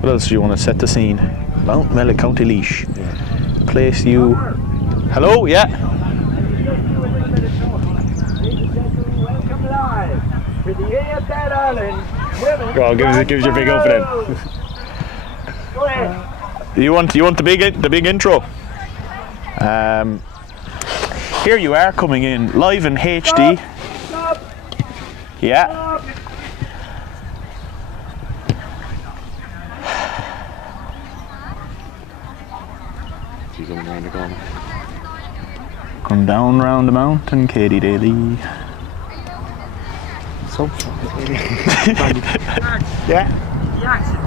What else do you want to set the scene? Mount Mellick, County Laois. Yeah. Place you. Hello, yeah. Welcome live to the AFL Ireland Women's. Go on, give us your big opening. Go ahead. You want the big intro? Here you are coming in live in HD. Stop. Yeah. Stop. She's coming around the corner. Come down round the mountain, Katie Daly. So Yeah. The accent.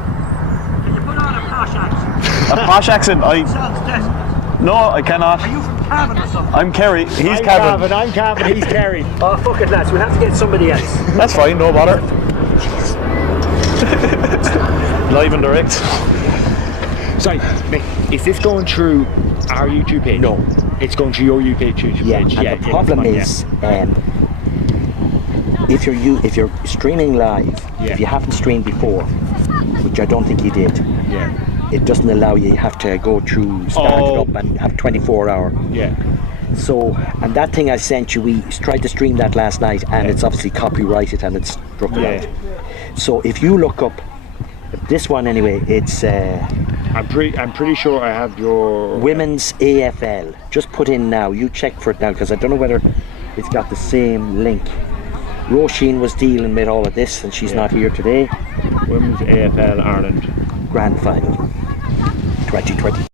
Can you put on a posh accent? A posh accent. Sounds desperate. No, I cannot. Are you from Cavan or something? I'm Kerry. He's I'm Cavan. I'm Cavan, he's Kerry. Oh, fuck it, lads. We'll have to get somebody else. That's fine. No bother. Live and direct. Sorry, Mick, is this going through our YouTube page? No. It's going through your YouTube page. Yeah, and the problem that's fine, is, if you're streaming live, Yeah. if you haven't streamed before, which I don't think you did, yeah. it doesn't allow you. You have to go through, start it up, and have 24-hour. Yeah. So, and that thing I sent you, we tried to stream that last night, and it's obviously copyrighted and it's struck it Yeah. out. So if you look up this one anyway, it's I'm pretty sure I have your Women's AFL. Just put in now. You check for it now, because I don't know whether it's got the same link. Roisin was dealing with all of this, and she's not here today. Women's AFL Ireland. Grand final 2020.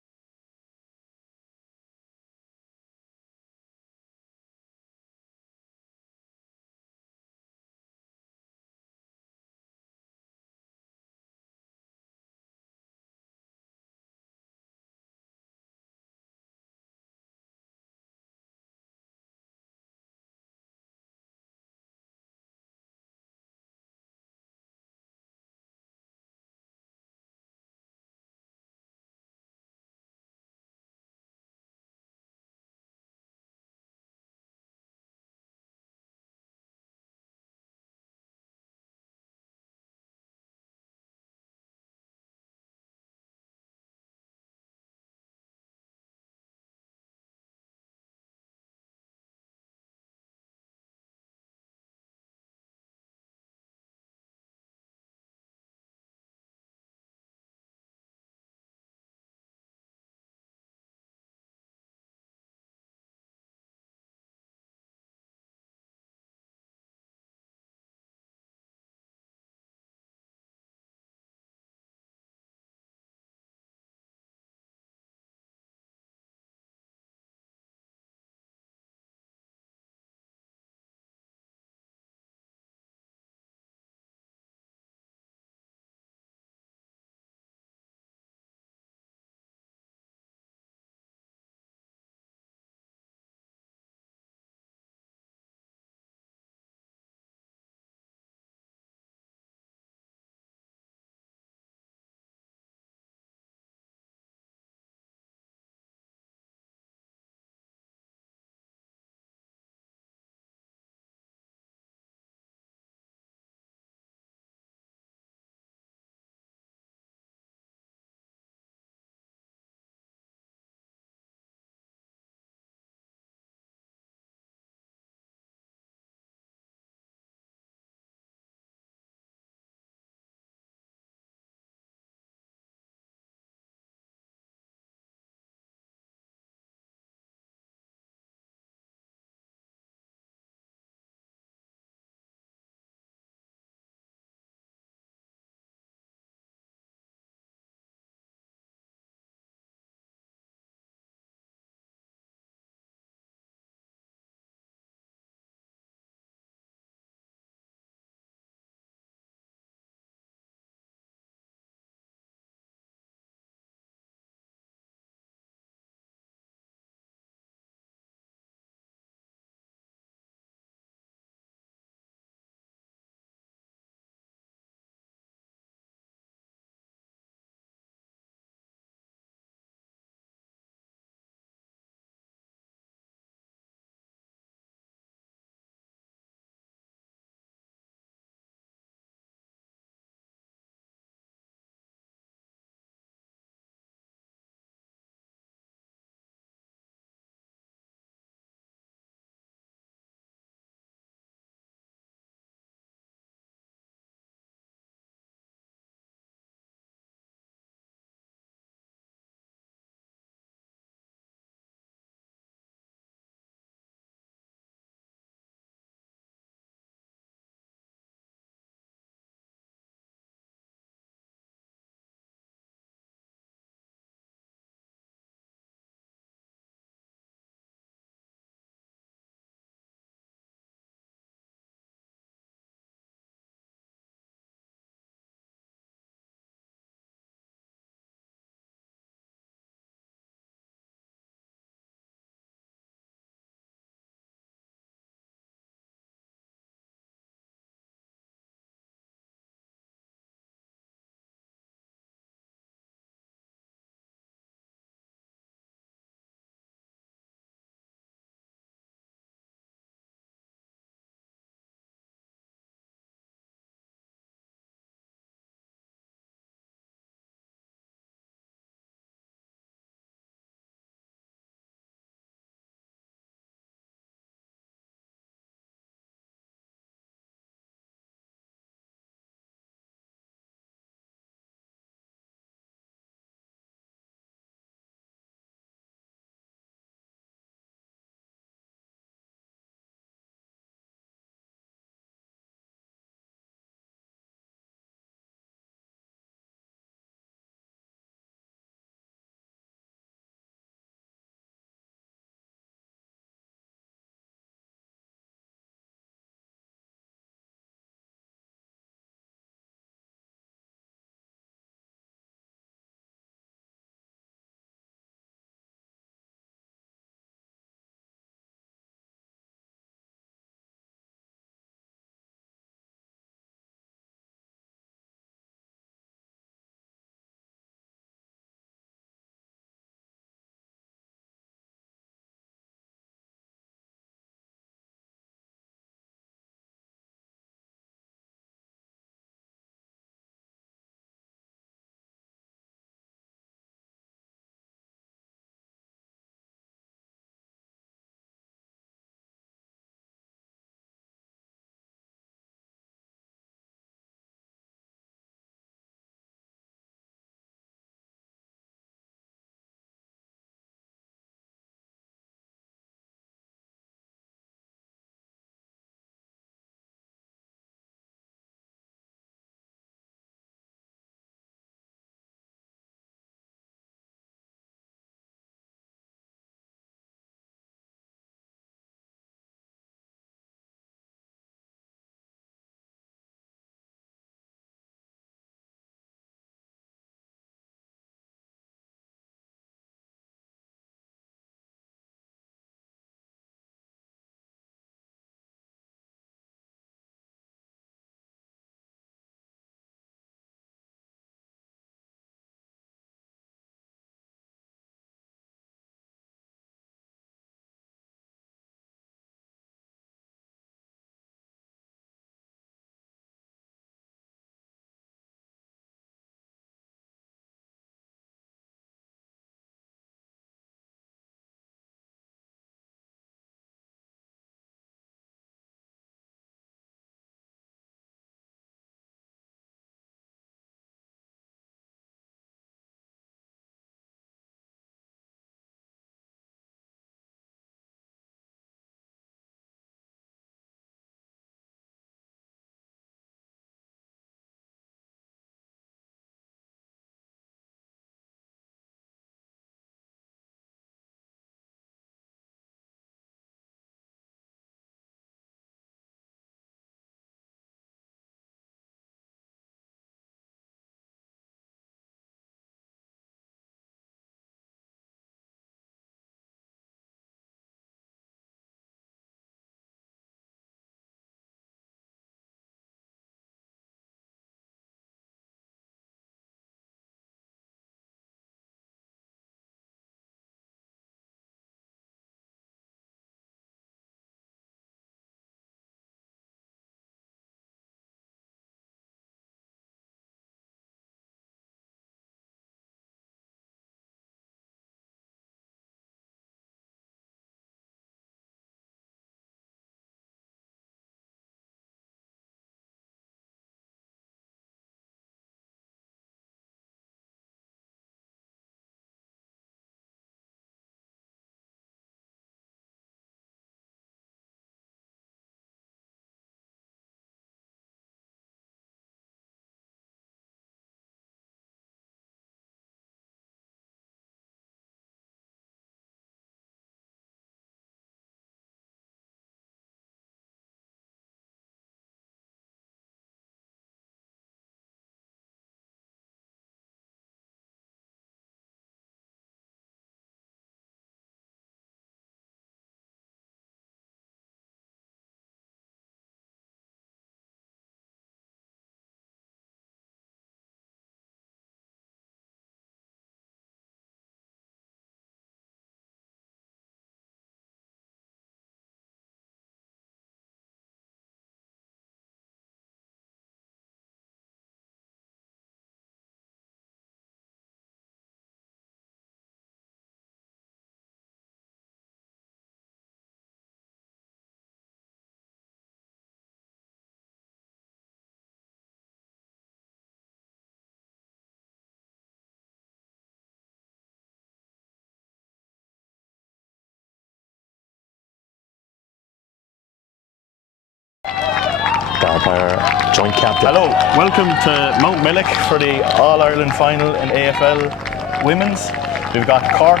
our joint captain. Hello, welcome to Mount Millick for the All-Ireland final in AFL Women's. We've got Cork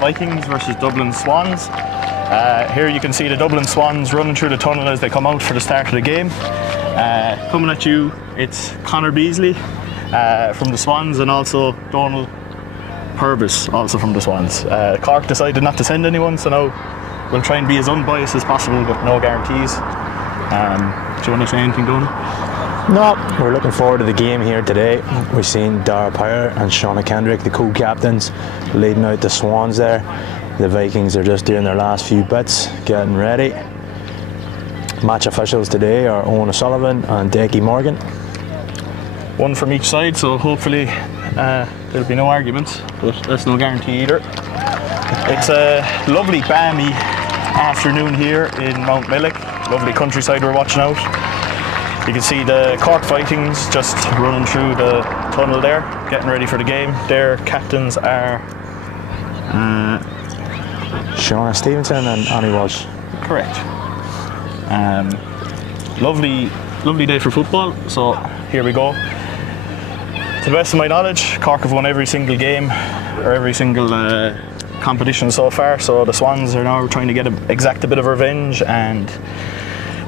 Vikings versus Dublin Swans. Here you can see the Dublin Swans running through the tunnel as they come out for the start of the game. Coming at you, it's Conor Beasley from the Swans and also Donald Purvis, also from the Swans. Cork decided not to send anyone, so now we'll try and be as unbiased as possible, but no guarantees. Do you want to say anything, Donald? No, we're looking forward to the game here today. We've seen Dara Pyre and Shauna Kendrick, the co-captains, leading out the Swans there. The Vikings are just doing their last few bits, getting ready. Match officials today are Owen O'Sullivan and Decky Morgan. One from each side, so hopefully there'll be no arguments, but that's no guarantee either. It's a lovely balmy afternoon here in Mount Millick. Lovely countryside we're watching out. You can see the Cork Vikings just running through the tunnel there, getting ready for the game. Their captains are Shauna Stevenson and Annie Walsh. correct. Lovely day for football, so here we go. To the best of my knowledge, Cork have won every single game or every single competition so far, so the Swans are now trying to exact a bit of revenge, and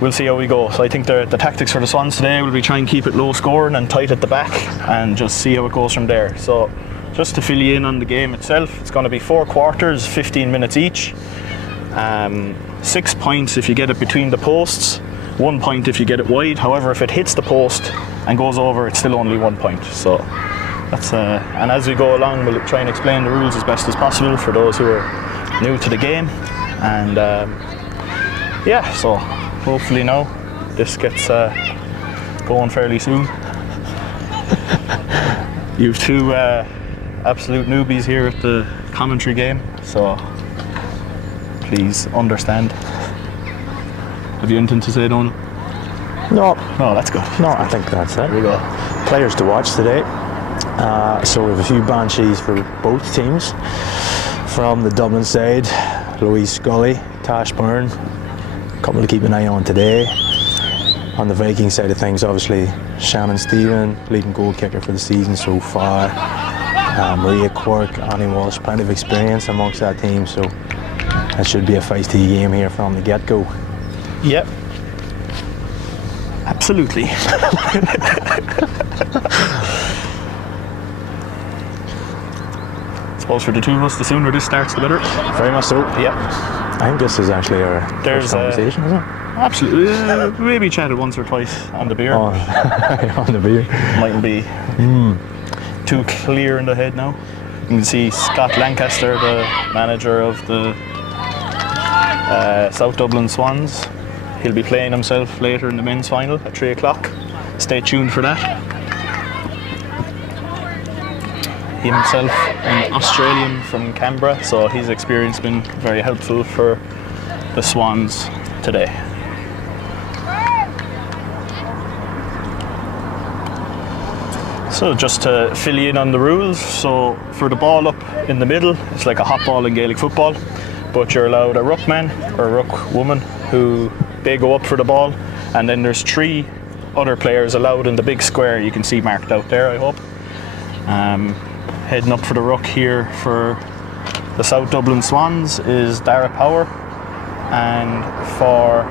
we'll see how we go. So I think the tactics for the Swans today will be try and keep it low scoring and tight at the back and just see how it goes from there. So just to fill you in on the game itself, it's going to be 4 quarters, 15 minutes each. 6 points if you get it between the posts, 1 point if you get it wide. However, if it hits the post and goes over, it's still only 1 point. So that's and as we go along, we'll try and explain the rules as best as possible for those who are new to the game. And yeah, so hopefully now this gets going fairly soon. You've 2 absolute newbies here at the commentary game, so please understand. Have you anything to say, Donald? No, No, that's good. no, I think that's it. Here we go. Players to watch today. So we have a few banshees for both teams. From the Dublin side, Louise Scully, Tash Byrne, a couple to keep an eye on today. On the Viking side of things, obviously Shannon Stephen, leading goal kicker for the season so far. Maria Quirk, Annie Walsh, plenty of experience amongst that team, so it should be a feisty game here from the get-go. Yep. Absolutely. Suppose for the two of us, the sooner this starts, the better. Very much so. Yep. I think this is actually our There's first conversation, isn't it? Absolutely. Maybe chatted once or twice on the beer. On the beer. Mightn't be too clear in the head now. You can see Scott Lancaster, the manager of the South Dublin Swans. He'll be playing himself later in the men's final at 3 o'clock. Stay tuned for that. He himself an Australian from Canberra, so his experience has been very helpful for the Swans today. So just to fill you in on the rules, so for the ball up in the middle, it's like a hot ball in Gaelic football, but you're allowed a ruckman or a ruck woman who they go up for the ball, and then there's 3 other players allowed in the big square you can see marked out there, I hope. Heading up for the ruck here for the South Dublin Swans is Dara Power, and for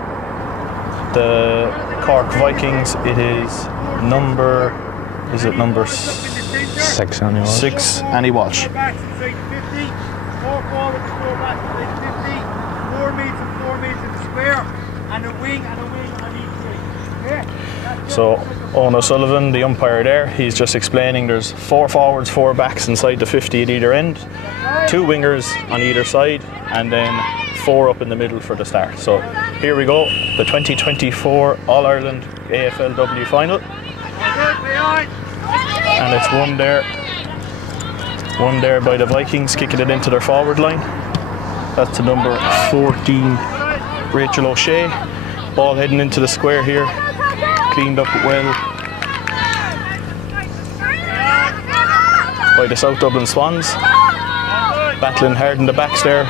the Cork Vikings it is number 6 Annie Walsh. 6 Annie Walsh. Backs inside 50, 4 forwards, 4 backs inside 50, 4 metres and 4 metres in the square, and a wing on each side. Yeah. So Owen O'Sullivan, the umpire there, he's just explaining there's 4 forwards, 4 backs inside the 50 at either end, 2 wingers on either side, and then 4 up in the middle for the start. So here we go, the 2024 All-Ireland AFLW final. And it's won there by the Vikings, kicking it into their forward line. That's to number 14, Rachel O'Shea. Ball heading into the square here, cleaned up well by the South Dublin Swans. Battling hard in the backs there.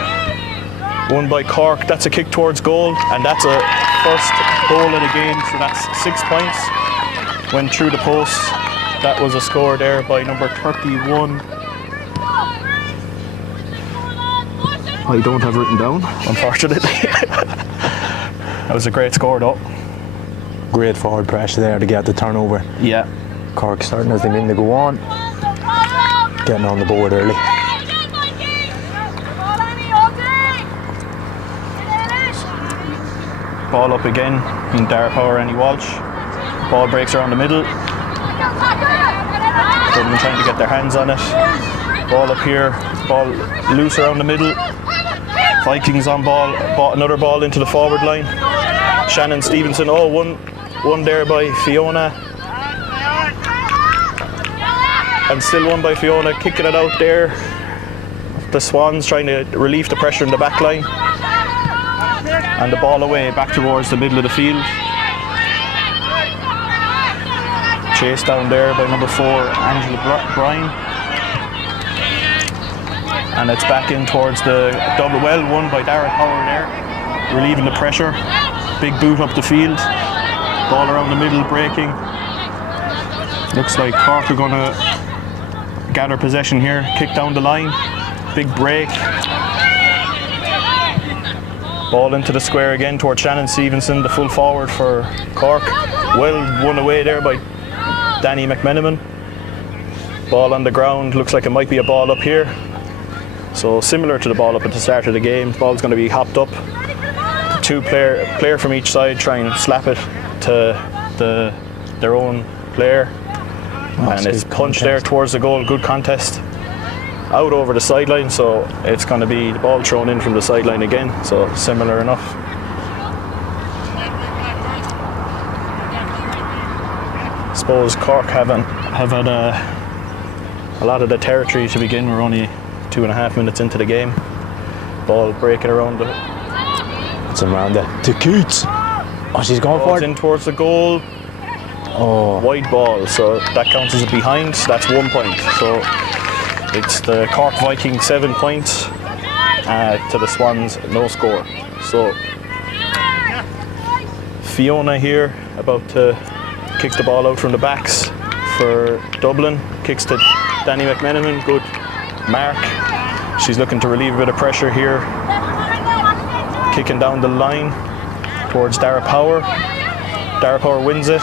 Won by Cork. That's a kick towards goal, and that's a first goal of the game, so that's 6 points. Went through the post. That was a score there by number 31. I don't have written down, unfortunately. That was a great score though. Great forward pressure there to get the turnover. Yeah. Cork starting as they mean to go on. Getting on the board early. Ball up again in Dara Power, Annie Walsh. Ball breaks around the middle. Dublin trying to get their hands on it. Ball up here, ball loose around the middle. Vikings on ball, another ball into the forward line. Shannon Stevenson, one there by Fiona. And still one by Fiona, kicking it out there. The Swans trying to relieve the pressure in the back line. And the ball away back towards the middle of the field. Chased down there by number 4, Angela Bryan. And it's back in towards the double, well won by Dara Power there, relieving the pressure. Big boot up the field, ball around the middle, breaking. Looks like Cork are going to gather possession here, kick down the line, big break. Ball into the square again towards Shannon Stevenson, the full forward for Cork. Well won away there by Danny McMenamin. Ball on the ground, looks like it might be a ball up here. So similar to the ball up at the start of the game, the ball's going to be hopped up. Player from each side try and slap it to their own player. And it's punched there towards the goal, good contest. Out over the sideline, so it's going to be the ball thrown in from the sideline again, so similar enough. I suppose Cork have had a lot of the territory to begin. We're only 2.5 minutes into the game. Ball breaking around It's around to Coots. Oh, she's going for it. In towards the goal. Oh. Wide ball, so that counts as a behind. So that's 1 point. So it's the Cork Vikings 7 points to the Swans no score. So Fiona here about to kick the ball out from the backs for Dublin. Kicks to Danny McMenamin. Good mark. She's looking to relieve a bit of pressure here. Kicking down the line towards Dara Power. Dara Power wins it.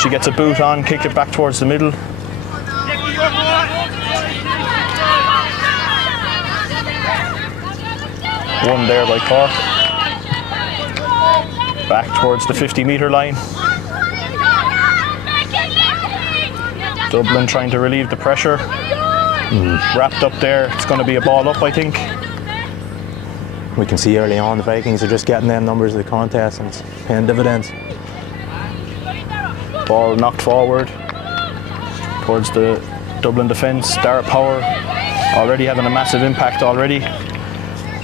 She gets a boot on, kicked it back towards the middle. One there by Cork. Back towards the 50-metre line. Dublin trying to relieve the pressure. Wrapped up there. It's going to be a ball up, I think. We can see early on the Vikings are just getting them numbers of the contest and it's paying dividends. Ball knocked forward towards the Dublin defence. Dara Power already having a massive impact already.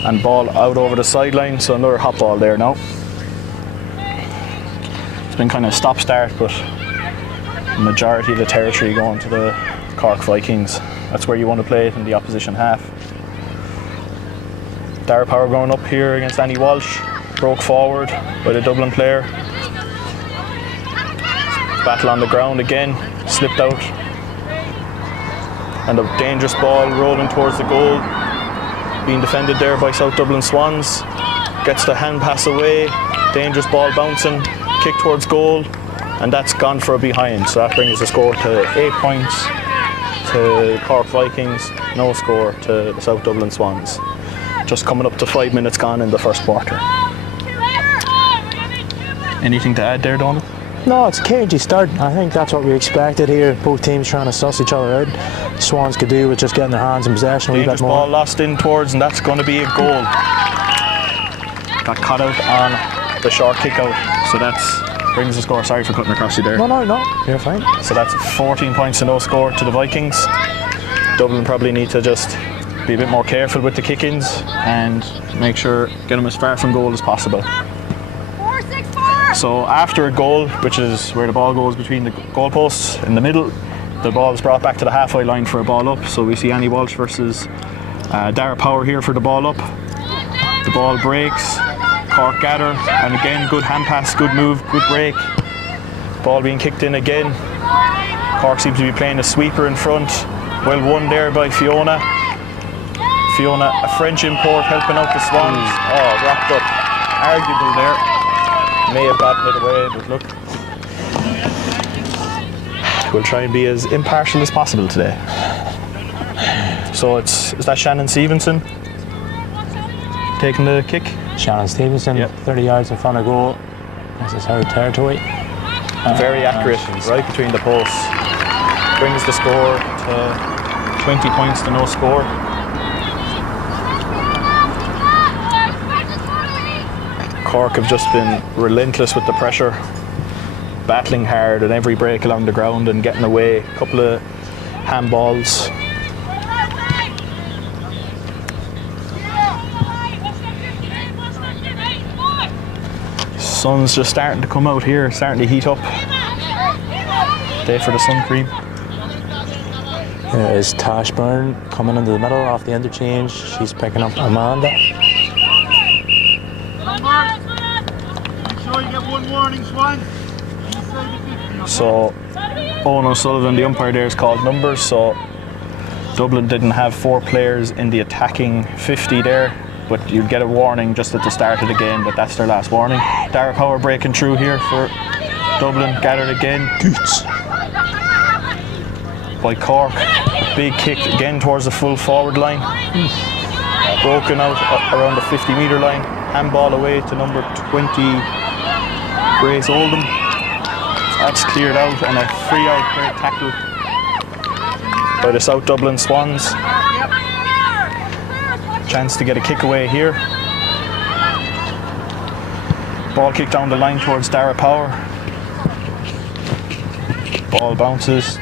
And ball out over the sideline, so another hot ball there now. It's been kind of stop-start, but the majority of the territory going to the Cork Vikings. That's where you want to play it in the opposition half. Dara Power going up here against Annie Walsh. Broke forward by the Dublin player. Battle on the ground again. Slipped out. And a dangerous ball rolling towards the goal. Being defended there by South Dublin Swans. Gets the hand pass away. Dangerous ball bouncing. Kick towards goal. And that's gone for a behind. So that brings the score to 8 points to Cork Vikings. No score to the South Dublin Swans. Just coming up to 5 minutes gone in the first quarter. Anything to add there, Donald? No, it's a cagey start. I think that's what we expected here. Both teams trying to suss each other out. Swans could do with just getting their hands in possession a wee bit more. Ball lost in towards, and that's going to be a goal. Got caught out on the short kick out, so that's brings the score. Sorry for cutting across you there. No, you're fine. So that's 14 points to no score to the Vikings. Dublin probably need to just be a bit more careful with the kick-ins and make sure get them as far from goal as possible. 4-6-4. So after a goal, which is where the ball goes between the goalposts in the middle, the ball is brought back to the halfway line for a ball up. So we see Annie Walsh versus Dara Power here for the ball up. The ball breaks. Cork gather, and again, good hand pass, good move, good break. Ball being kicked in again. Cork seems to be playing a sweeper in front. Well won there by Fiona. Fiona, a French import, helping out the Swans. Oh, wrapped up. Arguable there. May have gotten it away, but look. We'll try and be as impartial as possible today. So is that Shannon Stevenson taking the kick? Shannon Stevenson, Yep. 30 yards in front of goal. This is her territory. Very accurate, right between the posts. Brings the score to 20 points to no score. Cork have just been relentless with the pressure, battling hard on every break along the ground and getting away. A couple of handballs. Sun's just starting to come out here, starting to heat up. Day for the sun cream. Here is Tash Byrne coming into the middle off the interchange. She's picking up Amanda. Make sure you get one warning, Swans. Inside the 50. So Owen O'Sullivan, the umpire there, is called numbers. So Dublin didn't have 4 players in the attacking 50 there, but you'd get a warning just at the start of the game that that's their last warning. Dara Power breaking through here for Dublin, gathered again. Goots by Cork. Big kick again towards the full forward line. Broken out around the 50-metre line. Handball away to number 20, Grace Oldham. That's cleared out, and a free out, great tackle by the South Dublin Swans. Chance to get a kick away here. Ball kicked down the line towards Dara Power. Ball bounces,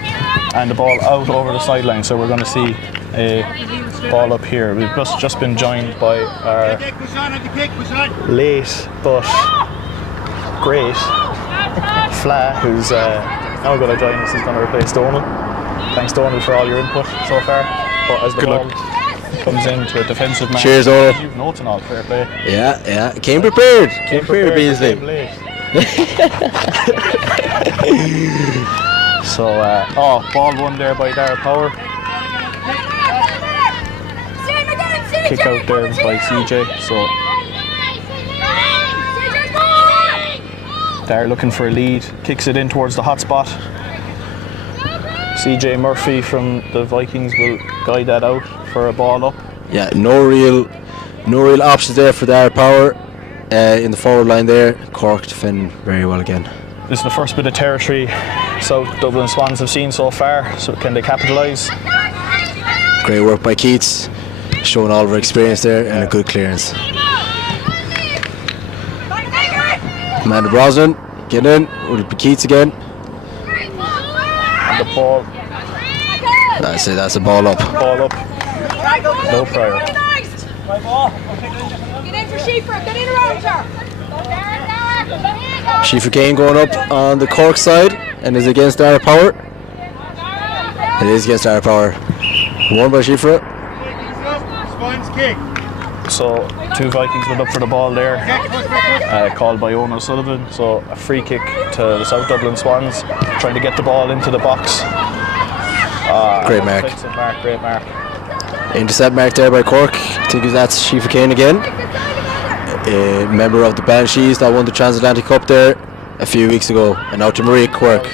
and the ball out over the sideline, so we're going to see a ball up here. We've just been joined by our late but great Fla, who's now going to join us. He's going to replace Donald. Thanks, Donald, for all your input so far. But as the ball comes into a defensive man, cheers, Donald. You've notes and all, fair play. Yeah. Came prepared. Came prepared, Beasley. So, ball won there by Dara Power. Kick out there by CJ. So, Dara looking for a lead, kicks it in towards the hot spot. CJ Murphy from the Vikings will guide that out for a ball up. Yeah, no real options there for Dara Power in the forward line there. Cork defending very well again. This is the first bit of territory South Dublin Swans have seen so far, so can they capitalise? Great work by Keats, showing all of her experience there, and a good clearance. Amanda Brosnan, get in, would it be Keats again? And the ball. That's it, that's a ball up. Ball up. No prior. Get in for Sheafra, get in around her. Sheafra Kane going up on the Cork side, and is against Dara Power. It is against Dara Power. Won by Sheafra. Swans kick. So 2 Vikings went up for the ball there, called by Owen O'Sullivan. So a free kick to the South Dublin Swans, trying to get the ball into the box. Great mark. Great mark. Intercept mark there by Cork. I think that's Sheafra Kane again. A member of the Banshees that won the Transatlantic Cup there a few weeks ago. And now to Marie Quirk.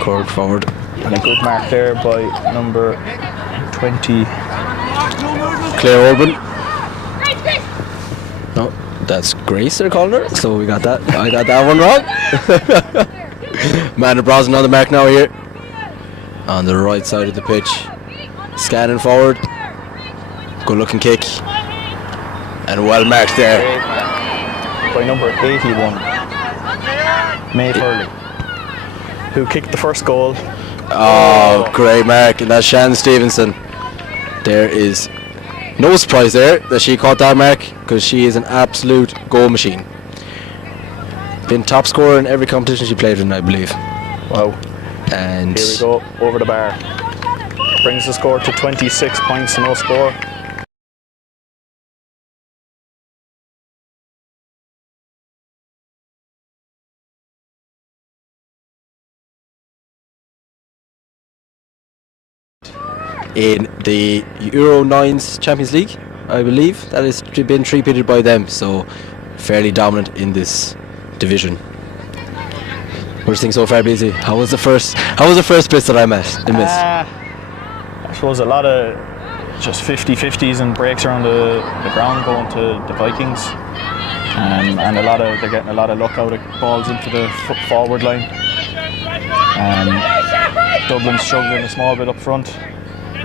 Cork forward. And a good mark there by number 20. Claire Orban. No, that's Grace they're calling her. So we got that. I got that one wrong. Amanda Brosnan on the mark now here. On the right side of the pitch. Scanning forward. Good looking kick. And well marked there. By number 81. May Furley, who kicked the first goal. Oh, great mark. And that's Shannon Stevenson. There is no surprise there that she caught that mark, because she is an absolute goal machine. Been top scorer in every competition she played in, I believe. Wow. And here we go, over the bar. Brings the score to 26 points, no score. in the Euro 9s Champions League, I believe. That has been three-peated by them, so fairly dominant in this division. What do you think so far, BZ? How was the first bit that I missed? I suppose a lot of just 50-50s and breaks around the ground going to the Vikings, and they're getting a lot of luck out of balls into the forward line. Dublin's struggling a small bit up front.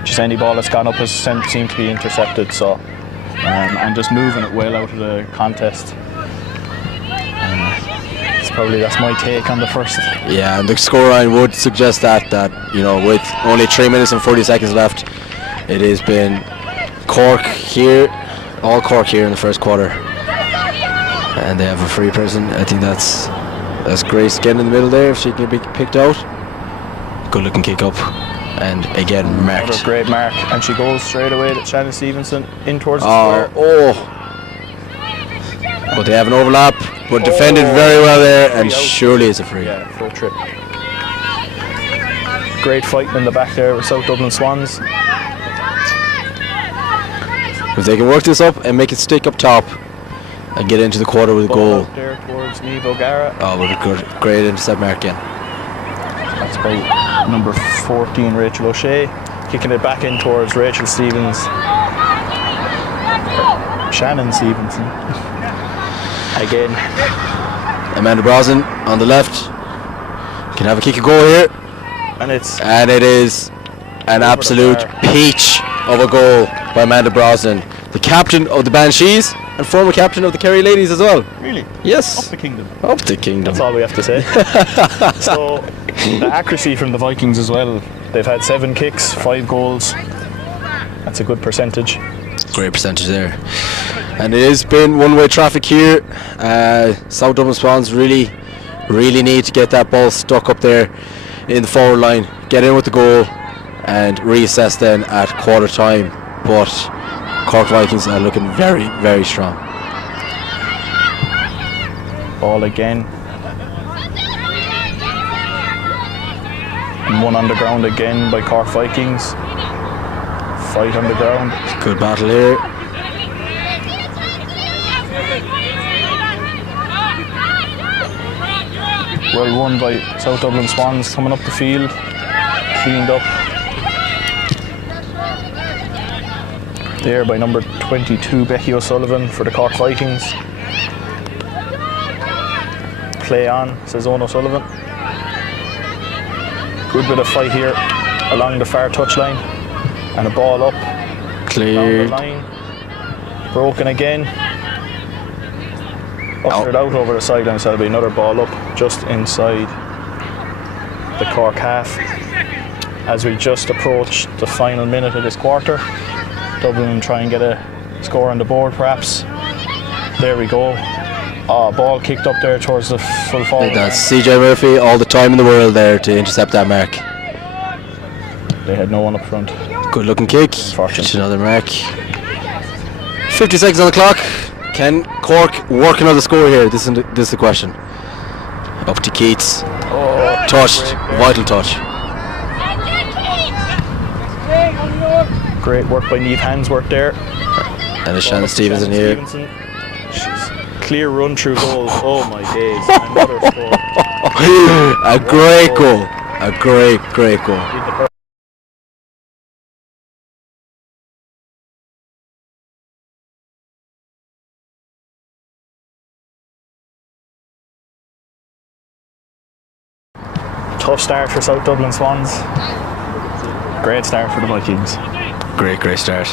Just any ball that's gone up has seemed to be intercepted. So, and just moving it well out of the contest. That's my take on the first. Yeah, and the scoreline would suggest that with only 3 minutes and 40 seconds left, it has been all Cork here in the first quarter, and they have a free person. I think that's Grace getting in the middle there if she can be picked out. Good looking kick up, and again marked. Another great mark, and she goes straight away to Shannon Stevenson in towards the square. But they have an overlap, but defended very well there, and surely it's a free. Yeah, for a trip. Great fighting in the back there with South Dublin Swans. If they can work this up and make it stick up top and get into the quarter with a goal. Up there towards Niamh O'Gara. Oh, what a great intercept mark again. That's by number 14, Rachel O'Shea. Kicking it back in towards Rachel Stevens. Shannon Stevenson. Again. Amanda Brosnan on the left. Can have a kick and goal here. And it is an absolute peach of a goal by Amanda Brosnan, the captain of the Banshees and former captain of the Kerry Ladies as well. Really? Yes. Up the kingdom. Up the kingdom. That's all we have to say. So, the accuracy from the Vikings as well. They've had 7 kicks, 5 goals. That's a good percentage. Great percentage there. And it has been one-way traffic here. South Dublin Swans really need to get that ball stuck up there in the forward line, get in with the goal, and reassess then at quarter time. But Cork Vikings are looking very, very strong. Ball again. And one on the ground again by Cork Vikings. Fight on the ground. Good battle here. Well won by South Dublin Swans, coming up the field, cleaned up there by number 22 Becky O'Sullivan for the Cork Vikings. Play on, says Owen O'Sullivan. Good bit of fight here along the far touchline, and a ball up, cleared, down the line, broken again. Ushered out over the sideline, so there'll be another ball up just inside the Cork half. As we just approach the final minute of this quarter, Dublin try and get a score on the board perhaps. There we go. Ball kicked up there towards the full forward. That's CJ Murphy, all the time in the world there to intercept that mark. They had no one up front. Good looking kick. Just another mark. 50 seconds on the clock. Can Cork work another score here? This is the question. Up to Keats. Touched. Vital touch. Great work by Niamh Hansworth there. And it's Shannon Stevenson here. She's clear run through goals. Oh my days. Another score. A great goal. A great goal. Tough start for South Dublin Swans. Great start for the Vikings. Great start.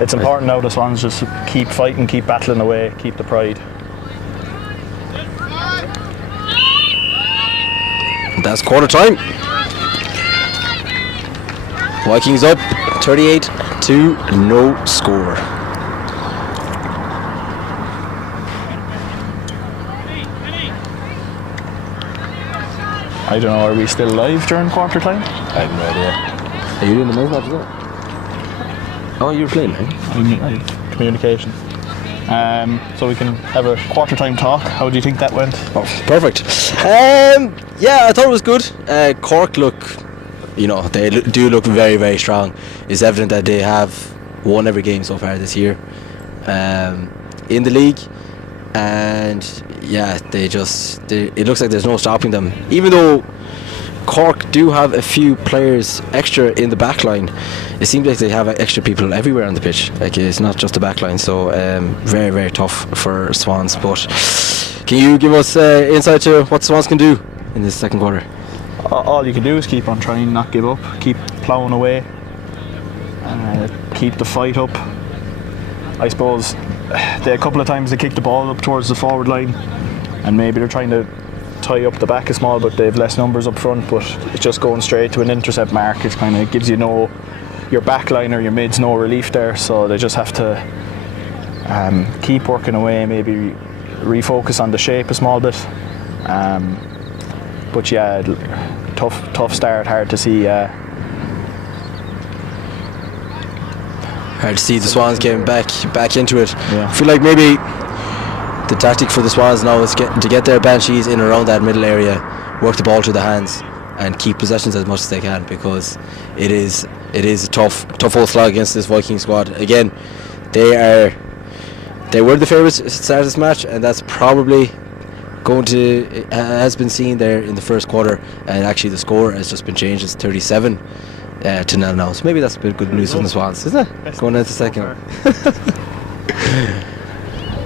It's important now the Swans just keep fighting, keep battling away, keep the pride. That's quarter time. Vikings up 38-2, no score. I don't know, are we still live during quarter time? I have no idea. Are you doing the men's match as well? Oh, you're playing, eh? I have communication. So we can have a quarter time talk. How do you think that went? Oh, perfect. Yeah, I thought it was good. Cork look they do look very, very strong. It's evident that they have won every game so far this year in the league, and yeah, it looks like there's no stopping them. Even though Cork do have a few players extra in the back line, it seems like they have extra people everywhere on the pitch. Like, it's not just the back line, so very, very tough for Swans. But can you give us insight to what Swans can do in this second quarter? All you can do is keep on trying, not give up, keep ploughing away, keep the fight up. I suppose a couple of times they kick the ball up towards the forward line, and maybe they're trying to tie up the back a small, but they have less numbers up front. But it's just going straight to an intercept mark. It kind of gives your back line or your mids no relief there, so they just have to keep working away, maybe refocus on the shape a small bit. But yeah, tough start, hard to see. Hard to see the Swans getting back into it. Yeah. I feel like maybe the tactic for the Swans now is to get their Banshees in around that middle area, work the ball through the hands, and keep possessions as much as they can, because it is a tough old slog against this Viking squad. Again, they were the favourites to start this match, and that's probably has been seen there in the first quarter, and actually the score has just been changed. It's 37 to 0 now, so maybe that's a bit good news from the Swans, isn't it? Going into the second.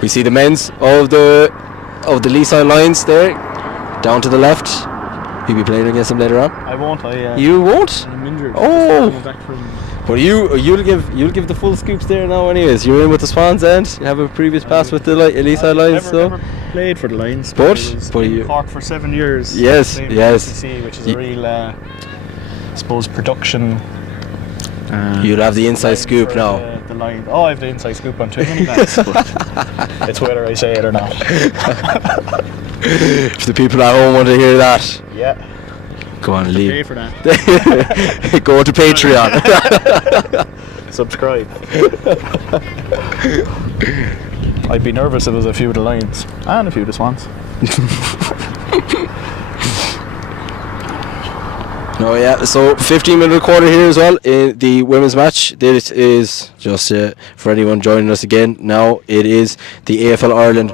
We see the men's of the lee side lines there, down to the left. You'll be playing against them later on. I won't. You won't? I'm injured. Oh. Coming back from But you'll give the full scoops there now. Anyways, you're in with the Swans, and you have a previous pass with the lee side lines. Never played for the Lions, But I was you- in Cork for 7 years. Yes, playing for yes. SCC, which is a real, I suppose, production. You'll have the inside line scoop for now. The Lions. Oh, I have the inside scoop on too many lads, but it's whether I say it or not. If the people at home want to hear that, Yeah. go on, Pay leave. for that. Go to Patreon. Subscribe. I'd be nervous if it was a few of the Lions and a few of the Swans. No, yeah. So 15-minute quarter here as well in the women's match. This is just for anyone joining us again. Now it is the AFL Ireland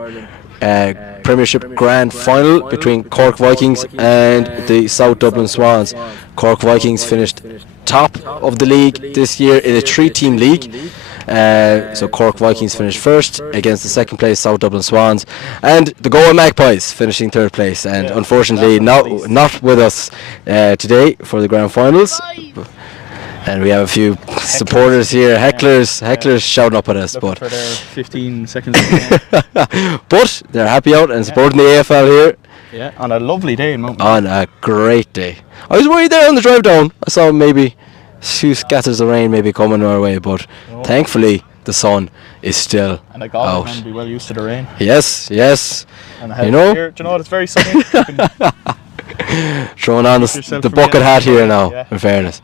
Premiership Grand Final between Cork Vikings and the South Dublin Swans. Cork Vikings finished top of the league this year in a 3-team league. So Cork Vikings finished first against the second place South Dublin Swans, and the Galway Magpies finishing third place. And unfortunately, not with us today for the grand finals. And we have a few supporters here, hecklers shouting up at us, but for their 15 seconds. but they're happy out and supporting the AFL here. Yeah, on a lovely day in Mount. On a great day. I was worried there on the drive down. I saw maybe a few scatters of rain maybe coming our way, but thankfully the sun is still And a golf out. man be well used to the rain. Yes. And You know? here, do you know what? It's very sunny. You can Throwing on yourself the from bucket the hat here outside, now, yeah. in fairness.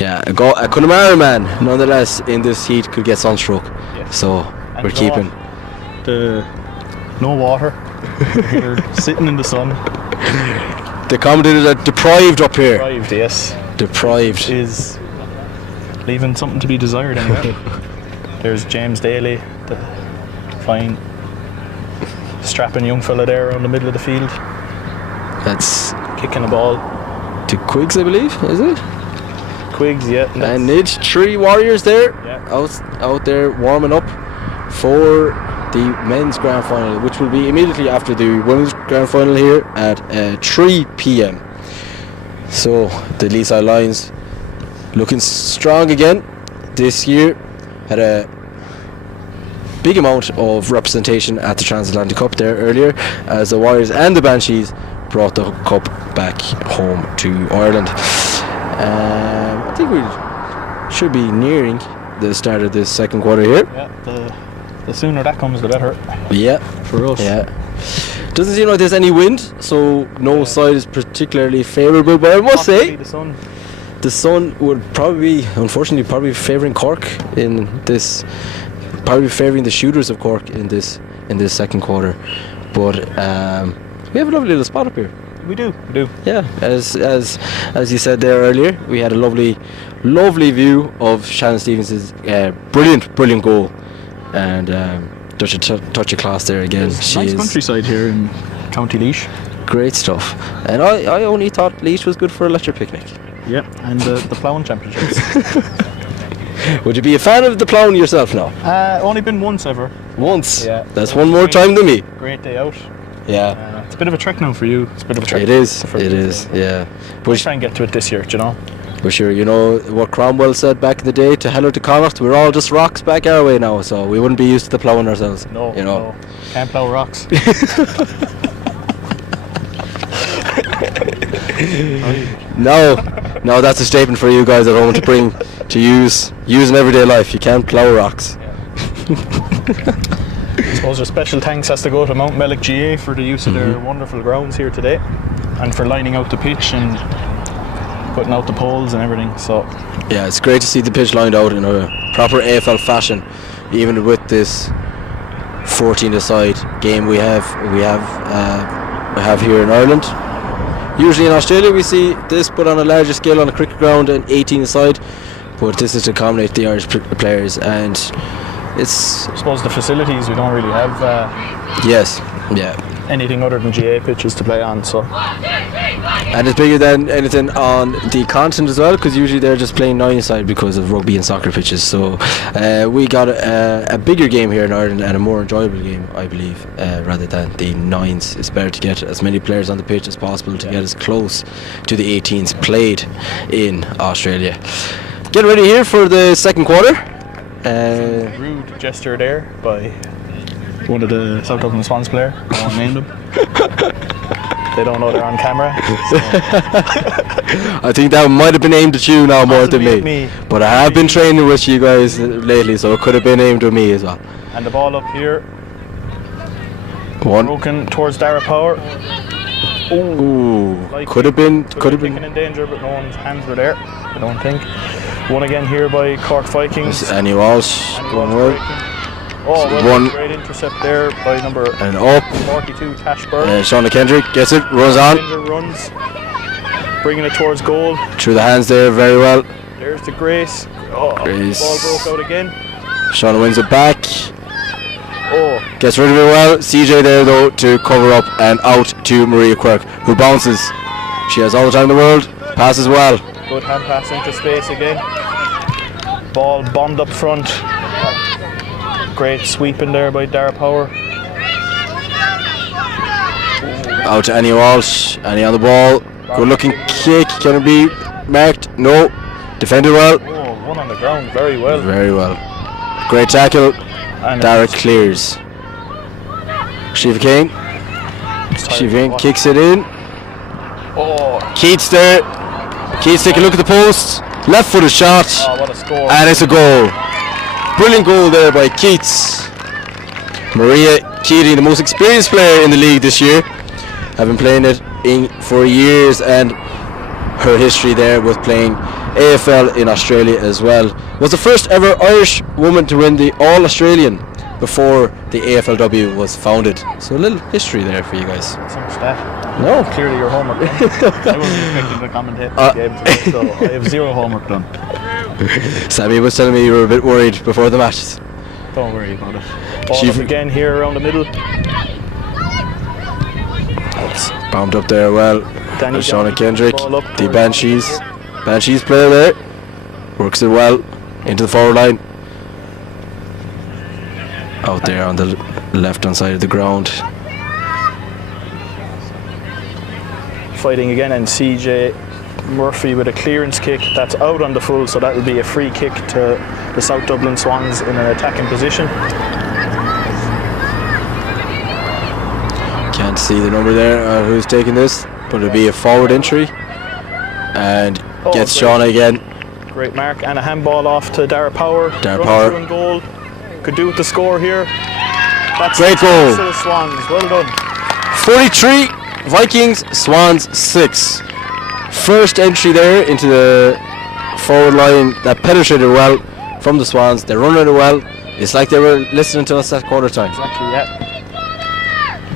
Yeah, a Connemara man, nonetheless, in this heat could get sunstroke. Yes. So And we're you know keeping. no water. You're sitting in the sun. The commentators are deprived up here. Deprived, yes. Deprived. Is leaving something to be desired anyway. There's James Daly, the fine strapping young fella there around the middle of the field, That's kicking a ball. to Quiggs, I believe, is it? Quiggs, yeah. And it's 3 Warriors there, Yeah. out there warming up for the men's grand final, which will be immediately after the women's grand final here at 3 p.m. So the Leeside Lions looking strong again this year. Had a big amount of representation at the Transatlantic Cup there earlier, as the Warriors and the Banshees brought the cup back home to Ireland. I think we should be nearing the start of this second quarter here. Yeah, the sooner that comes, the better. Yeah, For us. yeah. Doesn't seem like there's any wind, so no side is particularly favourable. But I must say, The sun. the sun would probably, unfortunately, favouring Cork in this. Probably favouring the shooters of Cork in this second quarter. But we have a lovely little spot up here. We do. Yeah, as you said there earlier, we had a lovely view of Shannon Stevens' brilliant goal, and touch of class there again. She Nice is countryside here in County Laois. great stuff, and I only thought Laois was good for a leisure picnic. Yeah, and the ploughing championships. Would you be a fan of the ploughing yourself now? Only been once ever. Once. Yeah. That's one more time than me. Great day out. Yeah. It's a bit of a trek now for you. It's a bit of a trek. It is. for It me, is. so Yeah. We'll But try and get to it this year, do you know? for sure, you know what Cromwell said back in the day to hell or to Connacht, we're all just rocks back our way now, so we wouldn't be used to the ploughing ourselves. No, you know. no. Can't plough rocks. No, that's a statement for you guys at home to bring to use in everyday life. You can't plough rocks. I suppose a special thanks has to go to Mount Mellick GA for the use of their wonderful grounds here today, and for lining out the pitch and putting out the poles and everything. So Yeah, it's great to see the pitch lined out in a proper AFL fashion, even with this 14-a-side game we have here in Ireland. Usually in Australia we see this, but on a larger scale on a cricket ground, an 18-a-side. But this is to accommodate the Irish players, and it's I suppose the facilities, we don't really have yes, yeah. anything other than GA pitches to play on. So And it's bigger than anything on the continent as well, because usually they're just playing 9-a-side because of rugby and soccer pitches. So we got a bigger game here in Ireland, and a more enjoyable game, I believe, rather than the 9s. It's better to get as many players on the pitch as possible to get as close to the 18s played in Australia. Get ready here for the second quarter. rude gesture there by one of the South Dublin Swans player. I won't name them. They don't know they're on camera. I think that might have been aimed at you now more than Possibly me. at me. But I have been training with you guys lately, so it could have been aimed at me as well. And the ball up here, One. broken towards Dara Power. Ooh, Like could have been. Taken in danger, but no one's hands were there, I don't think. One again here by Cork Vikings. Annie Walsh And going Walsh well. breaking. Oh, well, One. great intercept there by number And up. 42, Tash Bird. Shauna Kendrick gets it, runs on Ginger runs, bringing it towards goal. through the hands there very well. There's the Grace. Oh, Grace. ball broke out again. Shauna wins it back, Oh, gets rid of it well. CJ there though to cover up, and out to Maria Quirk, who bounces. She has all the time in the world, passes well. good hand pass into space again. Ball bombed up front. Great sweep in there by Dara Power. Out to Annie Walsh, Annie on the ball. Good looking kick, can it be marked? No. Defended well. Oh, one on the ground, very well. Very well. Great tackle. And Derek clears. Shiva King. Shiva King kicks it in. Oh, Keats there. Keats taking a look at the post. Left footed shot. oh, what a score. And it's a goal. Brilliant goal there by Keats. Maria Keating, the most experienced player in the league this year. Have been playing it for years, and her history there with playing AFL in Australia as well. Was the first ever Irish woman to win the All-Australian before the AFLW was founded. So a little history there for you guys. So much that. No. Clearly your homework done. I wasn't expecting to commentate this game today, so I have zero homework done. Sammy was telling me you were a bit worried before the matches. Don't worry about it. Ball up again here around the middle. Bombed up there well. Danny Shauna Downey, Kendrick, ball up the towards- Banshees player there. Works it well into the forward line. Out there on the left hand side of the ground. Fighting again, and CJ Murphy with a clearance kick that's out on the full, so that'll be a free kick to the South Dublin Swans in an attacking position. Can't see the number there who's taking this, but it'll be a forward entry. And gets great. Shauna again. Great mark, and a handball off to Dara Power. Dara Running Power. through in goal. Could do with the score here. That's Great the goal. to the Swans. Well done. 43 Vikings, Swans 6. First entry there into the forward line that penetrated well from the Swans. They're running it well. It's like they were listening to us at quarter time. Exactly, yeah.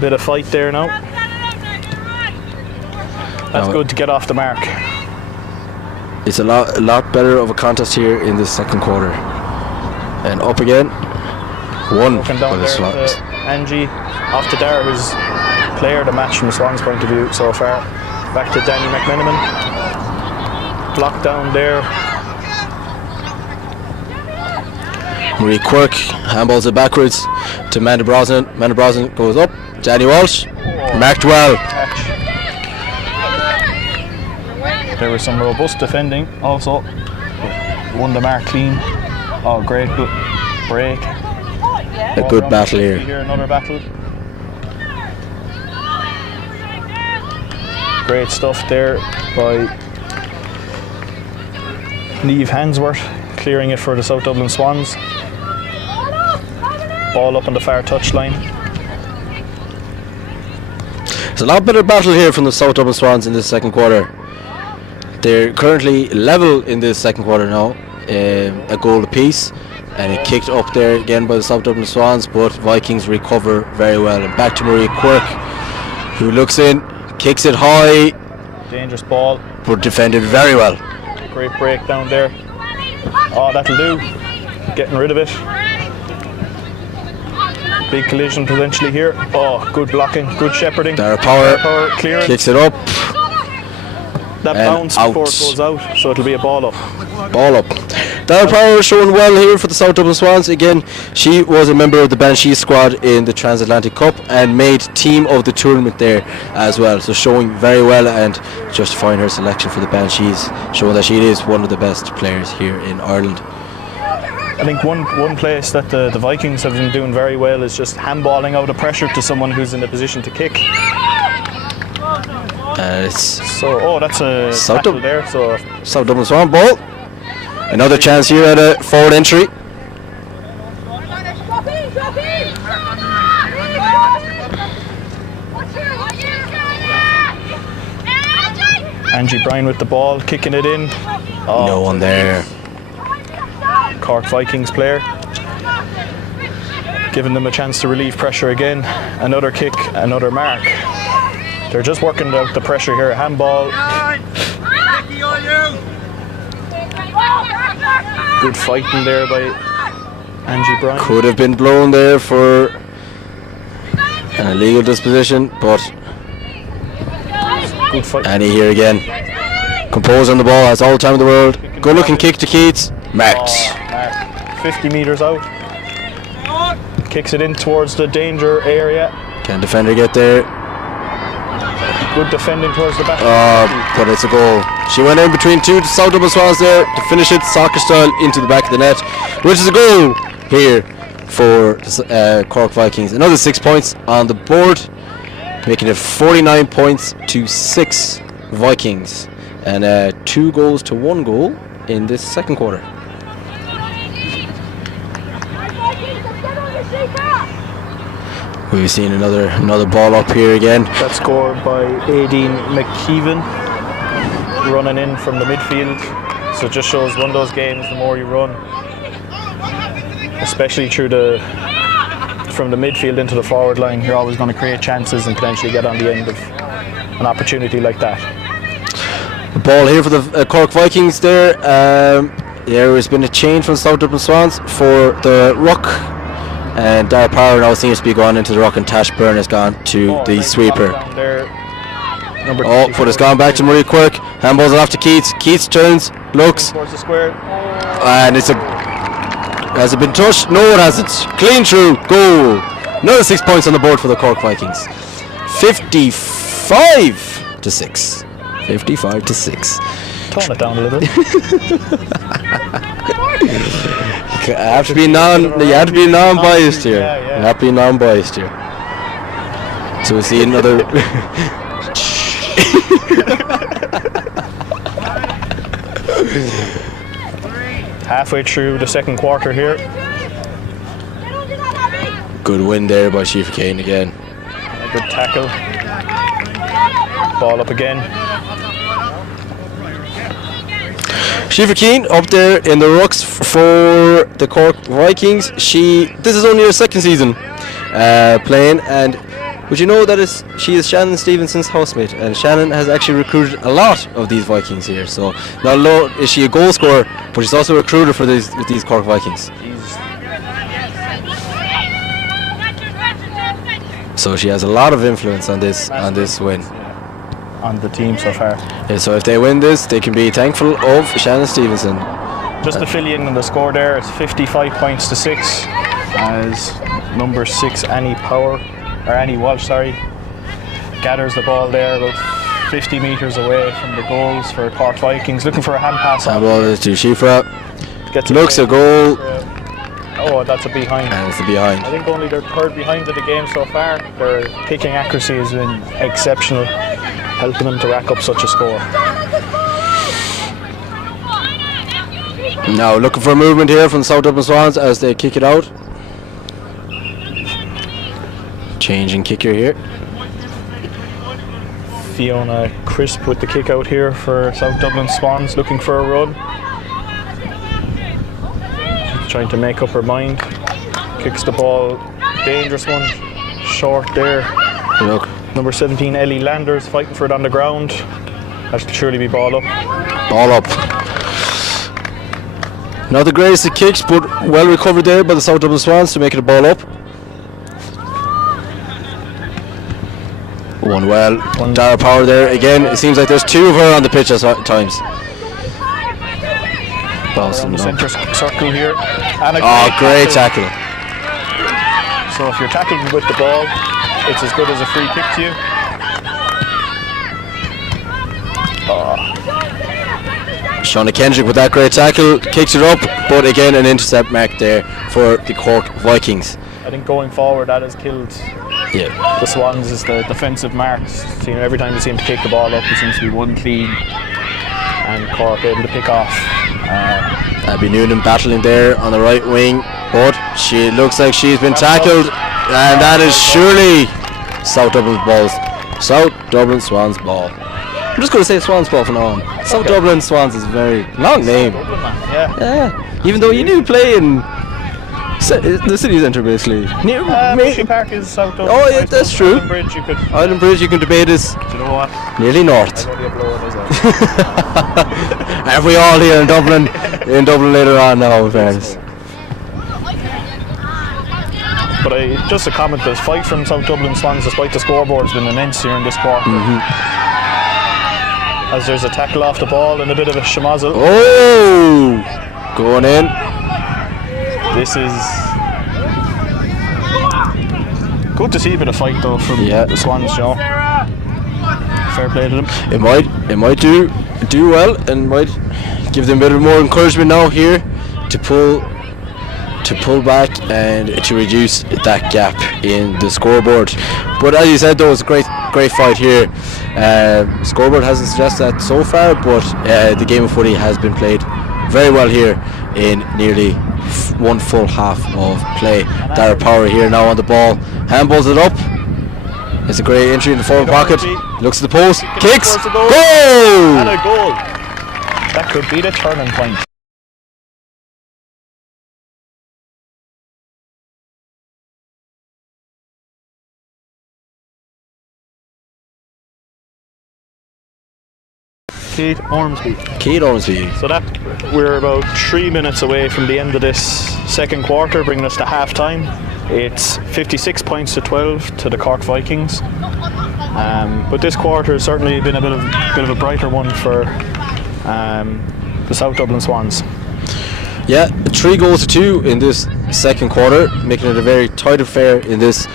Bit of fight there now. That's Now, good to get off the mark. It's a lot better of a contest here in the second quarter. And up again. One Looking by down the there Swans. to Angie, off to Dara, who's player of the match from the Swans' point of view so far. Back to Danny McMenamin. Blocked down there. Marie Quirk handballs it backwards to Amanda Brosnan. Amanda Brosnan goes up. Danny Walsh. Marked well. There was some robust defending also. Won the mark clean. Oh, great good break. A good battle here. Another battle. Great stuff there by Niamh Hansworth, clearing it for the South Dublin Swans. Ball up on the far touchline. It's a lot better battle here from the South Dublin Swans in the second quarter. They're currently level in the second quarter now, a goal apiece, and it kicked up there again by the South Dublin Swans, but Vikings recover very well. And back to Marie Quirk, who looks in, kicks it high, Dangerous ball. but defended very well. Great break down there. Oh, that'll do. Getting rid of it. Big collision potentially here. Oh, good blocking, good shepherding. Dara Power clearance. kicks it up, That and bounce before out. it goes out, so it'll be a ball up. ball up. Dara Power showing well here for the South Dublin Swans. Again, she was a member of the Banshee squad in the Transatlantic Cup and made team of the tournament there as well. So showing very well and justifying her selection for the Banshees, showing that she is one of the best players here in Ireland. I think one place that the Vikings have been doing very well is just handballing out of pressure to someone who's in a position to kick. It's So, that's a South tackle Dublin. there. So South Dublin Swan ball. Another chance here at a forward entry. Drop in! Angie Bryan with the ball, kicking it in. Oh, No one there. Cork Vikings player. Giving them a chance to relieve pressure again. Another kick, another mark. They're just working out the pressure here. Handball. Nicky, on you! Good fighting there by Angie Bryan. Could have been blown there for an illegal disposition, but Good fight. Annie here again. Composed on the ball, has all the time in the world. Good looking kick to Keats. Marked. Mark. 50 metres out. Kicks it in towards the danger area. Can defender get there? Good defending towards the back. But it's a goal. She went in between two South Dublin Swans there to finish it soccer style into the back of the net, which is a goal here for Cork Vikings. Another 6 points on the board, making it 49 points to 6 Vikings, and 2 goals to 1 goal in this second quarter. We've seen another ball up here again. That's scored by Aideen McKeevan, running in from the midfield. So it just shows one of those games, the more you run, especially from the midfield into the forward line, you're always going to create chances and potentially get on the end of an opportunity like that. The ball here for the Cork Vikings there. There has been a change from South Dublin Swans for the ruck, and Dara Power now seems to be going into the ruck, and Tash Byrne has gone to the nice sweeper. block down there. Number Oh, 24 but it's gone back to Marie Quirk. Handballs it off to Keats. Keats turns, looks, towards the square. and has it been touched? No, it hasn't. Clean through, goal. Another 6 points on the board for the Cork Vikings. 55 to 6. 55 to 6. Tone it down a little. You have to be non-biased here. Yeah, yeah. You have to be non-biased here. So we see another. Halfway through the second quarter here. Good win there by Shifa Kane again. A good tackle. Ball up again. Shifa Kane up there in the rucks for the Cork Vikings. This is only her second season playing, and But you know that she is Shannon Stevenson's housemate, and Shannon has actually recruited a lot of these Vikings here. So not alone is she a goal scorer, but she's also a recruiter for these Cork Vikings. So she has a lot of influence on this win. On the team so far. Yeah, so if they win this, they can be thankful of Shannon Stevenson. Just to fill you in on the score there, it's 55 points to 6 as number 6 Annie Walsh, gathers the ball there about 50 metres away from the goals for Cork Vikings, looking for a hand pass. And ball is to Shifra. Looks a goal. Oh, that's a behind. And it's a behind. I think only their third behind of the game so far. Their kicking accuracy has been exceptional, helping them to rack up such a score. Now looking for movement here from the South Dublin Swans as they kick it out. Changing kicker here. Fiona Crisp with the kick out here for South Dublin Swans, looking for a run. She's trying to make up her mind. Kicks the ball, dangerous one, short there. Look. Number 17 Ellie Landers fighting for it on the ground. That should surely be ball up. Ball up. Not the greatest of kicks, but well recovered there by the South Dublin Swans to make it a ball up. One well. Dara Power there again. It seems like there's two of her on the pitch at times. Around the centre circle here. And great tackle. So if you're tackled with the ball, it's as good as a free kick to you. Shauna Kendrick with that great tackle, kicks it up, but again an intercept mark there for the Cork Vikings. I think going forward that has killed the Swans is the defensive marks. So, every time they seem to kick the ball up, it seems to be one clean and Cork able to pick off. Abby Noonan battling there on the right wing, but she looks like she's been tackled, and that is surely South Dublin's balls. South Dublin Swans ball. I'm just going to say Swans ball from now on. South Dublin Swans is a very long name. Yeah. Even though you do play in the city centre basically. Bushy Park is South Dublin. Oh yeah, that's true. Island Bridge you can debate is you know what? Nearly north. I'm going to blow it as well. Have we all here in Dublin later on now, in fairness. But just a comment, the fight from South Dublin Swans despite the scoreboard has been immense here in this quarter. As there's a tackle off the ball and a bit of a schmozzle. Oh! Going in. This is good to see a bit of fight though from the Swans, Joe. Fair play to them. It might do well and might give them a bit of more encouragement now here to pull back and to reduce that gap in the scoreboard. But as you said though, it's a great fight here. Scoreboard hasn't suggested that so far, but the game of footy has been played very well here in nearly one full half of play. Dara Power here now on the ball, handballs it up. It's a great entry in the forward pocket. Looks at the post, kicks, goal! And a goal. That could be the turning point. Kate Ormsby. So that we're about 3 minutes away from the end of this second quarter, bringing us to half time. It's 56 points to 12 to the Cork Vikings. But this quarter has certainly been a bit of a brighter one for the South Dublin Swans. Yeah, 3 goals to 2 in this second quarter, making it a very tight affair in this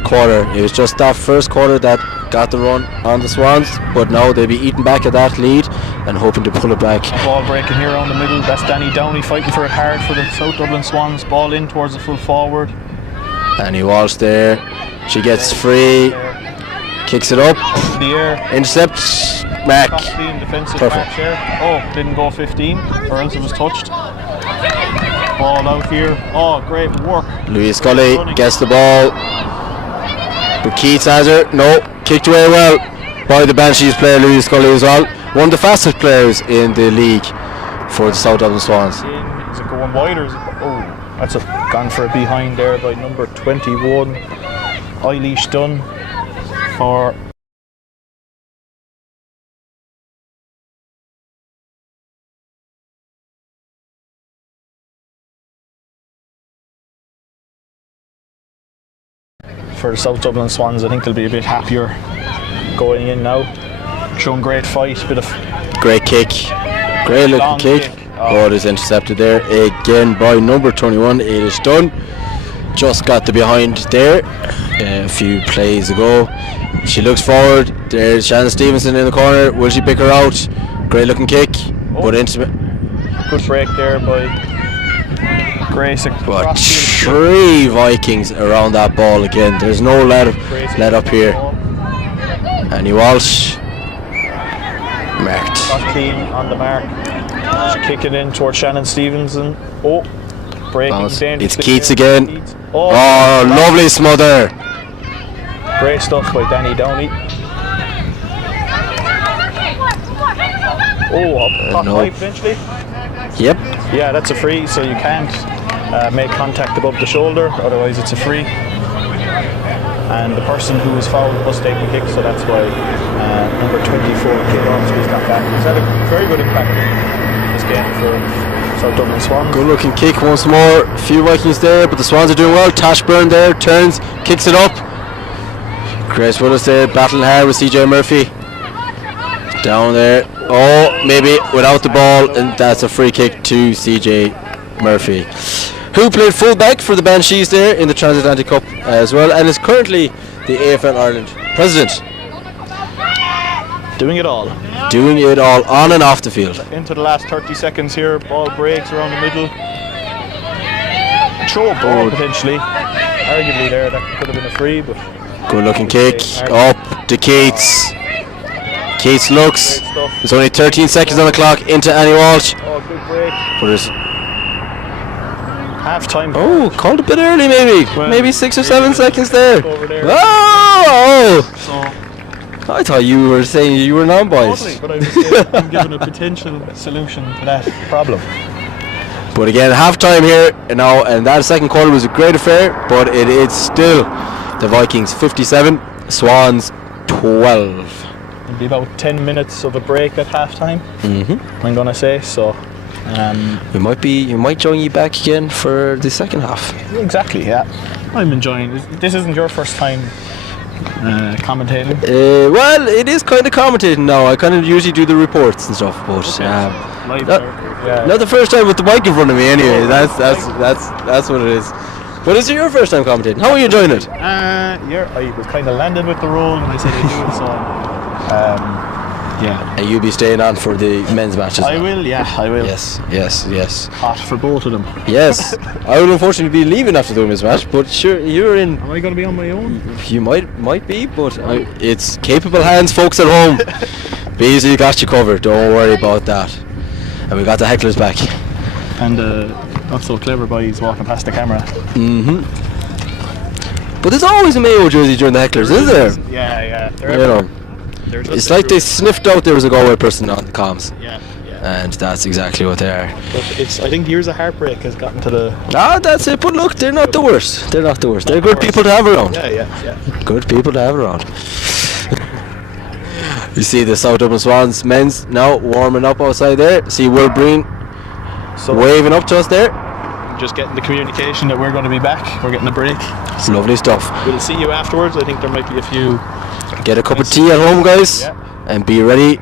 quarter. It was just that first quarter that got the run on the Swans, but now they'll be eating back at that lead and hoping to pull it back. Ball breaking here around the middle. That's Danny Downey fighting for it hard for the South Dublin Swans. Ball in towards the full forward. Annie Walsh there. She gets free. Kicks it up. In the air. Intercepts. Back. Perfect. Oh, didn't go 15, or else it was touched. Ball out here. Oh, great work. Louise Scully gets the ball. But Keats has her. No. Kicked away well by the Banshees player Louise Scully as well. One of the fastest players in the league for the South Dublin Swans. Is it going wide or is it? Oh, that's gone for a behind there by number 21. Eilish Dunn for the South Dublin Swans. I think they'll be a bit happier going in now. Showing great fight, bit of Great kick. Great looking long kick. Oh, it is intercepted there again by number 21, Eilish Dunn. Just got the behind there a few plays ago. She looks forward. There's Shannon Stevenson in the corner. Will she pick her out? Great looking kick. But into good break there by Grace. but 3 Vikings around that ball again. There's no let up here. Annie Walsh marked. Not clean on the mark. She kick it in towards Shannon Stevenson. Oh, breaking Bounce. dangerously. It's Keats again. Keats. Oh, lovely smother. Great stuff by Danny Downey. Oh, up No. right eventually. Yep. Yeah, that's a free, so you can't make contact above the shoulder, otherwise it's a free. And the person who was fouled must take the kick, so that's why number 24 Kidowski's got back. He's had a very good impact in this game for South Dublin Swans. Good looking kick once more. A few Vikings there, but the Swans are doing well. Tashburn there, turns, kicks it up. Grace Willis there, battling hard with CJ Murphy. Down there. Oh, maybe without the ball, and that's a free kick to CJ Murphy, who played fullback for the Banshees there in the Transatlantic Cup as well, and is currently the AFL Ireland president. Doing it all. Doing it all on and off the field. Into the last 30 seconds here, ball breaks around the middle. Throw a ball potentially. Arguably there, that could have been a free, but Good looking kick. Up to Keats. Keats looks. There's only 13 seconds on the clock into Annie Walsh. oh, good break. But there's, Half time. oh, called a bit early maybe. Well, Maybe 6 or 7 seconds there. over there. Oh! So, I thought you were saying you were non-biased. totally, but I was saying I'm giving a potential solution to that problem. But again, half-time here now, and that second quarter was a great affair, but it is still the Vikings 57, Swans 12. It'll be about 10 minutes of a break at half time, I'm going to say. So, We might join you back again for the second half. exactly, yeah. I'm enjoying it. This isn't your first time commentating. Well, it is kind of commentating now. I kind of usually do the reports and stuff, but Live not, yeah. not the first time with the mic in front of me. Anyway, that's what it is. But is it your first time commentating? How are you enjoying it? I was kind of landed with the role and I said I do it, so yeah. And you'll be staying on for the men's matches. I will, yeah, I will. Yes. Hot for both of them. Yes. I will unfortunately be leaving after the women's match, but sure, you're in. Am I going to be on my own? You might be, but it's capable hands, folks at home. Beasley got you covered. Don't worry about that. And we got the hecklers back. And not so clever boys walking past the camera. But there's always a Mayo jersey during the hecklers, is there? Yeah. They're You know, they're just it's like they sniffed out there was a Galway person on the comms, Yeah. and that's exactly what they are. But I think years of heartbreak has gotten to the. That's it. But look, they're not the worst. They're not the worst. They're good people to have around. Yeah. Good people to have around. You see the South Dublin Swans men's now warming up outside there. See Will Breen So waving up to us there. just getting the communication that we're going to be back. We're getting a break. It's lovely stuff. We'll see you afterwards. I think there might be a few. Get a cup of tea at home, guys, Yeah. and be ready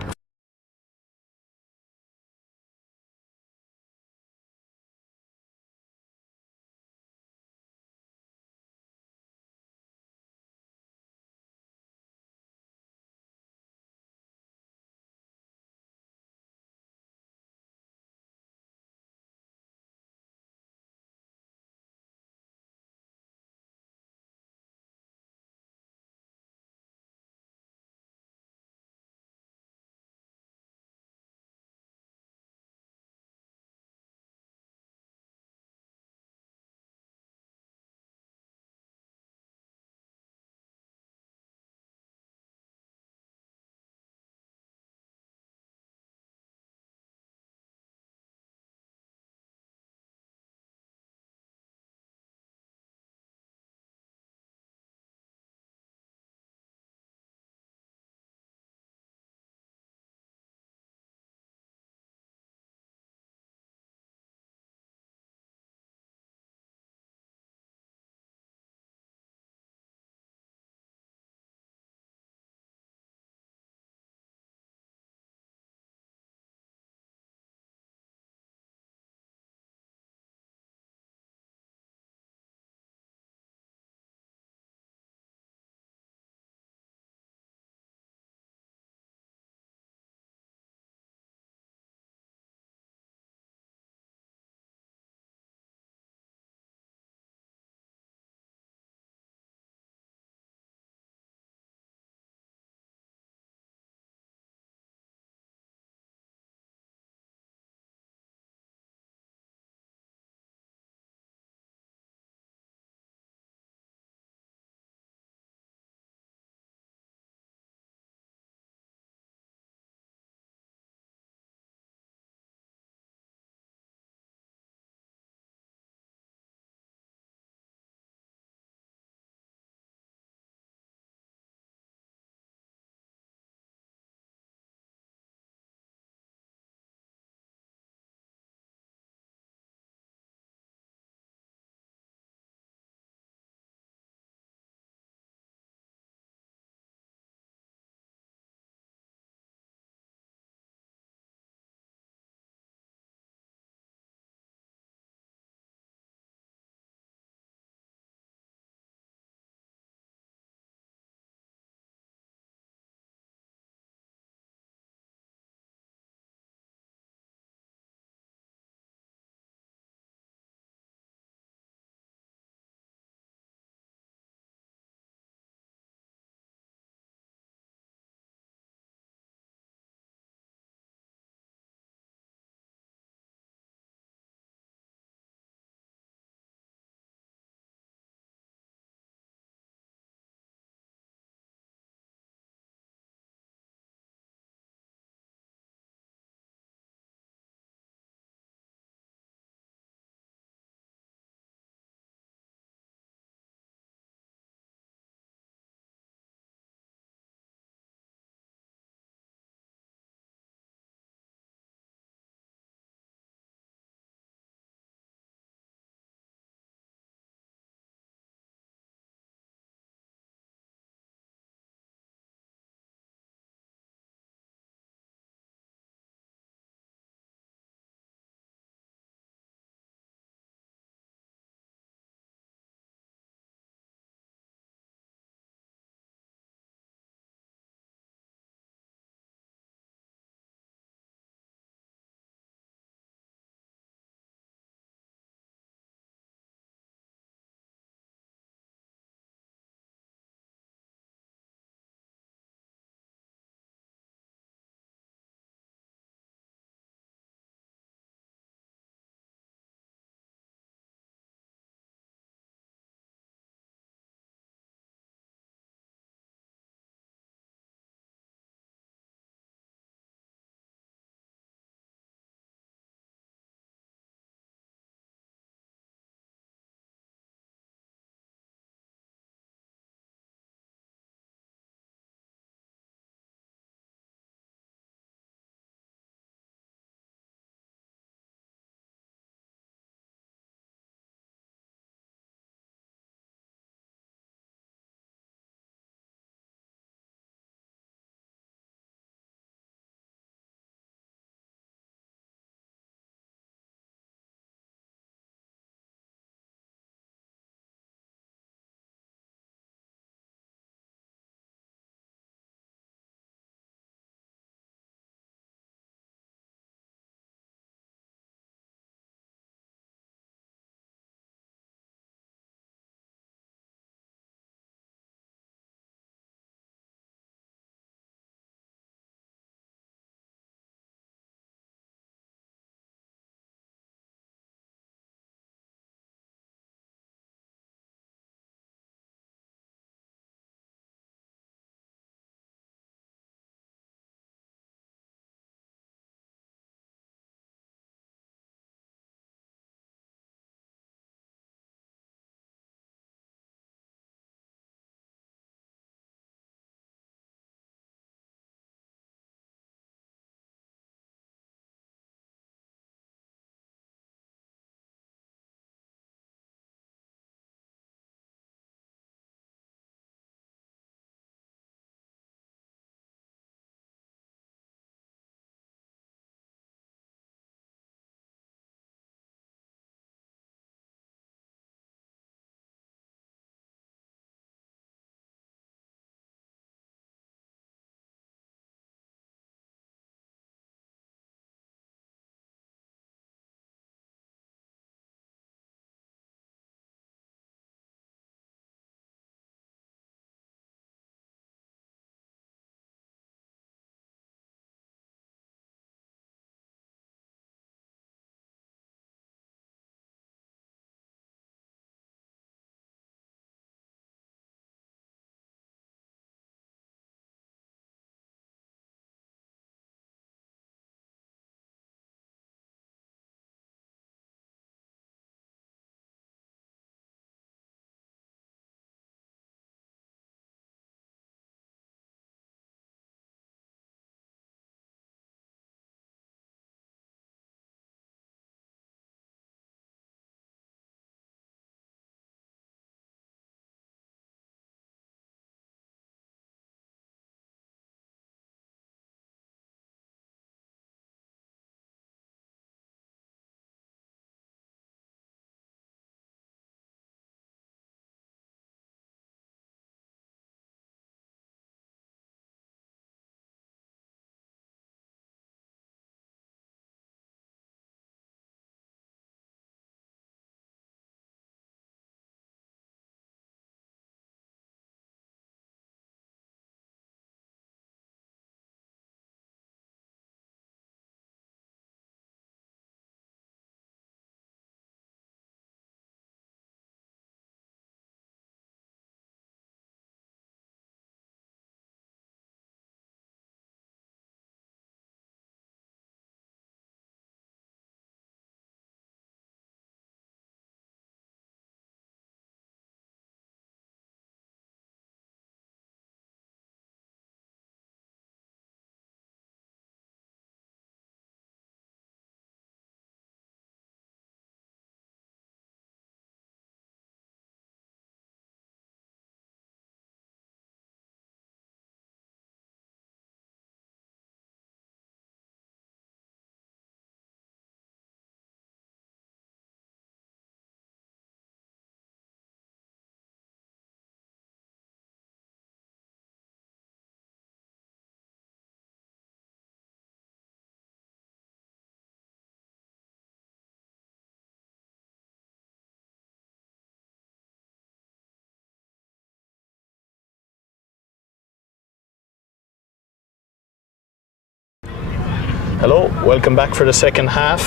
Hello, welcome back for the second half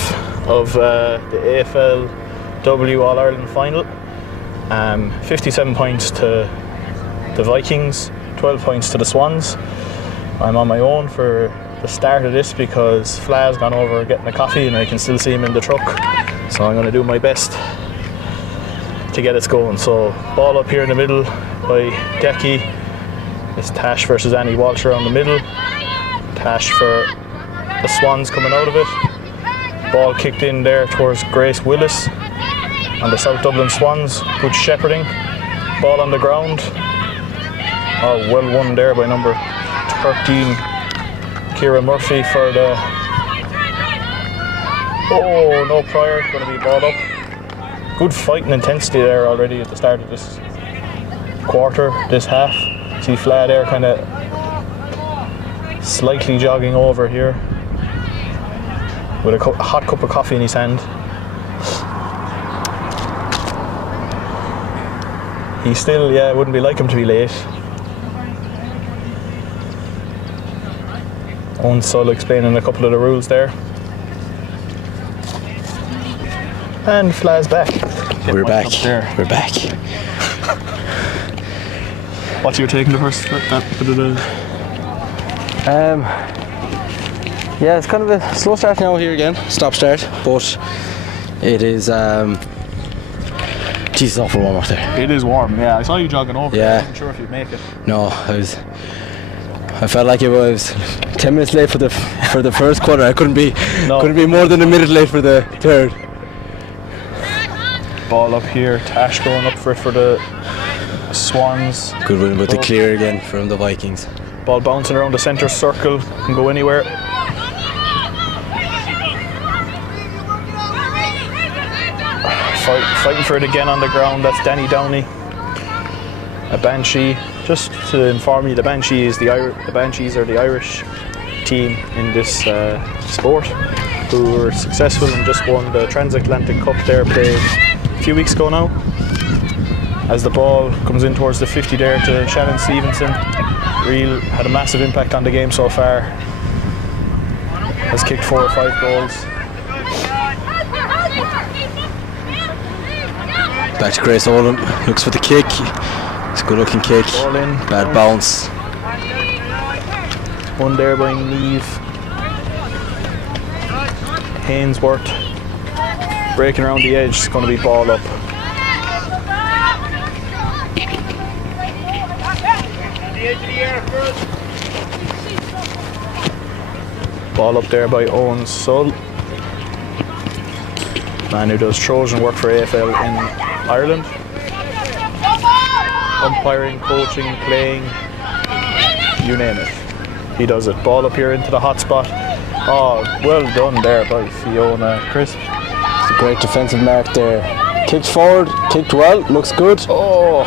of the AFL W All-Ireland final. 57 points to the Vikings, 12 points to the Swans. I'm on my own for the start of this because Fla's gone over getting a coffee and I can still see him in the truck. So I'm going to do my best to get us going. So ball up here in the middle by Decky. It's Tash versus Annie Walsh around the middle. Tash for the Swans coming out of it. Ball kicked in there towards Grace Willis on the South Dublin Swans. Good shepherding. Ball on the ground. Oh, well won there by number 13, Ciara Murphy for the... Oh, no prior. Going to be ball up. Good fighting intensity there already at the start of this quarter, this half. See Fla there kind of slightly jogging over here with a hot cup of coffee in his hand. He still, yeah, wouldn't be like him to be late. Owen Sull explaining a couple of the rules there. And Fla's back. We're back. We're back. What's your take on the first bit of the... Yeah, it's kind of a slow start now here again. Stop start, but it is. Geez, it's awful warm out there. It is warm, yeah. I saw you jogging over. Yeah. I wasn't sure if you'd make it. No, I felt like it was 10 minutes late for the first quarter. I couldn't be more than a minute late for the third. Ball up here. Tash going up for it for the Swans. Good win with the clear again from the Vikings. Ball bouncing around the centre circle. Can go anywhere. Fighting for it again on the ground. That's Danny Downey. A Banshee. Just to inform you, the Banshees are the Irish team in this sport who were successful and just won the Transatlantic Cup there, played a few weeks ago now. As the ball comes in towards the 50 there to Shannon Stevenson, had a massive impact on the game so far. Has kicked 4 or 5 goals. Back to Grace Oldham, looks for the kick. It's a good looking kick. Ball in. Bad bounce. One there by Neve. Hainsworth breaking around the edge. It's going to be ball up. Ball up there by Owen Sull. Man who does Trojan work for AFL in Ireland. Umpiring, coaching, playing, you name it. He does it. Ball up here into the hot spot. Oh, well done there by Fiona Crisp. It's a great defensive mark there. Kicked forward, kicked well, looks good. Oh,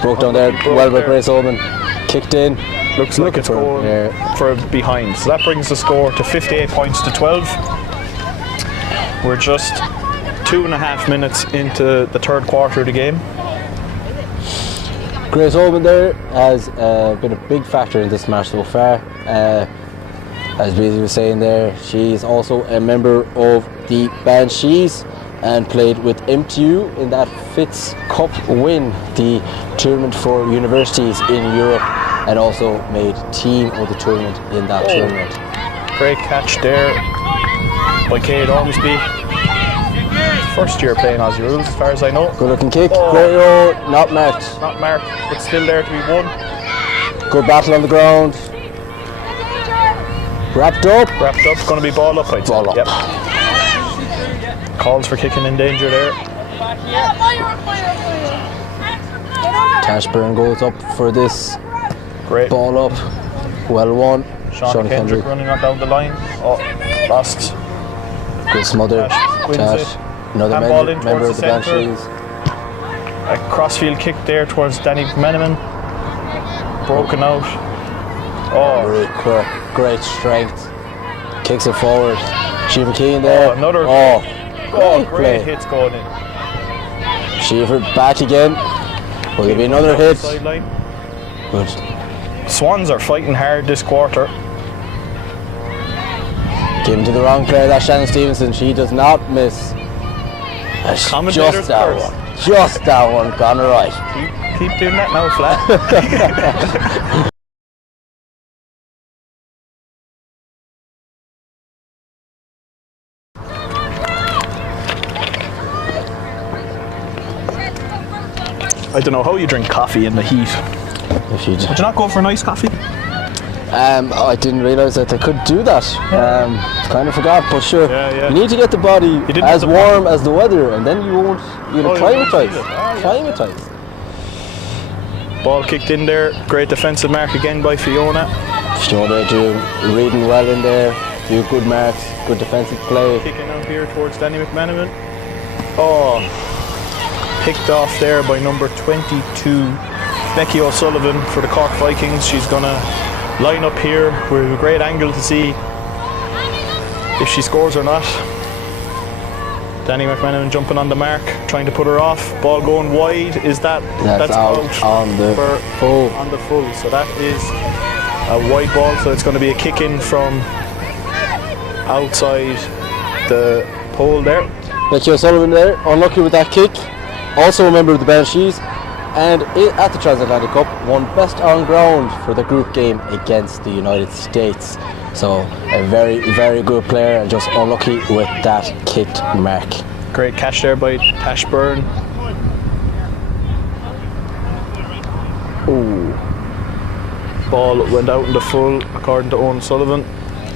Broke down there, well by Grace Oldham. Kicked in. Looks like it's going for behind. So that brings the score to 58 points to 12. We're just 2.5 minutes into the third quarter of the game. Grace Oldham there has been a big factor in this match so far. As Beasley was saying there, she's also a member of the Banshees and played with MTU in that Fitz Cup win, the tournament for universities in Europe, and also made team of the tournament in that tournament. Great catch there by Kate Ormsby. First year playing Aussie rules as far as I know. Good looking kick, great roll, not marked. Not marked, but still there to be won. Good battle on the ground. Wrapped up, going to be ball up, I'd say. Ball up. Yep. Calls for kicking in danger there. Tash Byrne goes up for this. Great. Ball up, well won. Sean Kendrick running on down the line. Oh, lost. Good smother. Tash wins Tash. it. Another Handball in member of towards the the centre. Banshees. A crossfield kick there towards Danny McMenamin. Broken out. Oh, Great strength. Kicks it forward. Shiva Keane there. Another. Oh, great hits going in. Shiva back again. Will there be another hit? Sideline. Good. Swans are fighting hard this quarter. Given to the wrong player, that's Shannon Stevenson. She does not miss. Commentator's Just that curse. one. Just that one gone right. Keep doing that now, Flat. I don't know how you drink coffee in the heat. If you Would you not go for a nice coffee? I didn't realise that they could do that. Kind of forgot, but sure. Yeah. You need to get the body didn't as get the warm as the weather, and then you won't. You'll Oh, you won't acclimatise. feel it. Ah, yeah. Acclimatise. Ball kicked in there. Great defensive mark again by Fiona. Fiona doing reading well in there. Few good marks, good defensive play. Kicking out here towards Danny McManaman. Oh, picked off there by number 22, Becky O'Sullivan for the Cork Vikings. She's gonna line up here with a great angle to see if she scores or not. Danny McManaman jumping on the mark, trying to put her off. Ball going wide. Is that's out on the full. On the full. So that is a wide ball. So it's going to be a kick in from outside the pole there. Becky O'Sullivan there, unlucky with that kick. Also a member of the Banshees, and at the Transatlantic Cup won best on ground for the group game against the United States. So a very, very good player, and just unlucky with that kicked mark. Great catch there by Tash Byrne. Ooh. Ball went out in the full according to Owen Sullivan.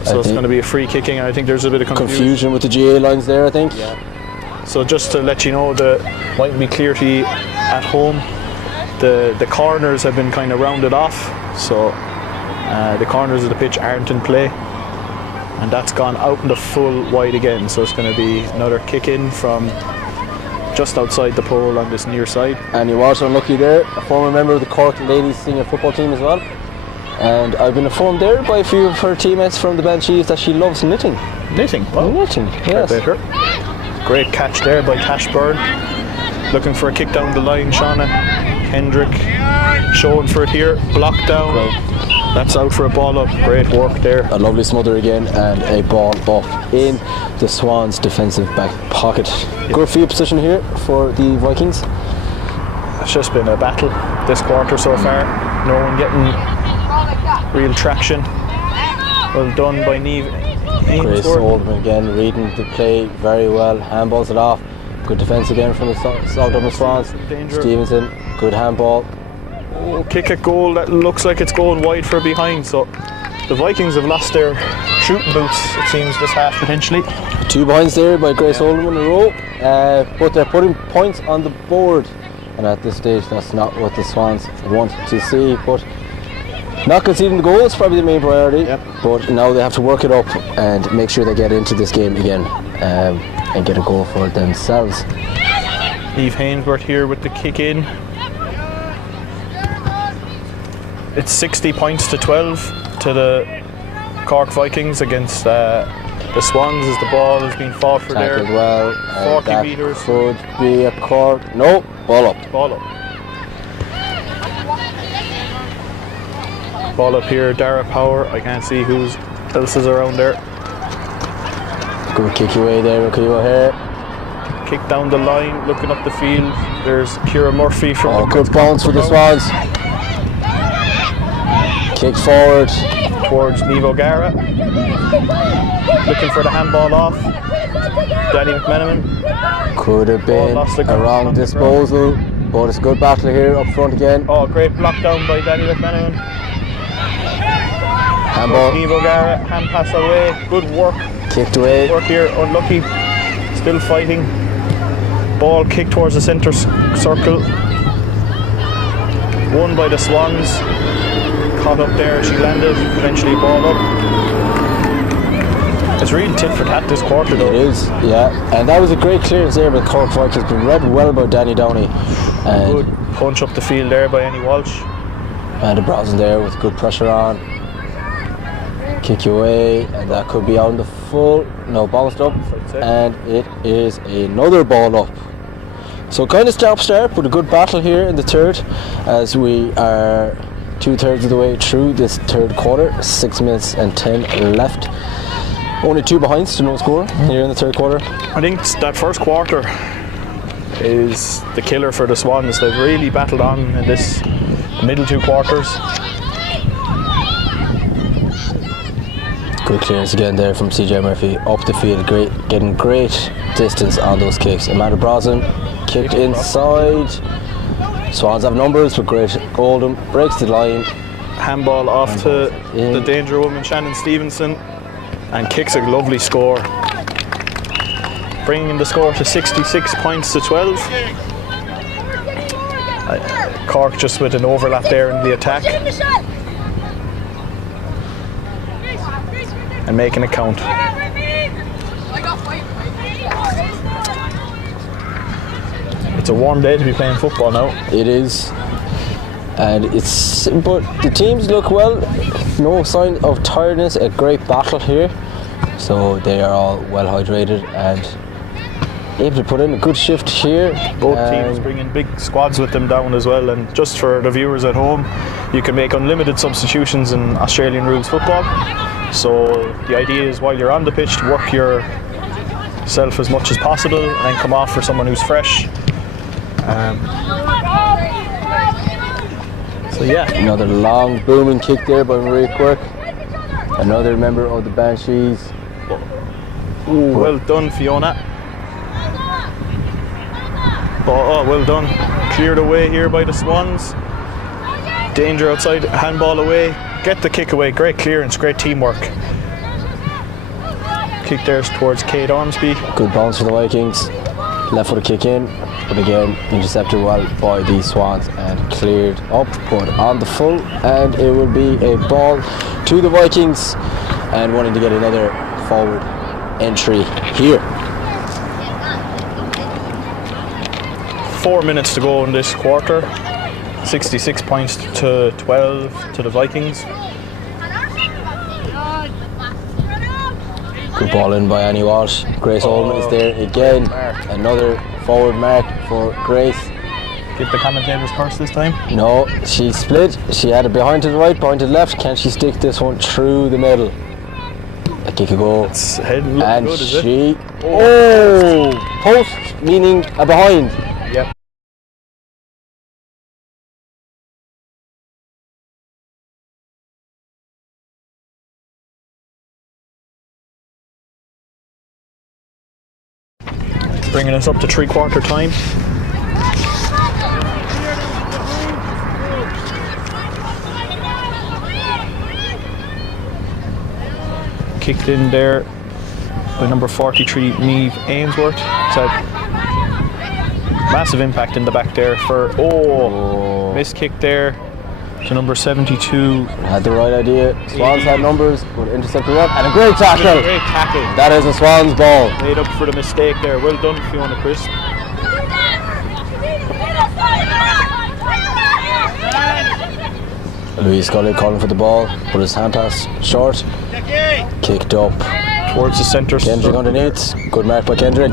So it's going to be a free kicking. I think there's a bit of Confusion with the GA lines there, I think. Yeah. So just to let you know, might be clear to you at home, the corners have been kind of rounded off. So the corners of the pitch aren't in play. And that's gone out in the full wide again. So it's going to be another kick in from just outside the pole on this near side. And you was unlucky there, a former member of the Cork ladies senior football team as well. And I've been informed there by a few of her teammates from the Banshees that she loves knitting. Knitting? Wow. Knitting, yes. Better. Great catch there by Tash Byrne. Looking for a kick down the line, Shauna. Hendrick showing for it here. Blocked down. Great. That's out for a ball up. Great work there. A lovely smother again, and a ball up in the Swans' defensive back pocket. Good field position here for the Vikings. It's just been a battle this quarter so far. No one getting real traction. Well done by Niamh Grace Ainsworth. Oldham again reading the play very well. Handballs it off. Good defence again from the South Dublin Swans. Danger. Stevenson, good handball. Oh, kick at goal. That looks like it's going wide for behind. So the Vikings have lost their shooting boots, it seems, this half potentially. 2 behinds there by Grace Oldham in a row. But they're putting points on the board. And at this stage, that's not what the Swans want to see. But not conceding the goal is probably the main priority. Yep. But now they have to work it up and make sure they get into this game again and get a goal for themselves. Niamh Ainsworth here with the kick in. It's 60 points to 12 to the Cork Vikings against the Swans as the ball has been fought for there. Tackled well. 40 that metres. could be a Cork. No, ball up. Ball up. Ball up here, Dara Power. I can't see who else is around there. Good kick away there, Kiwa here. Kick down the line, looking up the field. There's Ciara Murphy from Oh, the good bounce for the Swans. Kick forward. towards Niamh O'Gara. Looking for the handball off. Danny McManaman. Could have been lost the a ground wrong on the disposal, but it's a good battle here up front again. Oh, great block down by Danny McManaman. Handball Niamh O'Gara, hand pass away. Good work. kicked away. Work here, unlucky. Still fighting. Ball kicked towards the centre circle. Won by the Swans. Caught up there, she landed. Eventually ball up. It's really tit for tat this quarter though. It is, yeah. And that was a great clearance there by Cork Vikings. Been read well by Danny Downey. And Good punch up the field there by Annie Walsh. And the Browson there with good pressure on. Kick you away, and that could be on the full. No, bounced up, and it is another ball up. So kind of start, but a good battle here in the third, as we are 2/3 of the way through this third quarter. 6 minutes and 10 left. Only 2 behinds to no score here in the third quarter. I think that first quarter is the killer for the Swans. They've really battled on in this middle 2 quarters. Good clearance again there from CJ Murphy up the field, getting great distance on those kicks. Amanda Brosnan kicked inside. Swans have numbers, but great Oldham breaks the line. Handball off to the danger woman Shannon Stevenson and kicks a lovely score, bringing the score to 66 points to 12. Cork just with an overlap there in the attack and making it count. It's a warm day to be playing football now. It is, and but the teams look well. No sign of tiredness. A great battle here, so they are all well hydrated and able to put in a good shift here. Both teams bringing big squads with them down as well, and just for the viewers at home, you can make unlimited substitutions in Australian rules football. So the idea is while you're on the pitch to work yourself as much as possible and then come off for someone who's fresh. So yeah, another long booming kick there by Marie Quirk. Another member of the Banshees. Ooh, well done, Fiona. Oh, well done. Cleared away here by the Swans. Danger outside, handball away. Get the kick away. Great clearance, great teamwork. Kick there towards Kate Ormsby. Good bounce for the Vikings. Left foot kick in, but again intercepted well by the Swans and cleared up, put on the full, and it will be a ball to the Vikings and wanting to get another forward entry here. 4 minutes to go in this quarter. 66 points to 12 to the Vikings. Good ball in by Annie Walsh. Grace Oldham is there again. Another forward mark for Grace. Give the commentators first this time. No, she split. She had it behind to the right, behind to the left. Can she stick this one through the middle? A kick a go. It's heading and good, is she. it? Oh! Post, meaning a behind. Yep. Bringing us up to 3/4 time. Kicked in there by number 43, Niamh Ainsworth. It's had massive impact in the back there for missed kick there to number 72. Had the right idea. Swans had numbers, but intercepted well. And a great tackle. Great tackle. That is a Swans ball. Made up for the mistake there. Well done, Fiona Crisp. Louise Scully calling for the ball, but his hand pass short. Kicked up towards the centre. Kendrick underneath. Good mark by Kendrick.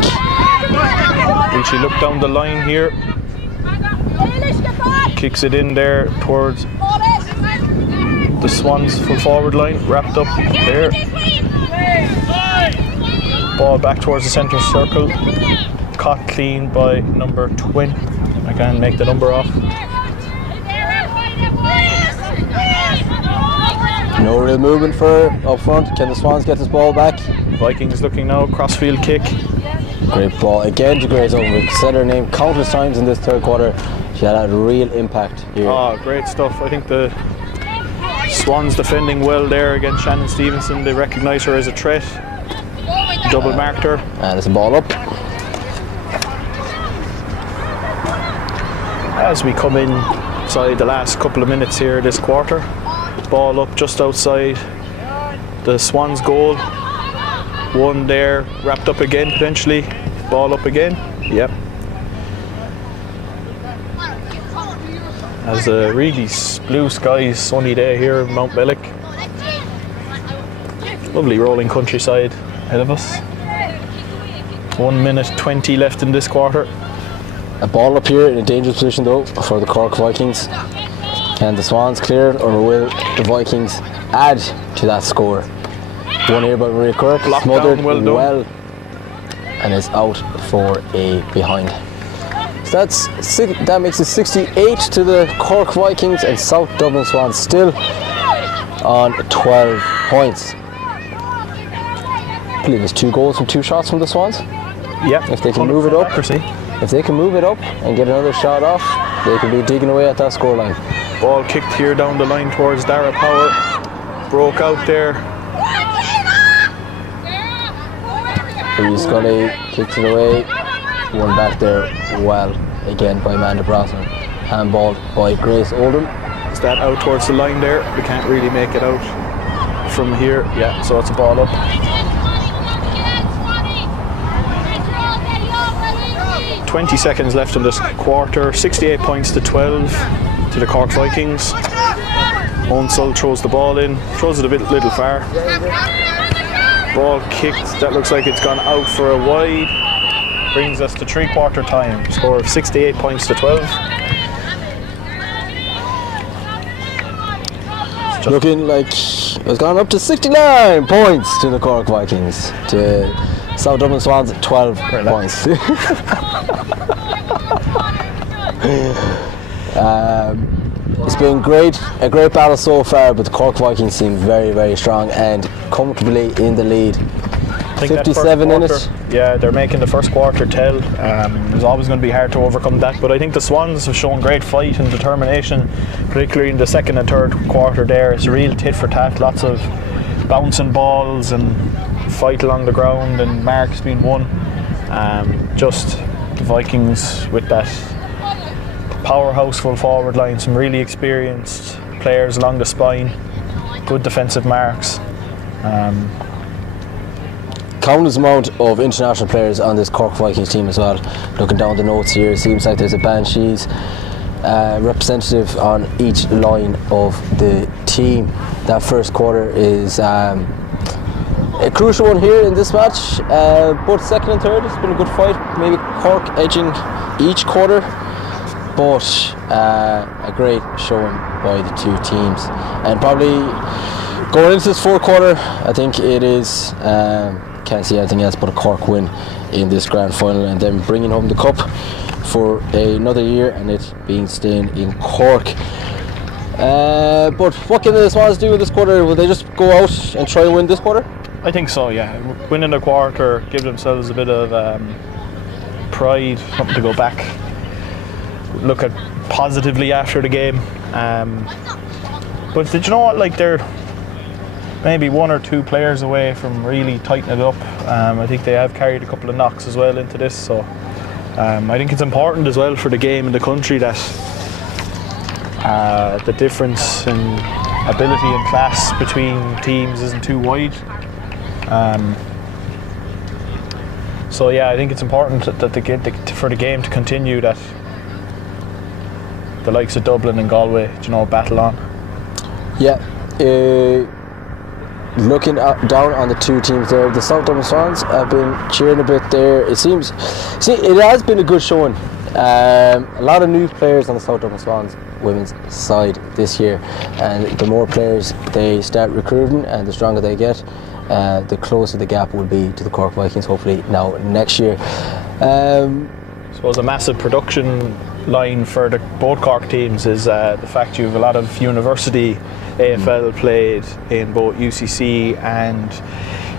Richie looked down the line here. Kicks it in there towards the Swans full forward line. Wrapped up there. Ball back towards the centre circle. Caught clean by number 20. I can't make the number off. No real movement for up front. Can the Swans get this ball back? Vikings looking now. Crossfield kick. Great ball again to Grace Oldham. We've said her name countless times in this third quarter. She had a real impact here. Oh, great stuff. I think the Swans defending well there against Shannon Stevenson. They recognise her as a threat. Double marked her. And it's a ball up. As we come inside the last couple of minutes here this quarter, ball up just outside the Swans goal. One there, wrapped up again potentially. Ball up again. Yep. As a really blue skies, sunny day here in Mount Bellick. Lovely rolling countryside ahead of us. 1 minute 20 left in this quarter. A ball up here in a dangerous position though for the Cork Vikings. Can the Swans clear it, or will the Vikings add to that score? One here by Maria Kirk, Blocked smothered down, well done. and is out for a behind. So that makes it 68 to the Cork Vikings, and South Dublin Swans still on 12 points. I believe it's 2 goals from 2 shots from the Swans. Yeah. If they can move it up, Accuracy. if they can move it up and get another shot off, they could be digging away at that scoreline. Ball kicked here down the line towards Dara Power. Broke out there. Scully kicked it away. One back there well again by Amanda Brosnan. Handball by Grace Oldham. Is that out towards the line there? We can't really make it out from here. Yeah, so it's a ball up. 20 seconds left in this quarter. 68 points to 12 to the Cork Vikings. Onsel throws the ball in, throws it a little far. Ball kicked, that looks like it's gone out for a wide. Brings us to 3/4 time. Score of 68 points to 12. Looking like it's gone up to 69 points to the Cork Vikings. To South Dublin Swans at 12 points. It's been a great battle so far, but the Cork Vikings seem very, very strong and comfortably in the lead. I think that 57 first in quarter, it. Yeah, they're making the first quarter tell. It's always going to be hard to overcome that, but I think the Swans have shown great fight and determination, particularly in the second and third quarter there. It's a real tit for tat, lots of bouncing balls and fight along the ground and marks being won. Just the Vikings with that powerhouse full forward line, some really experienced players along the spine, good defensive marks. Countless amount of international players on this Cork Vikings team as well. Looking down the notes here, it seems like there's a Banshees representative on each line of the team. That first quarter is a crucial one here in this match. Both second and third, it's been a good fight. Maybe Cork edging each quarter, but a great showing by the two teams. And probably going into this fourth quarter, I think it is can't see anything else but a Cork win in this grand final, and then bringing home the cup for another year, and it being staying in Cork. But what can the Swans do in this quarter? Will they just go out and try and win this quarter? I think so, yeah. Winning the quarter, give themselves a bit of pride, something to go back, look at positively after the game. But did you know what? Like, they're maybe 1 or 2 players away from really tightening it up. I think they have carried a couple of knocks as well into this, so I think it's important as well for the game and the country that the difference in ability and class between teams isn't too wide. So yeah, I think it's important that for the game to continue, that the likes of Dublin and Galway, battle on. Yeah. Looking down on the two teams there, the South Dublin Swans have been cheering a bit there. It has been a good showing. A lot of new players on the South Dublin Swans women's side this year, and the more players they start recruiting and the stronger they get, the closer the gap will be to the Cork Vikings, hopefully now next year. I suppose a massive production line for both Cork teams is the fact you have a lot of university AFL played in both UCC and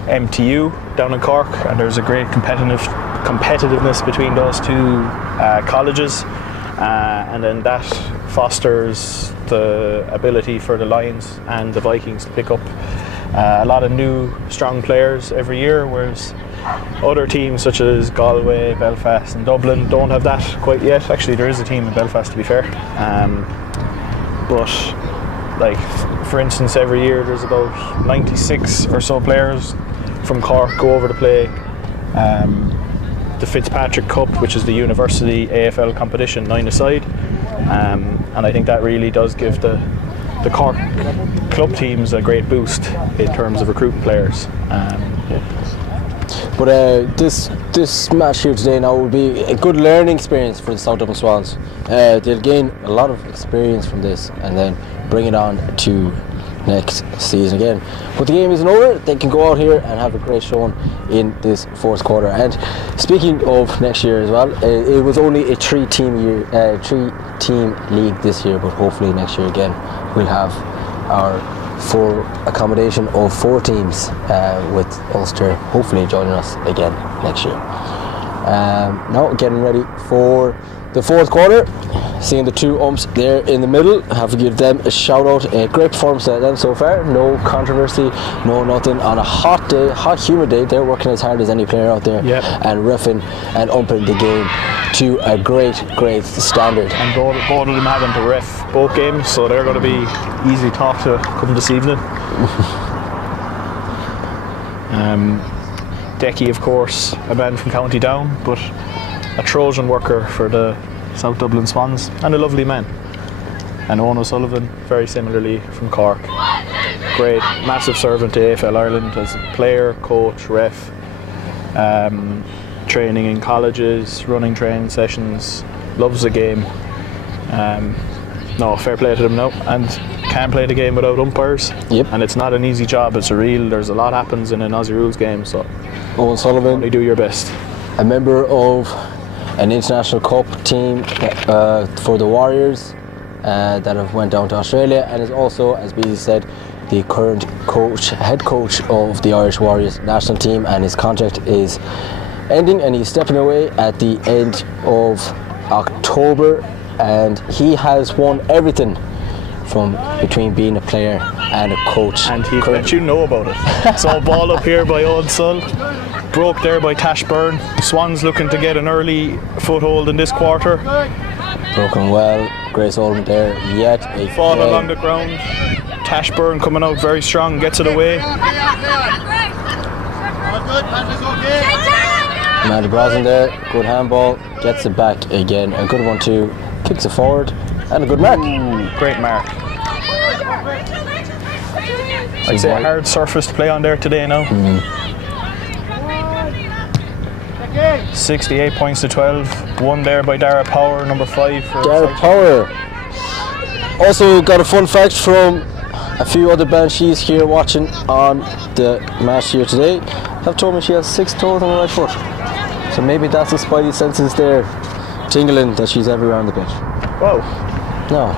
MTU down in Cork, and there's a great competitiveness between those two colleges, and then that fosters the ability for the Lions and the Vikings to pick up a lot of new strong players every year, whereas other teams such as Galway, Belfast and Dublin don't have that quite yet. Actually, there is a team in Belfast, to be fair, but like, for instance, every year there's about 96 or so players from Cork go over to play the Fitzpatrick Cup, which is the university AFL competition, 9-a-side, and I think that really does give the Cork club teams a great boost in terms of recruiting players. But this match here today now will be a good learning experience for the South Dublin Swans. They'll gain a lot of experience from this and then bring it on to next season again. But the game isn't over. They can go out here and have a great showing in this fourth quarter. And speaking of next year as well, it was only a three-team league this year, but hopefully next year again we'll have our full accommodation of 4 teams, with Ulster hopefully joining us again next year. Now getting ready for the fourth quarter, seeing the 2 umps there in the middle, have to give them a shout out. A great performance at them so far, no controversy, no nothing, on a hot day, hot humid day. They're working as hard as any player out there, and reffing and umping the game to a great standard. And both of them having to ref both games, so they're going to be easy to talk to come this evening. Decky, of course, a man from County Down, but a Trojan worker for the South Dublin Swans, and a lovely man. And Owen O'Sullivan, very similarly from Cork. Great, massive servant to AFL Ireland as a player, coach, ref, training in colleges, running training sessions, loves the game. No, fair play to them now, and can't play the game without umpires. Yep. And it's not an easy job. There's a lot happens in an Aussie rules game, so Owen Sullivan, only do your best. a member of an international cup team for the Warriors that have went down to Australia, and is also, as Beezy said, the current head coach of the Irish Warriors national team, and his contract is ending and he's stepping away at the end of October, and he has won everything from between being a player and a coach. And he'd let you know about it. So ball up here by Owen Sull, broke there by Tash Byrne. Swans looking to get an early foothold in this quarter. Broken well, Grace Oldham there yet a Fall along the ground. Tash Byrne coming out very strong, gets it away. Amanda Brosnan there, good handball, gets it back again, a good one too, kicks it forward, and a good mark. Ooh, great mark. I'd say a hard surface to play on there today now. 68 points to 12. One there by Dara Power, number 5. Dara Power. Also got a fun fact from a few other banshees here watching on the match here today. Have told me she has 6 toes on the right foot. So maybe that's the spidey senses there tingling that she's everywhere on the pitch. Whoa. No.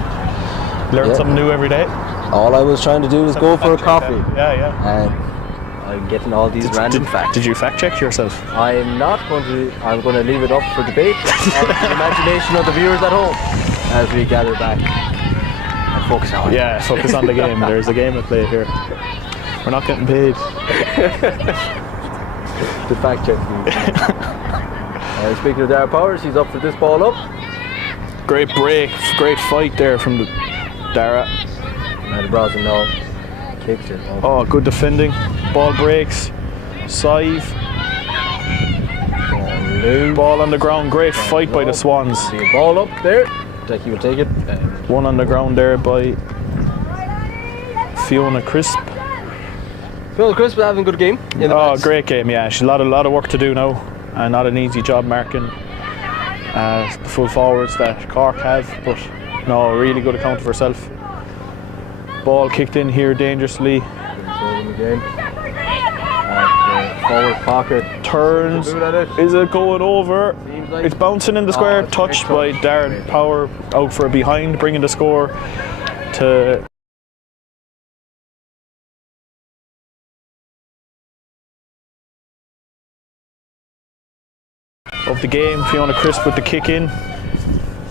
Learn something new every day. All I was trying to do was go for a coffee. Yeah. And I'm getting all these random facts. Did you fact check yourself? I'm not going to. I'm going to leave it up for debate and the imagination of the viewers at home as we gather back and focus on it. Yeah, focus on the game. There's a game at play here. We're not getting paid. The fact check. Speaking of Dara Powers, he's up for this ball up. Great break, great fight there from Dara. And Brosnan now kicks it. Oh, good defending. Ball breaks. Sive. Ball on the ground. Great fight by the Swans. See a ball up there. Decky will take it. One on the ground there by Fiona Crisp. Fiona Crisp having a good game. Great game, yeah. She's a lot of work to do now. Not an easy job marking the full forwards that Cork have, but no, really good account of herself. Ball kicked in here dangerously. Forward pocket. Turns. Is it going over? Like it's bouncing in the square. Touched by Darren Power out for a behind, bringing the score to. Of the game, Fiona Crisp with the kick in,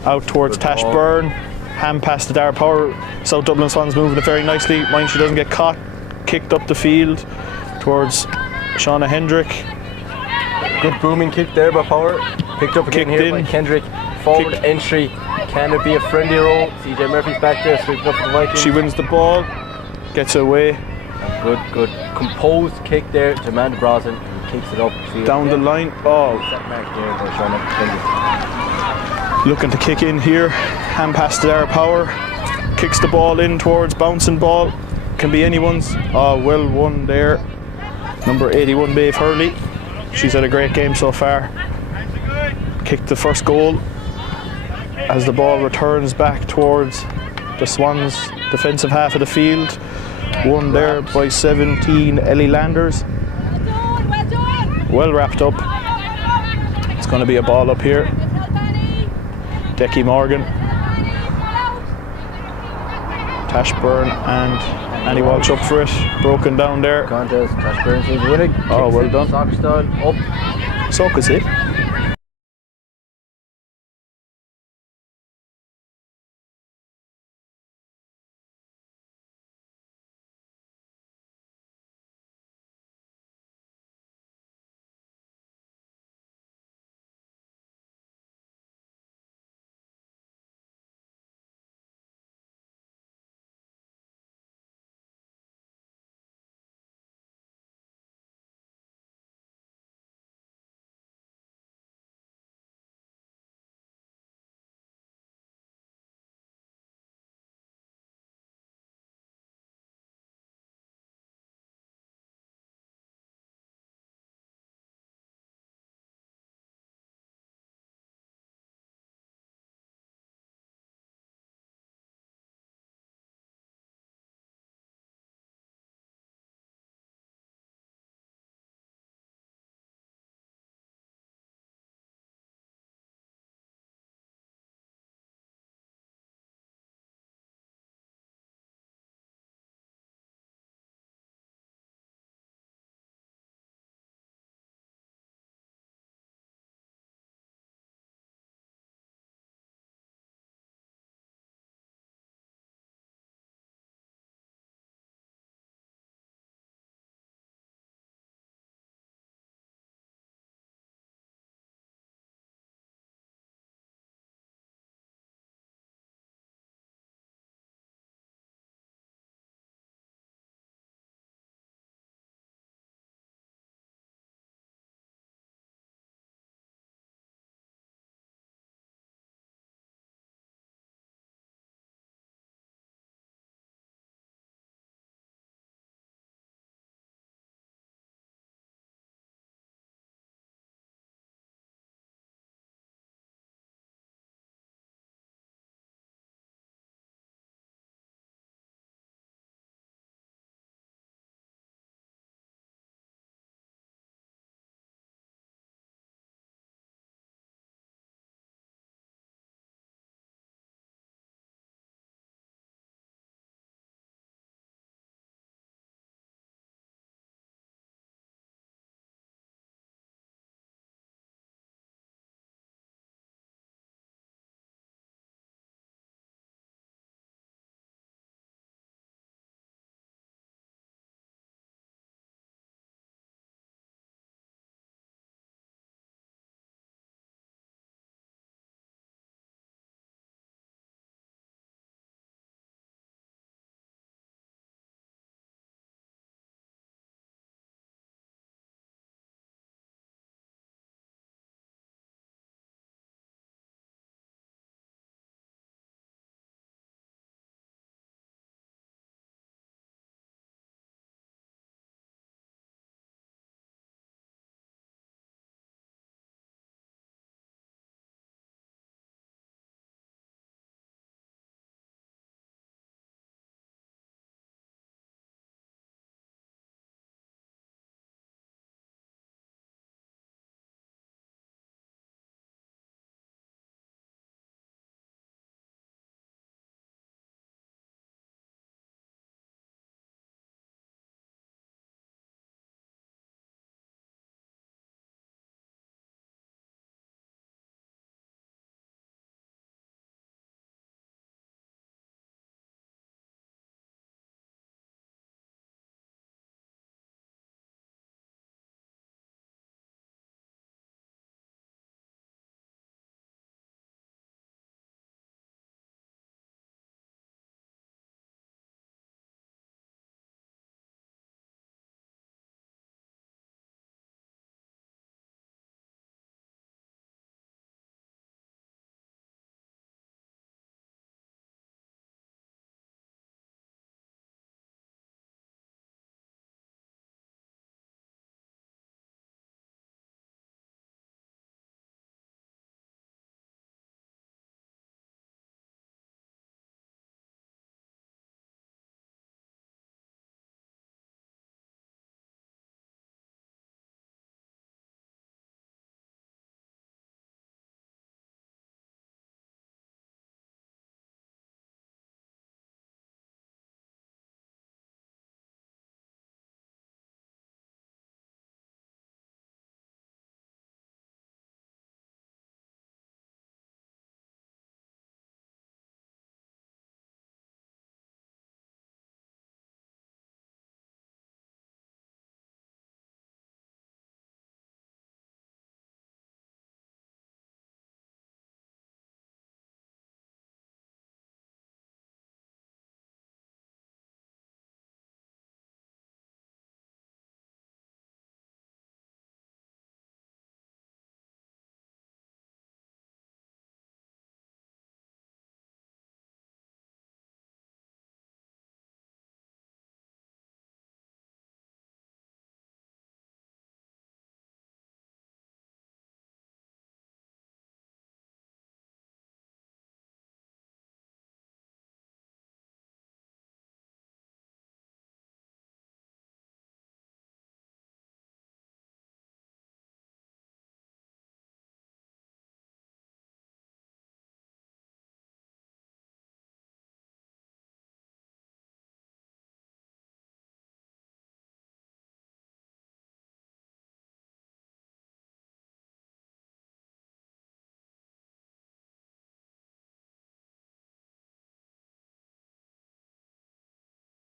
out towards Tash Byrne, hand pass to Dara Power. South Dublin Swans moving it very nicely. Mind she doesn't get caught. Kicked up the field towards Shauna Hendrick. Good booming kick there by Power. Picked up again here by Kendrick. Forward entry. Can it be a friendly roll? CJ Murphy's back there, sweeping up the Vikings. She wins the ball, gets it away. Good composed kick there to Amanda Brosnan. Kicks it up down the line. Oh, looking to kick in here. Hand pass to Dara Power. Kicks the ball in towards bouncing ball. Can be anyone's. Oh, well won there. Number 81, Maeve Hurley. She's had a great game so far. Kicked the first goal as the ball returns back towards the Swans' defensive half of the field. Won there by 17, Ellie Landers. Well done. Well wrapped up. It's going to be a ball up here. Decky Morgan, Tash Byrne and Annie Walsh up for it. Broken down there. Contest, Tash Burns is winning. Oh, well done. Soccer style, up. So could see.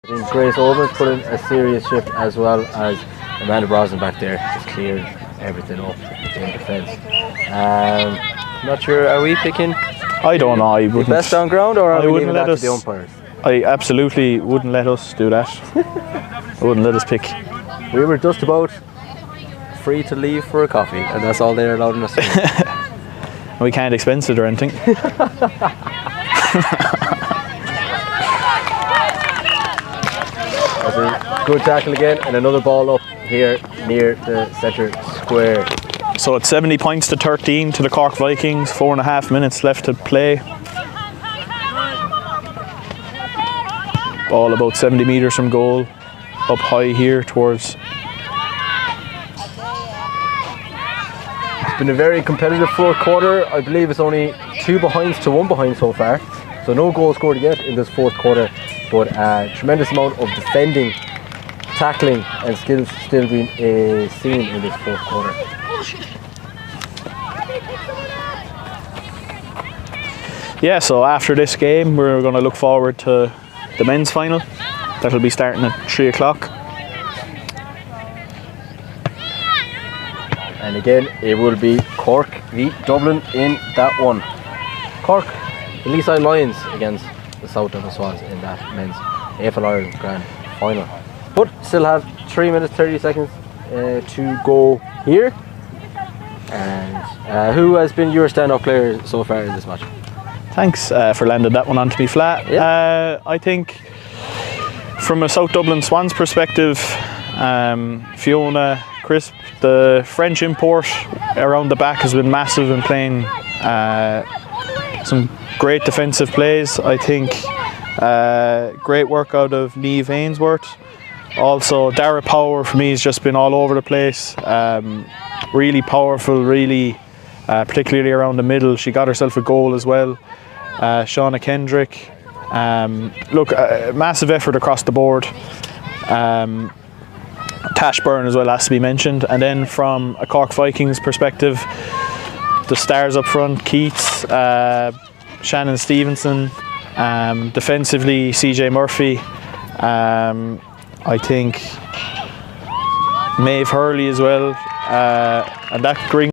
I think Grace Owens put in a serious shift, as well as Amanda Brosnan back there, just cleared everything up in defence. Not sure, are we picking I don't know. I wouldn't. best on ground, or are I we wouldn't leaving let that us. to the umpires? I absolutely wouldn't let us do that. I wouldn't let us pick. We were just about free to leave for a coffee, and that's all they're allowing us to do. We can't expense it or anything. That's a good tackle again, and another ball up here near the centre square. So it's 70 points to 13 to the Cork Vikings. 4.5 minutes left to play. Ball about 70 metres from goal. Up high here towards. It's been a very competitive fourth quarter. I believe it's only 2 behinds to 1 behind so far. So no goal scored yet in this fourth quarter, but a tremendous amount of defending, tackling and skills still being seen in this fourth quarter. Yeah, so after this game, we're going to look forward to the men's final. That'll be starting at 3 o'clock. And again, it will be Cork v Dublin in that one. Cork, the Leaside Lions against the South Dublin Swans in that men's AFL Ireland Grand Final. But still have 3 minutes 30 seconds to go here. And who has been your standout player so far in this match? Thanks for landing that one onto me flat. Yeah. I think from a South Dublin Swans perspective, Fiona Crisp, the French import around the back, has been massive in playing some great defensive plays. I think great work out of Niamh Ainsworth. Also, Dara Power for me has just been all over the place. Really powerful, really, particularly around the middle. She got herself a goal as well. Shauna Kendrick. Massive effort across the board. Tash Byrne as well has to be mentioned. And then from a Cork Vikings perspective, the stars up front, Keats, Shannon Stevenson, defensively CJ Murphy, I think Maeve Hurley as well, and that brings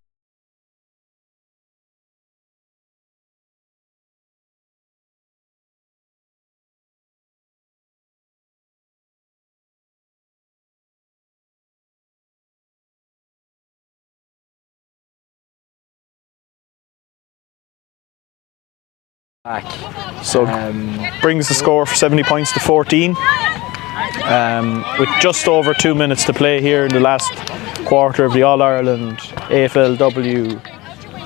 Back. So brings the score for 70 points to 14. With just over 2 minutes to play here in the last quarter of the All-Ireland AFLW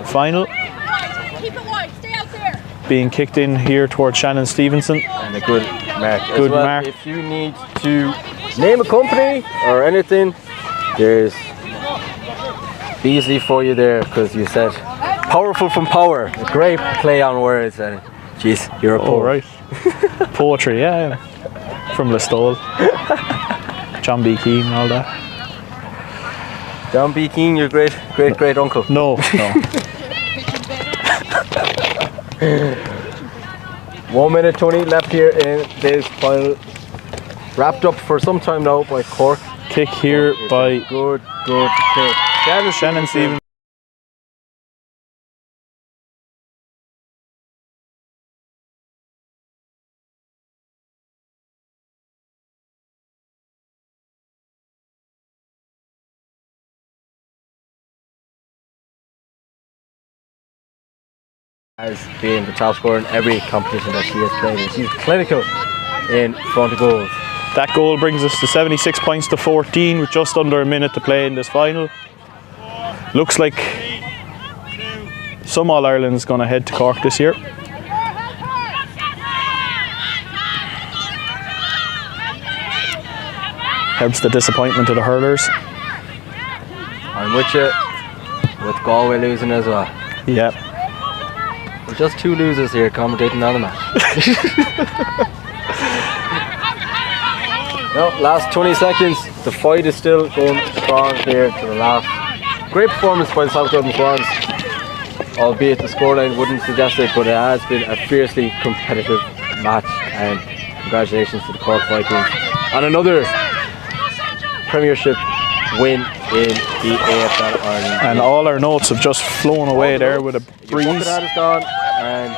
final. Keep it wide, stay out there. Being kicked in here towards Shannon Stevenson. And a good mark. Good as well. mark. If you need to name a company or anything, there's Beasley for you there, because you said powerful from power. A great play on words, and jeez, you're a poet. Oh, right. Poetry, yeah. From Listowel. John B. Keane and all that. John B. Keane, your great uncle. No. 1 minute 20 left here in this final. Wrapped up for some time now by Cork. Kick here by Good kick. Shannon Stevenson. Has been the top scorer in every competition that she has played in. She's clinical in front of goals. That goal brings us to 76 points to 14 with just under a minute to play in this final. Looks like some All-Ireland's going to head to Cork this year. Helps the disappointment of the hurlers. I'm with you, with Galway losing as well. Yeah. We're just 2 losers here commentating on the match. No, last 20 seconds. The fight is still going strong there to the last. Great performance by the South Dublin Swans, albeit the scoreline wouldn't suggest it, but it has been a fiercely competitive match, and congratulations to the Cork Vikings on another Premiership win in the AFL Ireland. And all our notes have just flown away there with a breeze. That is gone, and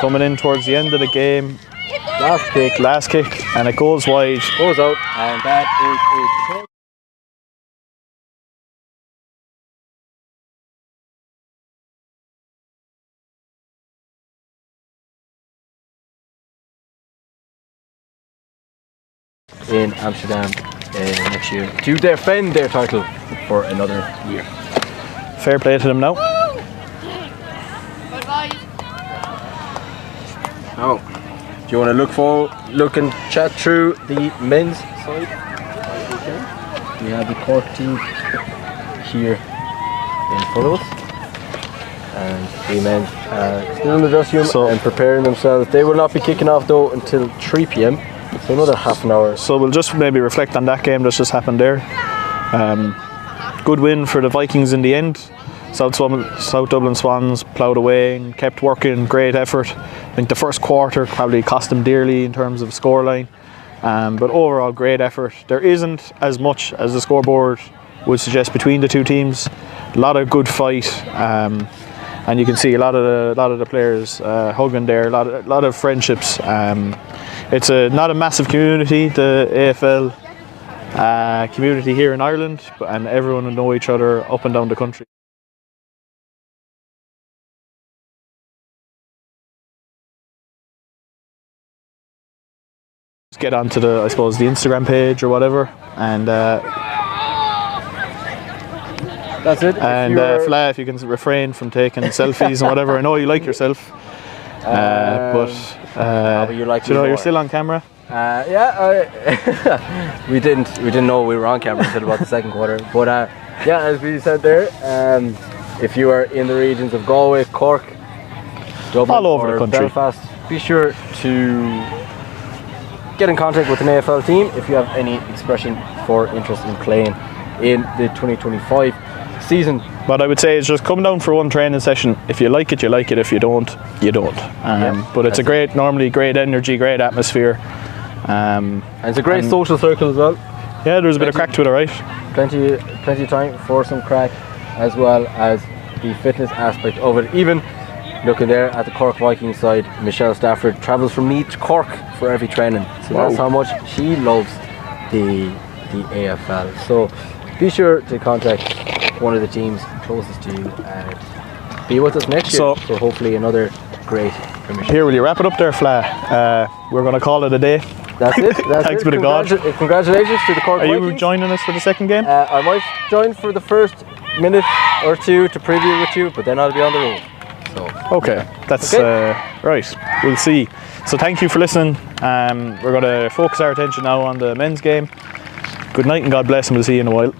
Coming in towards the end of the game. Last kick, and it goes wide. goes out, and that is it. In Amsterdam next year to defend their title for another year. Fair play to them now. Now, do you want to look and chat through the men's side? We have the Cork team here in front of us, and the men are still in the dressing room and preparing themselves. They will not be kicking off though until 3 p.m. So another half an hour. So we'll just maybe reflect on that game that's just happened there. Good win for the Vikings in the end. South Dublin Swans ploughed away and kept working, great effort. I think the first quarter probably cost them dearly in terms of scoreline. But overall great effort. There isn't as much as the scoreboard would suggest between the two teams. A lot of good fight. And you can see a lot of the players hugging there, a lot of friendships. It's not a massive community, the AFL community here in Ireland, and everyone will know each other up and down the country. Just get onto the, I suppose, the Instagram page or whatever, and that's it. And Fla, if you can refrain from taking selfies and whatever. I know you like yourself, but you like you're still on camera. We didn't know we were on camera until about the second quarter. But as we said there, if you are in the regions of Galway, Cork, Dublin, all over or the country, Belfast, be sure to get in contact with an AFL team if you have any expression for interest in playing in the 2025 season. What I would say is just come down for one training session. If you like it, you like it. If you don't, you don't. But it's normally great energy, great atmosphere. And it's a great social circle as well. Yeah, there's a bit of crack to it, alright. Plenty of time for some crack, as well as the fitness aspect of it. Even looking there at the Cork Vikings side, Michelle Stafford travels from Meath to Cork for every training. So that's how much she loves the AFL. So be sure to contact one of the teams closest to you and be with us next year for hopefully another great Premiership. Here, will you wrap it up there, Fla? We're going to call it a day. That's it. Thanks be to God. Congratulations to the Cork Vikings. Are you joining us for the second game? I might join for the first minute or two to preview with you, but then I'll be on the road. So okay, that's right. We'll see. So thank you for listening. We're going to focus our attention now on the men's game. Good night and God bless, and we'll see you in a while.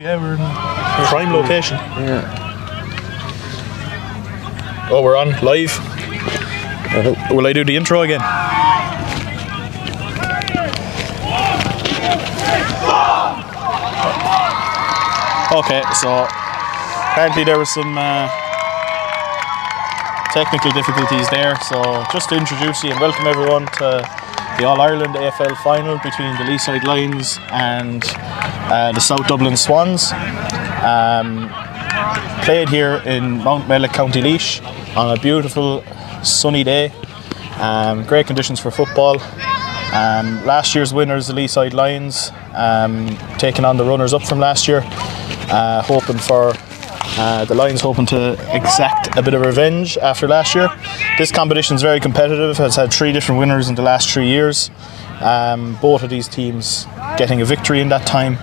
Yeah, we're in a prime location. Yeah. Oh, we're on live. Will I do the intro again? Okay, so apparently there was some technical difficulties there. So just to introduce you and welcome everyone to the All-Ireland AFL final between the Leaside Lions and the South Dublin Swans. Played here in Mount Mellick, County Laois on a beautiful sunny day. Great conditions for football. Last year's winners, the Leaside Lions, taking on the runners up from last year, hoping for the Lions hoping to exact a bit of revenge after last year. This competition is very competitive, has had 3 different winners in the last 3 years. Both of these teams getting a victory in that time.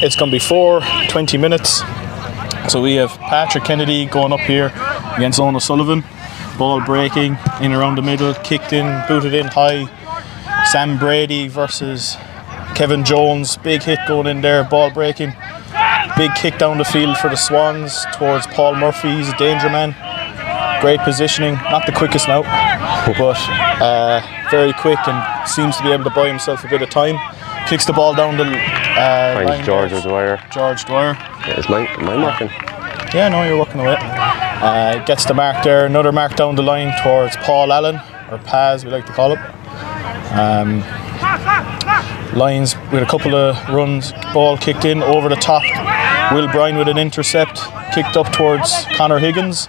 It's going to be 20 minutes. So we have Patrick Kennedy going up here against Owen O'Sullivan. Ball breaking in around the middle, kicked in, booted in high. Sam Brady versus Kevin Jones. Big hit going in there, ball breaking. Big kick down the field for the Swans towards Paul Murphy. He's a danger man. Great positioning, not the quickest now, but very quick and seems to be able to buy himself a bit of time. Kicks the ball down the line. George Dwyer. George Dwyer. Yeah, is mine working? Yeah, no, you're working away. Gets the mark there. Another mark down the line towards Paul Allen, or Paz, we like to call him. Lions with a couple of runs, ball kicked in over the top. Will Bryan with an intercept, kicked up towards Conor Higgins.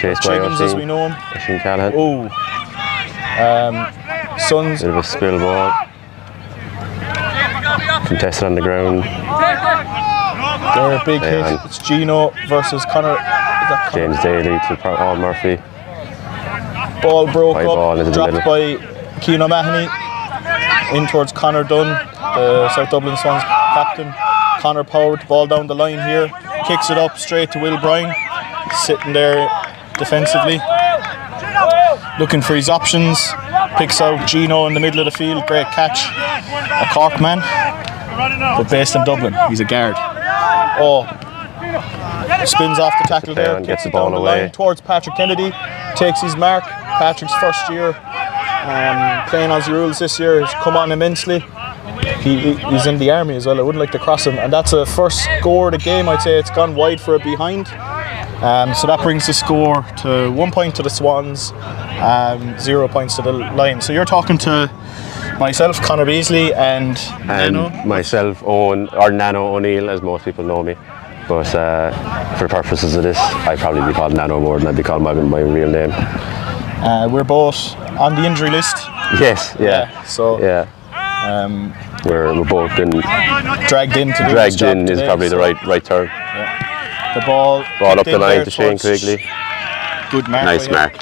Chased by Higgins as we know him. Oisin Callahan. Oh. Suns. Bit of a spill ball. Contested on the ground. They're a big hit. It's Gino versus Conor. James Daly to Paul Murphy. Ball broke High up, ball into the dropped middle. by Cian O'Mahony. In towards Conor Dunn, the South Dublin Swans captain. Conor Power with the ball down the line here. Kicks it up straight to Will Bryan. Sitting there defensively. Looking for his options. Picks out Gino in the middle of the field. Great catch. A Cork man, but based in Dublin. He's a guard. Oh, spins off the tackle there. Gets the down ball away. line towards Patrick Kennedy. Takes his mark. Patrick's first year playing Aussie rules this year. He's come on immensely. He's in the army as well. I wouldn't like to cross him. And that's a first score of the game. I'd say it's gone wide for a behind. So that brings the score to 1 point to the Swans, 0 points to the Lions. So you're talking to myself, Conor Beasley, and Nano. Myself, Owen, or Nano O'Neill, as most people know me. But for purposes of this, I'd probably be called Nano more than I'd be called my real name. We're both on the injury list. Yes, yeah. So yeah. We're both been dragged in to do dragged this job in today, is probably so the right term. Yeah. The ball up the in line there to Shane towards- Quigley. Good mark. Nice by him. mark.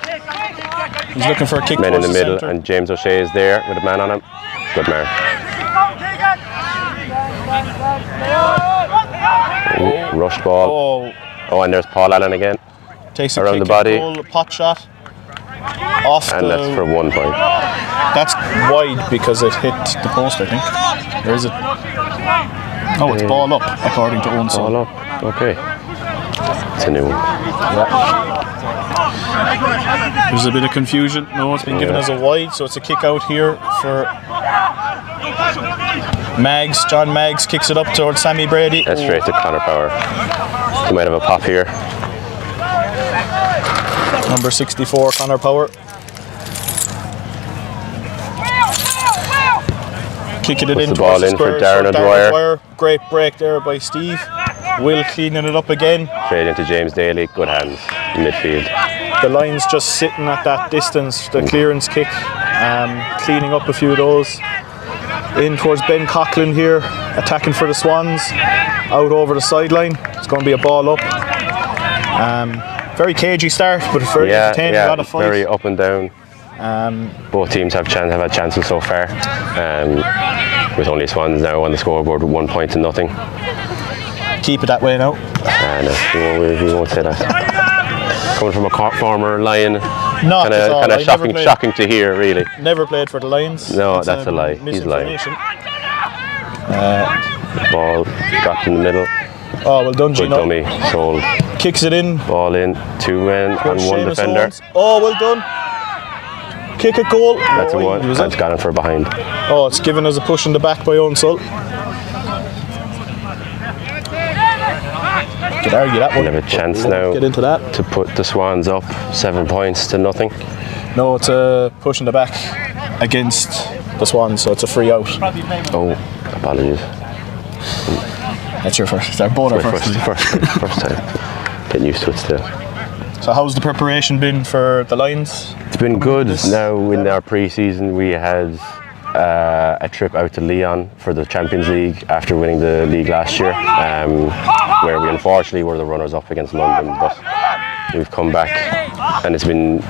He's looking for a kick Men in towards the middle, centre. and James O'Shea is there with a man on him. Good mark. Ooh, rushed ball. Oh, and there's Paul Allen again. Takes a around kick the body. and goal, pot shot. Off And the, that's for 1 point. That's wide because it hit the post, I think. There is it. Oh, it's ball up, according to Owen. All up. Okay. It's a new one. There's a bit of confusion. No, it's been given as a wide, so it's a kick out here for Maggs. John Maggs kicks it up towards Sammy Brady. That's straight to Conor Power. He might have a pop here. Number 64, Conor Power. Kicking it Puts in the towards ball in for Darren O'Dwyer. Great break there by Steve. Will cleaning it up again. Straight into James Daly. Good hands in midfield. The line's just sitting at that distance. The clearance kick, cleaning up a few of those. In towards Ben Coughlin here, attacking for the Swans. Out over the sideline. It's going to be a ball up. Very cagey start, but very entertaining. A lot of fight. Very up and down. Both teams have had chances so far. With only Swans now on the scoreboard with 1 point to nothing. Keep it that way now. And we won't say that. Coming from a former Lion, Not at all. kind I of never played- shocking to hear, really. Never played for the Lions. No, that's a lie. He's lying. misinformation. Ball dropped in the middle. Oh, well done, Good Gino. dummy. Sold. Kicks it in. Ball in. 2 men and towards 1 Seamus defender. Owens. Oh, well done. Kick it, goal. That's a Oh, 1. was That's it? gone in for behind. Oh, it's given us a push in the back by Owen Sull. Could argue that one. We'll have a chance We won't now get into that. to put the Swans up 7 points to nothing. No, it's a push in the back against the Swans, so it's a free out. Oh, apologies. That's your first. They're both our My first. first time. Getting used to it still. So how's the preparation been for the Lions? It's been good. Now in our pre-season we had a trip out to Lyon for the Champions League after winning the league last year, where we unfortunately were the runners-up against London, but we've come back and it's been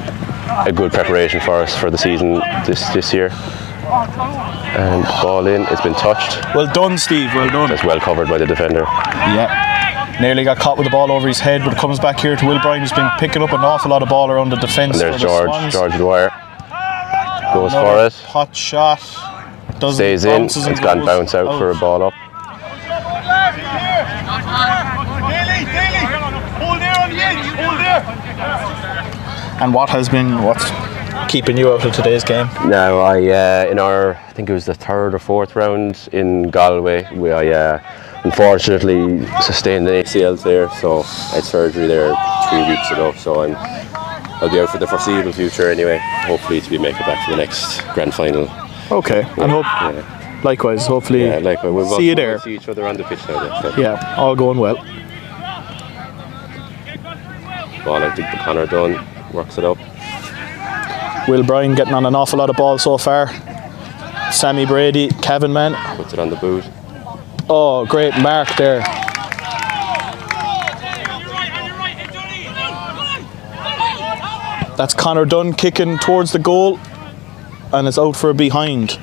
a good preparation for us for the season this year. And ball in, it's been touched. Well done, Steve, well done. It's well covered by the defender. Yeah. Nearly got caught with the ball over his head, but it comes back here to Will Bryan, who's been picking up an awful lot of ball around the defence. And there's for the Swans. George Dwyer. Goes for Another it. hot shot. Doesn't Stays in. bounces and It's gone goes bounce out for a ball up. Hold there on the edge, hold there. And what's keeping you out of today's game? Now, I think it was the 3rd or 4th round in Galway, I unfortunately sustained an ACL there, so I had surgery there 3 weeks ago, so I'll be out for the foreseeable future anyway, hopefully to make it back for the next grand final. Okay, and likewise, hopefully Yeah, likewise. We'll see you there. See each other on the pitch now. Then, Yeah, all going well. Ball out to Connor Dunn, works it up. Will Bryan getting on an awful lot of balls so far. Sammy Brady, Cavan man. Puts it on the boot. Oh, great mark there. That's Connor Dunn kicking towards the goal, and it's out for a behind.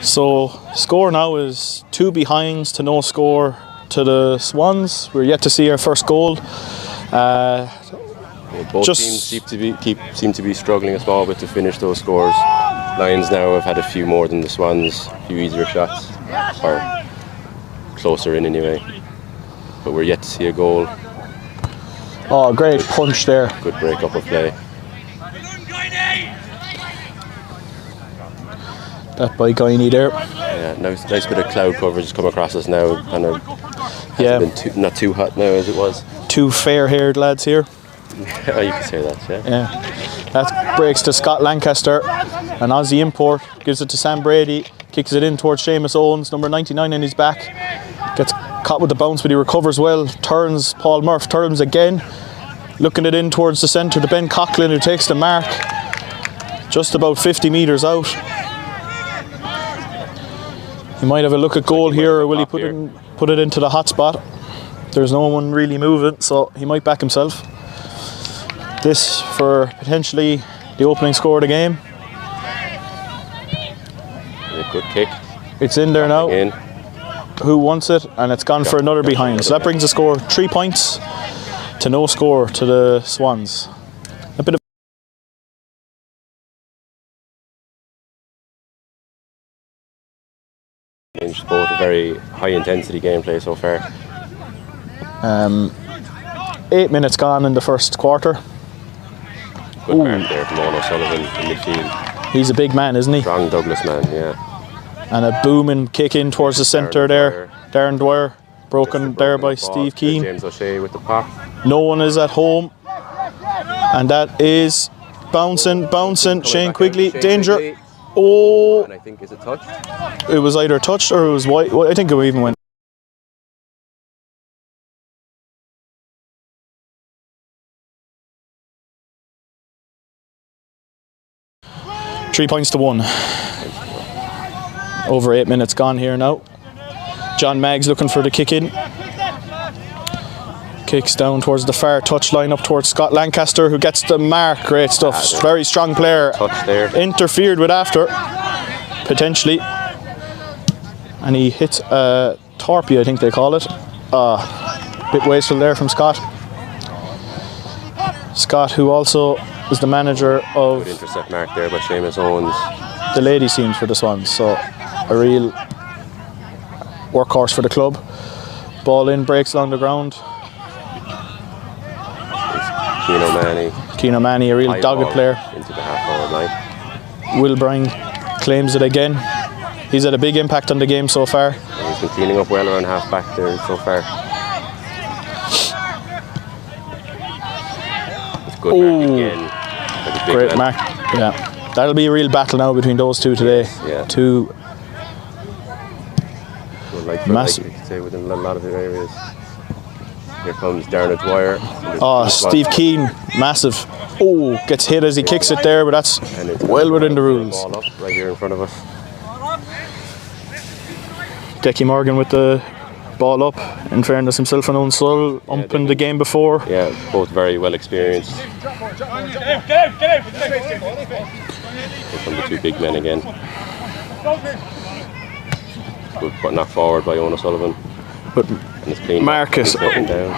So score now is 2 behinds to no score to the Swans. We're yet to see our first goal. Both Just- teams seem to be struggling a small bit to finish those scores. Lions now have had a few more than the Swans, a few easier shots, or closer in anyway. But we're yet to see a goal. Oh, great punch there. Good break up of play. That by Guiney there. Yeah, nice bit of cloud coverage has come across us now. Kind of Yeah, not too hot now as it was. 2 fair-haired lads here. Oh, you can say that, yeah. Yeah, that breaks to Scott Lancaster. An Aussie import gives it to Sam Brady, kicks it in towards Seamus Owens, number 99 in his back. Gets caught with the bounce, but he recovers well. Turns, Paul Murph turns again, looking it in towards the centre to Ben Coughlin, who takes the mark just about 50 metres out. He might have a look at goal here, or will he put it into the hot spot? There's no one really moving, so he might back himself. This for potentially the opening score of the game. A good kick. It's in there now. In. Who wants it? And it's gone for another behind. So that brings the score 3 points to no score to the Swans. A bit of Both a very high intensity gameplay so far. 8 minutes gone in the first quarter. Good mark there from Owen O'Sullivan in midfield. He's a big man, isn't he? Strong Douglas man, yeah. And a booming kick in towards the centre there. Darren Dwyer, broken there by Steve Keane. James O'Shea with the pop. No one is at home. And that is bouncing. Shane Quigley, danger. Quigley. Oh, And I think is it touched? it was either touched or it was white. I think it even went. Three points to 1. Over 8 minutes gone here now. John Maggs looking for the kick in. Kicks down towards the far touchline up towards Scott Lancaster, who gets the mark. Great stuff. Very strong player. Touch there. Interfered with after, potentially. And he hits a torpy, I think they call it. Bit wasteful there from Scott. Scott, who also is the manager of Good intercept mark there by Seamus Owens. the ladies teams for the Swans. So a real workhorse for the club. Ball in, breaks along the ground. Keano Manny, a real High dogged ball player. into the half-forward line. Will Bryan claims it again. He's had a big impact on the game so far. And he's been cleaning up well around half-back there so far. It's good mark again. Like a big Great man. mark. Yeah. That'll be a real battle now between those two today. Yeah. Two Well, like massive. you could say within a lot of the areas. Here comes Darren Dwyer. Oh, Steve Keane, massive. Oh, gets hit as he kicks it there, but that's And it's well within the rules. Ball up right here in front of us. Decky Morgan with the ball up. In fairness, himself and Owen Sull umping the game before. Yeah, both very well experienced. Here come the two big men again. Good knock forward by Owen O'Sullivan. But And it's clean. Marcus, Taken down.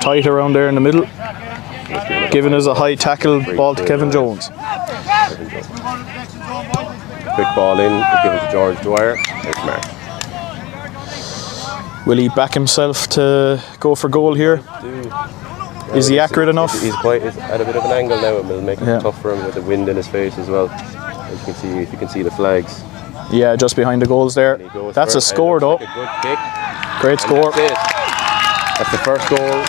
tight around there in the middle. Giving us a high tackle ball to Kevin Jones. Quick ball in, is given to George Dwyer. There's Mark. Will he back himself to go for goal here? Is he accurate enough? He's at a bit of an angle now, and it'll make it Yeah. tough for him with the wind in his face as well. As you can see, if you can see the flags. Yeah, just behind the goals there. And he goes That's for a it, and score it though. looks like a good kick. Great And score. That's it. That's the first goal.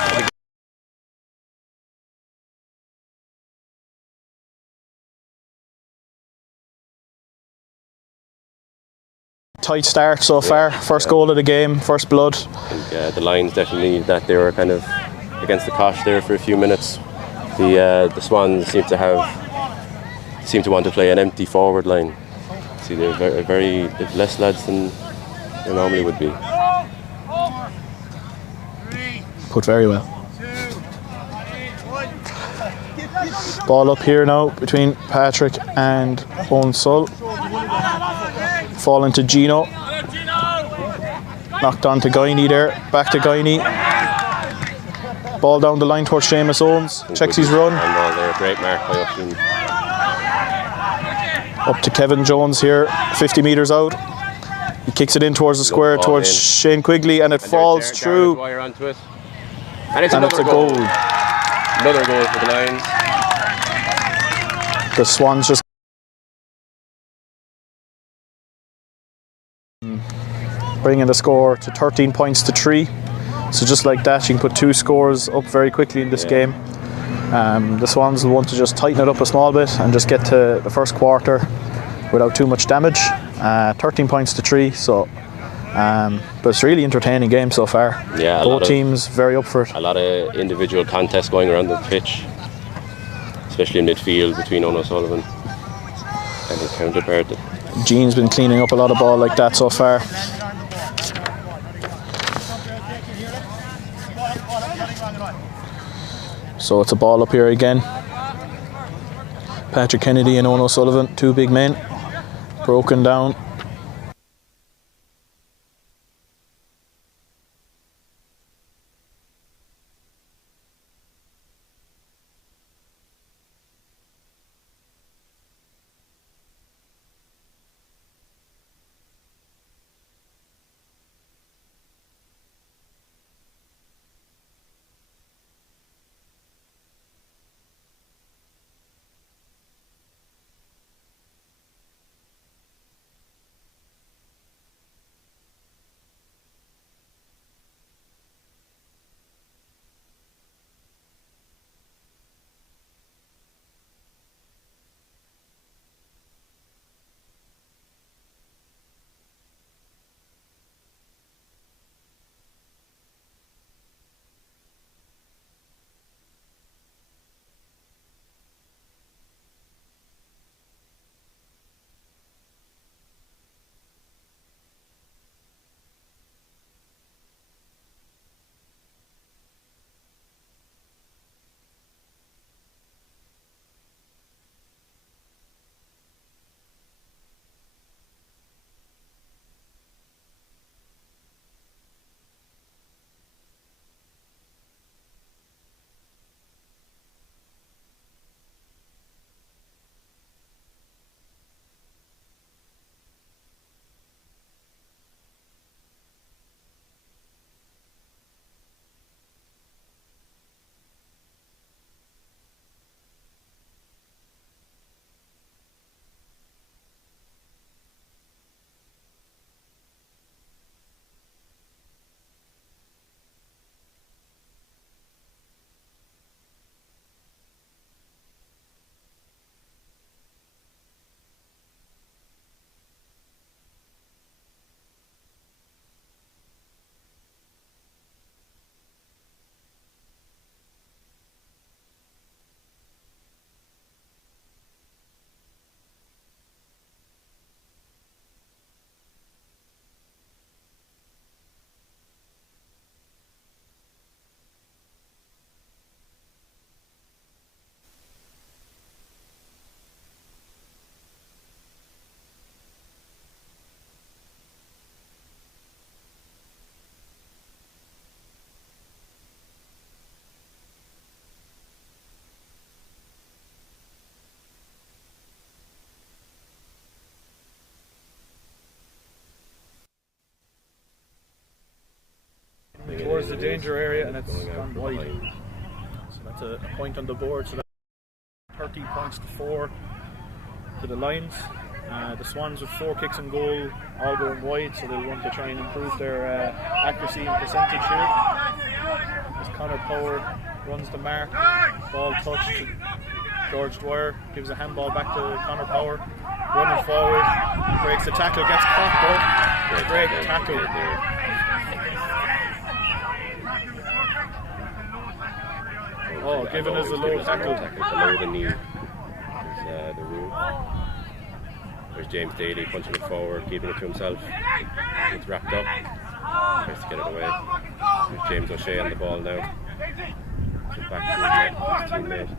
Tight start so far. First goal of the game, first blood. The Lions definitely that they were kind of against the cosh there for a few minutes. The Swans seem to want to play an empty forward line. See, they've less lads than they normally would be. Put very well. Ball up here now between Patrick and Owen Sull. Falling to Gino. Knocked on to Guiney there. Back to Guiney. Ball down the line towards Seamus Owens. Checks his run. Handball there, great mark by Upton. Up to Kevin Jones here, 50 metres out. He kicks it in towards the square, ball towards in. Shane Quigley, and it falls through. Dwyer onto it. And it's And it's another a goal. Another goal for the Lions. The Swans just bringing the score to 13 points to 3. So just like that, you can put two scores up very quickly in this game. The Swans will want to just tighten it up a small bit and just get to the first quarter without too much damage. 13 points to 3, so but it's a really entertaining game so far. Yeah, both teams very up for it. A lot of individual contests going around the pitch, especially in midfield between Owen O'Sullivan and his counterpart. Gene's been cleaning up a lot of ball like that so far. So it's a ball up here again. Patrick Kennedy and Owen O'Sullivan, two big men, broken down. running towards it the danger area, and it's it's going out gone from wide. behind. So that's a point on the board. So that's 13 points to 4 to the Lions. The Swans with 4 kicks and goal, all going wide, so they'll want to try and improve their accuracy and percentage here. As Connor Power runs the mark, ball touched to George Dwyer, gives a handball back to Connor Power, running forward, breaks the tackle, gets caught though. Great tackle. Oh, given as a low tackle. Below the knee is the rule. There's James Daly punching it forward, keeping it to himself. It's wrapped up. Tries to get it away. There's James O'Shea on the ball now. So back to his teammate.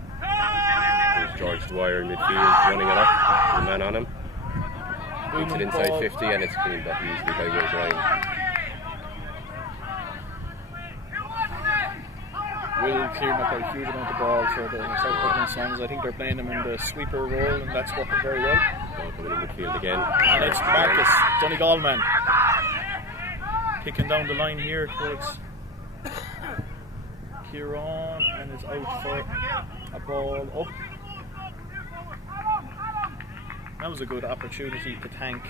There's George Dwyer in midfield, running it up. The man on him. Puts it inside 50 and it's cleaned up easily by Will Bryan. Will clearing up a huge amount of ball for the South Dublin Swans. I think they're playing them in the sweeper role, and that's working very well. Ball coming in midfield again. And it's Marcus, Donegal man, kicking down the line here towards Kieran, and is out for a ball up. That was a good opportunity to thank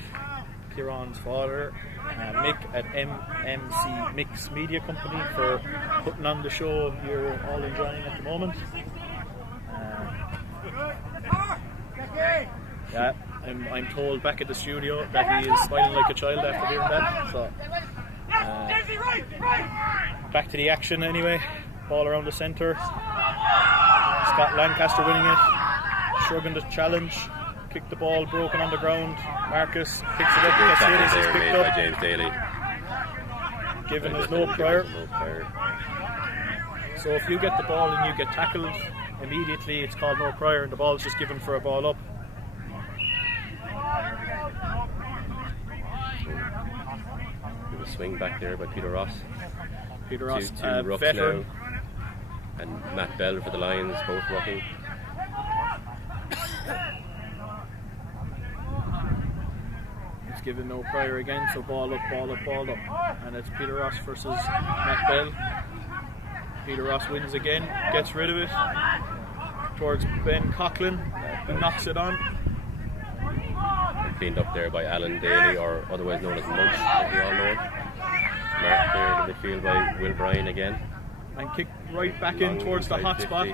Kieran's father, Mick at MMC Mix Media Company, for putting on the show you're all enjoying at the moment. Yeah, I'm told back at the studio that he is smiling like a child after hearing that. So, back to the action anyway. Ball around the centre. Scott Lancaster winning it, shrugging the challenge. Kicked the ball, broken on the ground. Marcus picks it up, gets hit as he's picked by up. James Daly. Given there's no prior. So if you get the ball and you get tackled immediately, it's called no prior, and the ball's just given for a ball up. A swing back there by Peter Ross. Peter Ross, two roughs veteran. now. And Matt Bell for the Lions, both roughing. It's given no prior again, so ball up, ball up, ball up. And it's Peter Ross versus Matt Bell. Peter Ross wins again, gets rid of it towards Ben Coughlin, who knocks it on. Cleaned up there by Alan Daly, or otherwise known as Munch, as we all know him. Marked there in the midfield by Will Bryan again. And kicked right back in Long towards the hot 50. spot.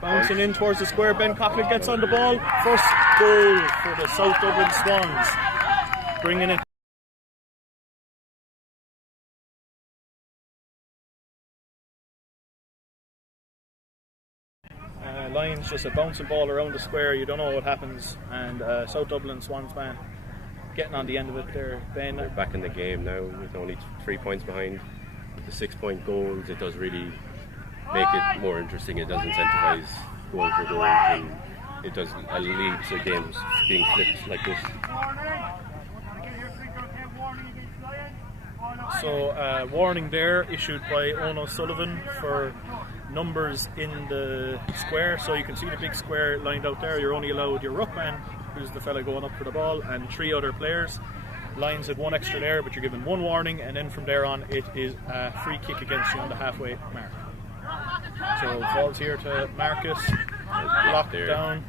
Bouncing in towards the square, Ben Coughlin gets on the ball. First goal for the South Dublin Swans. Bringing it. Lions just a bouncing ball around the square, you don't know what happens, and South Dublin Swans man getting on the end of it there. Ben, They're back in the game now with only 3 points behind. With the 6-point goals, it does really make it more interesting. It does incentivise goal for goal, and it does lead to games being flipped like this. so warning there issued by Owen O'Sullivan for numbers in the square, so you can see the big square lined out there. You're only allowed your ruckman, who's the fella going up for the ball, and 3 other players. Lions had 1 extra there, but you're given 1 warning, and then from there on it is a free kick against you on the halfway mark. So falls here to Marcus, locked there. down.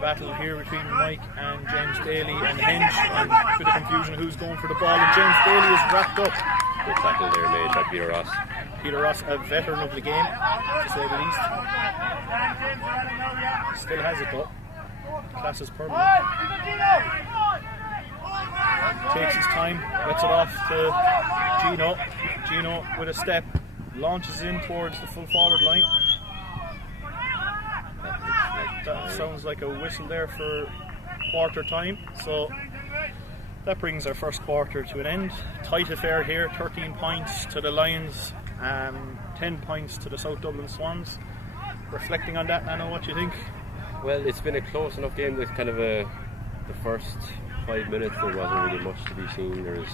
Battle here between Mike and James Daly and Hinge, and a bit of confusion who's going for the ball, and James Daly is wrapped up. Good tackle there made by Peter Ross. Peter Ross, a veteran of the game, to say the least. Still has it though. Class is permanent. Takes his time, gets it off to Gino. Gino with a step, launches in towards the full forward line. That sounds like a whistle there for quarter time. So that brings our first quarter to an end. Tight affair here, 13 points to the Lions, 10 points to the South Dublin Swans. Reflecting on that, Nano, what do you think? Well, it's been a close enough game. There's kind of the first 5 minutes there wasn't really much to be seen. There was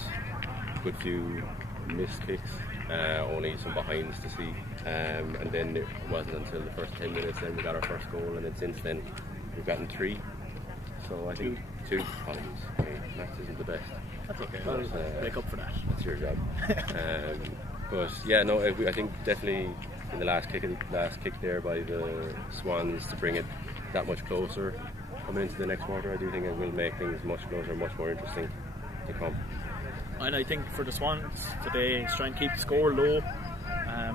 a good few missed kicks, only some behinds to see, and then it wasn't until the first 10 minutes then we got our first goal, and then since then we've gotten 3. So I think 2 apologies. Maths isn't the best. That's okay, But, I'll make up for that. That's your job. But yeah, no, I think definitely in the last kick there by the Swans to bring it that much closer coming into the next quarter, I do think it will make things much closer, much more interesting to come. And I think for the Swans today, it's trying to keep the score low,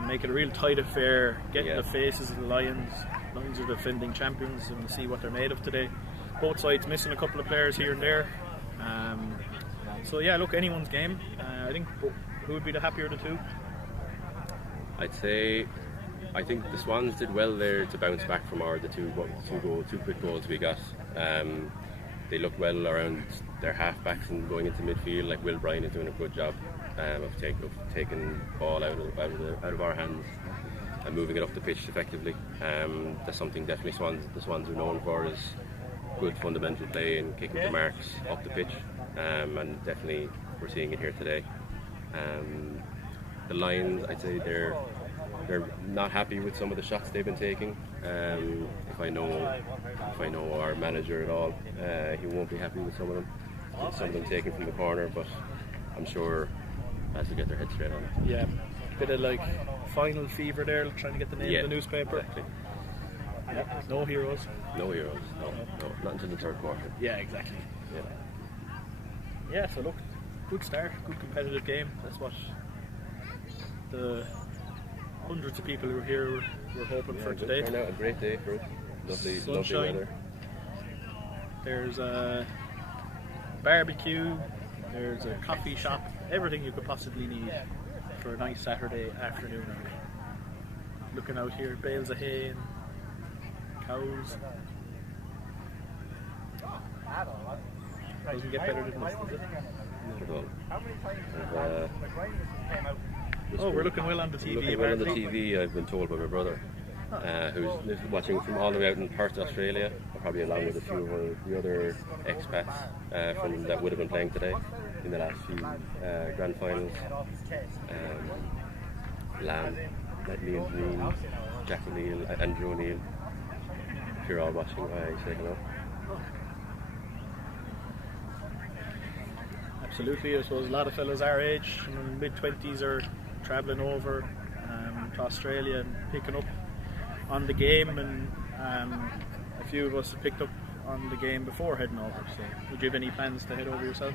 make it a real tight affair, get in the faces of the Lions. Lions are defending champions, and we'll see what they're made of today. Both sides missing a couple of players here and there. So yeah, look, anyone's game. I think who would be the happier of the two? I think the Swans did well there to bounce back from the two quick goals we got. They looked well around their halfbacks and going into midfield. Like Will Bryan is doing a good job of taking ball out of our hands and moving it up the pitch effectively. That's something definitely the Swans are known for, is good fundamental play and kicking the marks up the pitch, and definitely we're seeing it here today. The Lions, I'd say they're not happy with some of the shots they've been taking. If I know our manager at all, he won't be happy with some of them taken from the corner, but I'm sure as they get their heads straight on it. Yeah, bit of like final fever there, trying to get the name of the newspaper. Exactly. Yeah, no heroes. No, not until the third quarter. Yeah, exactly. Yeah, so look, good start, good competitive game. That's what the hundreds of people who were here were hoping for today. Turned out a great day for it. Lovely weather. There's a barbecue, there's a coffee shop, everything you could possibly need for a nice Saturday afternoon out. Looking out here, bales of hay and cows. Doesn't get better than this, does it? We're looking well on the TV. Looking well on the TV, I've been told by my brother, who's watching from all the way out in Perth, Australia, probably along with a few of the other expats that would have been playing today in the last few grand finals. Lamb, Liam Green, Jack O'Neill, Andrew O'Neill. If you're all watching, say hello. Absolutely, I suppose a lot of fellas our age, mid-20s, are travelling over to Australia and picking up on the game, and a few of us have picked up on the game before heading over. So would you have any plans to head over yourself?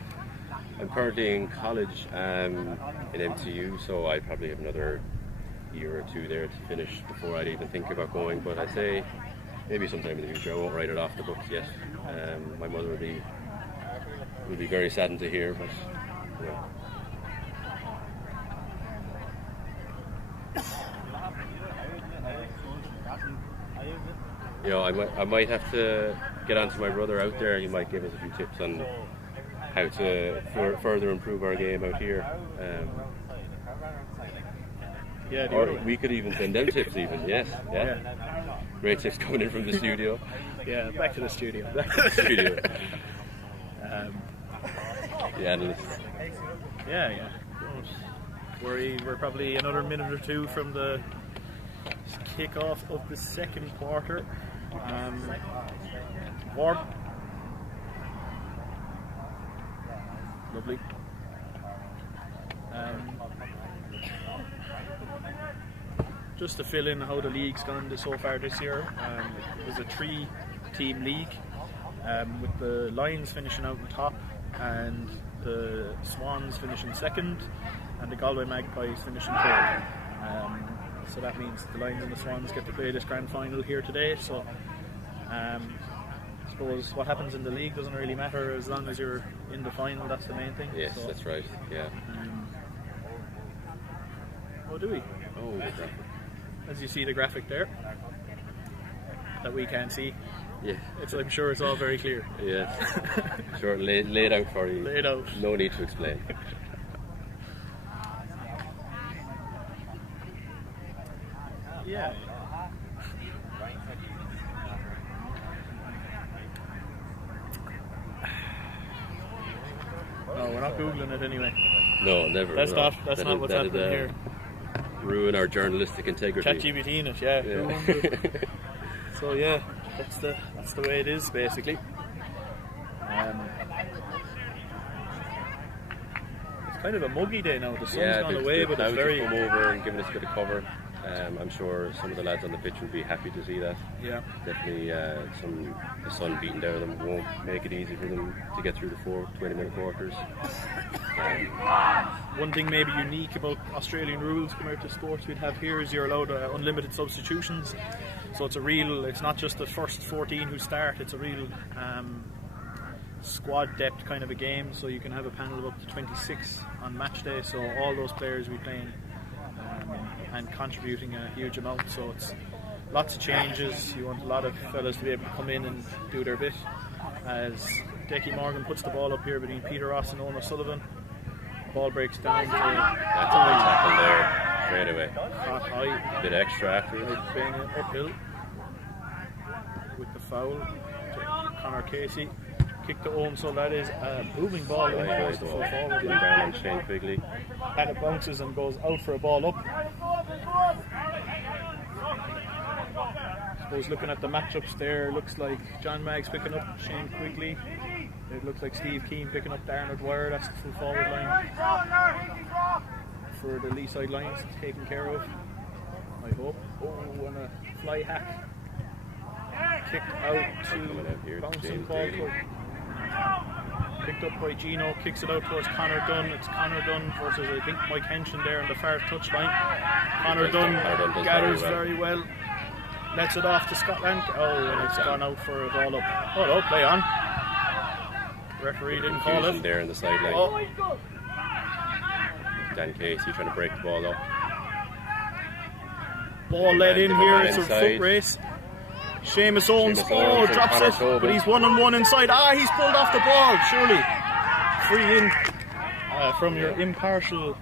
I'm currently in college in MTU, so I probably have another year or two there to finish before I'd even think about going, but I'd say maybe sometime in the future. I won't write it off the books yet. My mother would be very saddened to hear, but I might have to get on to my brother out there. He might give us a few tips on how to further improve our game out here. Or we could even send them tips even, yes. Yeah. Great tips coming in from the studio. Yeah, back to the studio. The analysts. Yeah. Don't worry, we're probably another minute or two from the kick-off of the second quarter. Warm. Lovely. Just to fill in how the league's gone so far this year, it was a 3-team league, with the Lions finishing out on top and the Swans finishing second and the Galway Magpies finishing third. So that means the Lions and the Swans get to play this grand final here today. So I suppose what happens in the league doesn't really matter as long as you're in the final. That's the main thing. Yes, so, that's right. Yeah. What do we? Oh, exactly. As you see the graphic there that we can't see. Yeah. I'm sure it's all very clear. Yes. Sure, laid out for you. Laid out. No need to explain. Yeah. No, we're not Googling it anyway. No, never. That's not what's happening here. Ruin our journalistic integrity. ChatGPT in it, yeah. So yeah, that's the way it is basically. kind of a muggy day now. The sun's gone the away, but it's clouds very. have come over and given us a bit of cover. I'm sure some of the lads on the pitch will be happy to see that. Yeah. Definitely the sun beating down on them won't make it easy for them to get through the 20-minute quarters. One thing maybe unique about Australian rules compared to sports we'd have here is you're allowed unlimited substitutions. So it's not just the first 14 who start, it's a real squad depth kind of a game. So you can have a panel of up to 26 on match day, so all those players will be playing and contributing a huge amount. So it's lots of changes. You want a lot of fellas to be able to come in and do their bit. As Decky Morgan puts the ball up here between Peter Ross and Owen O'Sullivan, ball breaks down to That's a good tackle there, straight away. Caught high, A bit extra after it. uphill with the foul to Conor Casey. Kick to Owen, so that is a moving ball in towards the full forward Getting line. down on Shane Quigley. And it bounces and goes out for a ball up. I suppose looking at the matchups there, looks like John Maggs picking up Shane Quigley. It looks like Steve Keane picking up Darren Dwyer. That's the full forward line for the lee side lines taken care of, I hope. Oh, and a fly hack. Kicked out to bouncing ball. Picked up by Gino, kicks it out towards Conor Dunn. It's Conor Dunn versus I think Mike Henshin there on the far touchline. Conor Dunn gathers very well. Lets it off to Scotland. Oh, and it's gone out for a ball up. Oh, play on. Referee didn't call it. There in the sideline. Oh. Dan Casey trying to break the ball up. Ball let in here. It's a Inside. foot race. Seamus Owens, Seamus Owens and drops Conor it, Tobin. but he's 1-on-1 inside. He's pulled off the ball, surely. Free in from your impartial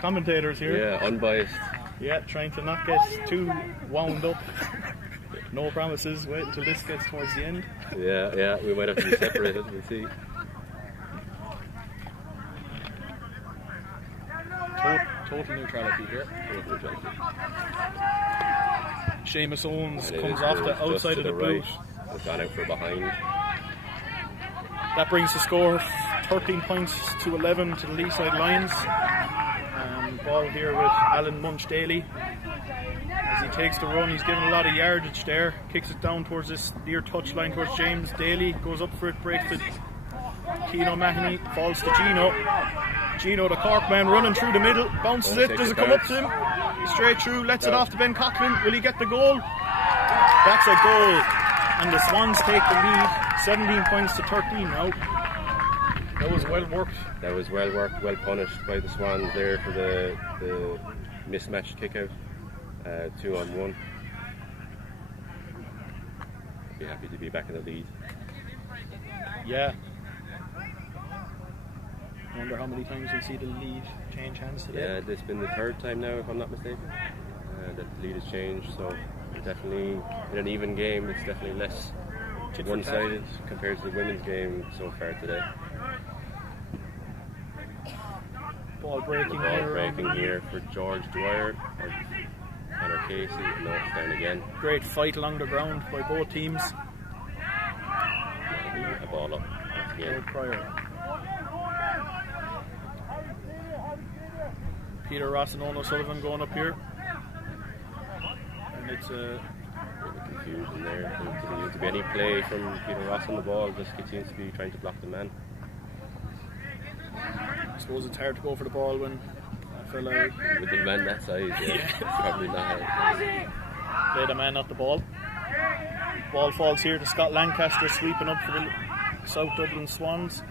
commentators here. Yeah, unbiased. Yeah, trying to not get too wound up. No promises, wait until this gets towards the end. Yeah, we might have to be separated, we'll see. Total neutrality here. Seamus Owens comes off the outside of the boot. It's gone out for behind. That brings the score 13 points to 11 to the lee side lines. Ball here with Alan Munch Daly. As he takes the run, he's given a lot of yardage there. Kicks it down towards this near touch line towards James Daly. Goes up for it, breaks it. Keane O'Mahony falls to Gino. Gino, the Cork man, running through the middle. Bounces it. Does it come up to him? Straight through. Lets it off to Ben Coughlin. Will he get the goal? That's a goal. And the Swans take the lead. 17 points to 13 now. That was well worked. That was well worked, well punished by the Swans there for the mismatched kick out. 2-on-1. Be happy to be back in the lead. Yeah. I wonder how many times we'll see the lead change hands today. Yeah, this has been the third time now, if I'm not mistaken, that the lead has changed. So definitely in an even game, it's definitely less Tit for one-sided compared to the women's game so far today. Ball breaking Ball here. breaking here for George Dwyer. Conor Casey, no, it's down again. Great fight along the ground by both teams. A ball up once again. Pryor. Peter Ross and Owen O'Sullivan going up here. And it's a Bit of confusion there. There doesn't seem to be any play from Peter Ross on the ball, just he seems to be trying to block the man. I suppose it's hard to go for the ball when a fella With the man that size, yeah, probably not. laid a man off the ball. Ball falls here to Scott Lancaster, sweeping up for the South Dublin Swans.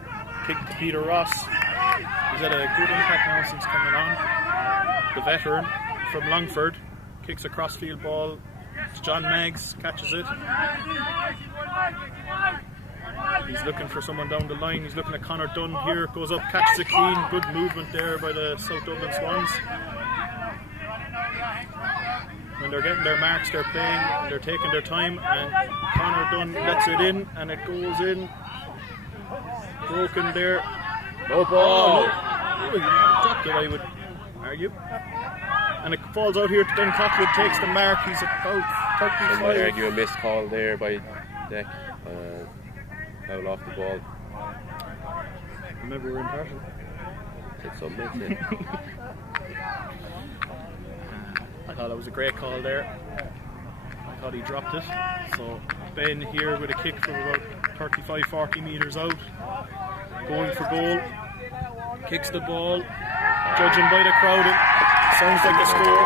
Kick to Peter Ross. He's had a good impact now since coming on. The veteran from Longford kicks a crossfield ball to John Maggs, catches it. He's looking for someone down the line. He's looking at Conor Dunn here. Goes up, catches it clean. Good movement there by the South Dublin Swans. When they're getting their marks, they're playing, they're taking their time, and Conor Dunn lets it in, and it goes in. Broken there. No ball. Oh, dropped it, I would argue. And it falls out here to Ben Coughlin, takes the mark. He's about 35. Some might argue a missed call there by Deck. Foul off the ball. Remember, we're impartial. It's something, isn't it? I thought that was a great call there. I thought he dropped it. So Ben here with a kick from about 35-40 metres out. Going for goal. Kicks the ball. Judging by the crowd, it sounds like a score.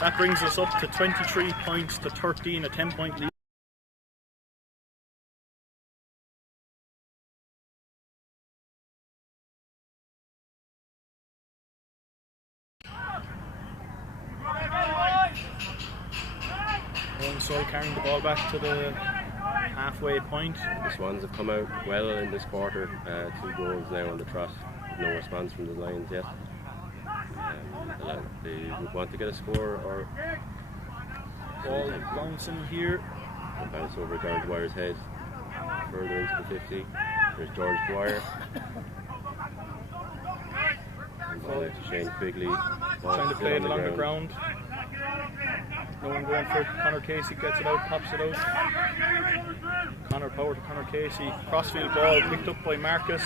That brings us up to 23 points to 13, a 10-point lead. So carrying the ball back to the halfway point. The Swans have come out well in this quarter. 2 goals now on the trot. No response from the Lions yet. They would want to get a score or ball bouncing here. Bounce over George Dwyer's head further into the 50. There's George Dwyer. Ball out to Shane Quigley. Trying to play it along the ground. No one going for it. Conor Casey gets it out, pops it out. Conor Power to Conor Casey. Crossfield ball picked up by Marcus.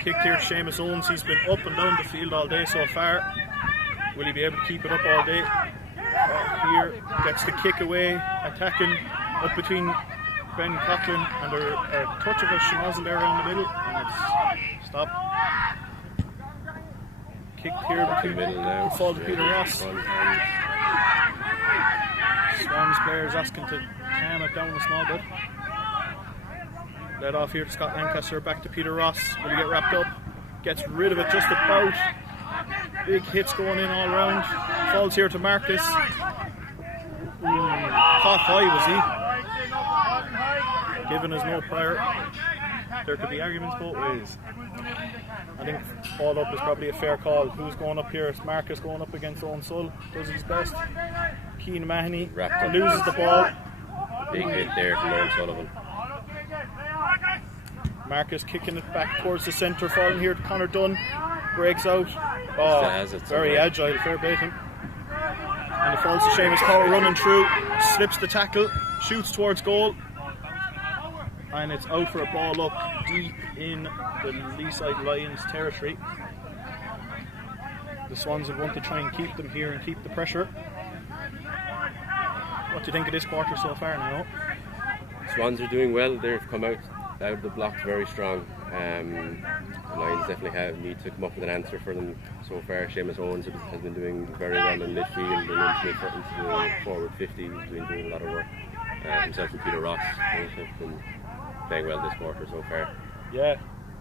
Kicked here to Seamus Owens. He's been up and down the field all day so far. Will he be able to keep it up all day? Here gets the kick away, attacking up between Ben Coughlin and a touch of a schnozzle there around the middle, and it's stopped. Kicked here between middle now. Fall to Peter Ross. Swans players asking to calm it down a small bit. Led off here to Scott Lancaster, back to Peter Ross. Will he get wrapped up? Gets rid of it just about. Big hits going in all round. Falls here to Marcus. Caught high was he? Given us no prior. There could be arguments both ways. I think all up is probably a fair call. Who's going up here? It's Marcus going up against Owen Sull. Does his best. Keane Mahoney loses the ball. Big hit there from Owen Sullivan. Marcus kicking it back towards the centre, falling here to Conor Dunn. Breaks out. Oh, very agile, fair play to him. And it falls to Seamus Power running through. Slips the tackle. Shoots towards goal. And it's out for a ball up deep in the Leaside Lions territory. The Swans would want to try and keep them here and keep the pressure. What do you think of this quarter so far now? Swans are doing well. They've come out of the blocks very strong. The Lions definitely need to come up with an answer for them so far. Seamus Owens has been doing very well in midfield and into the forward 50. He's been doing a lot of work. Himself and Peter Ross have been playing well this quarter so far. Yeah,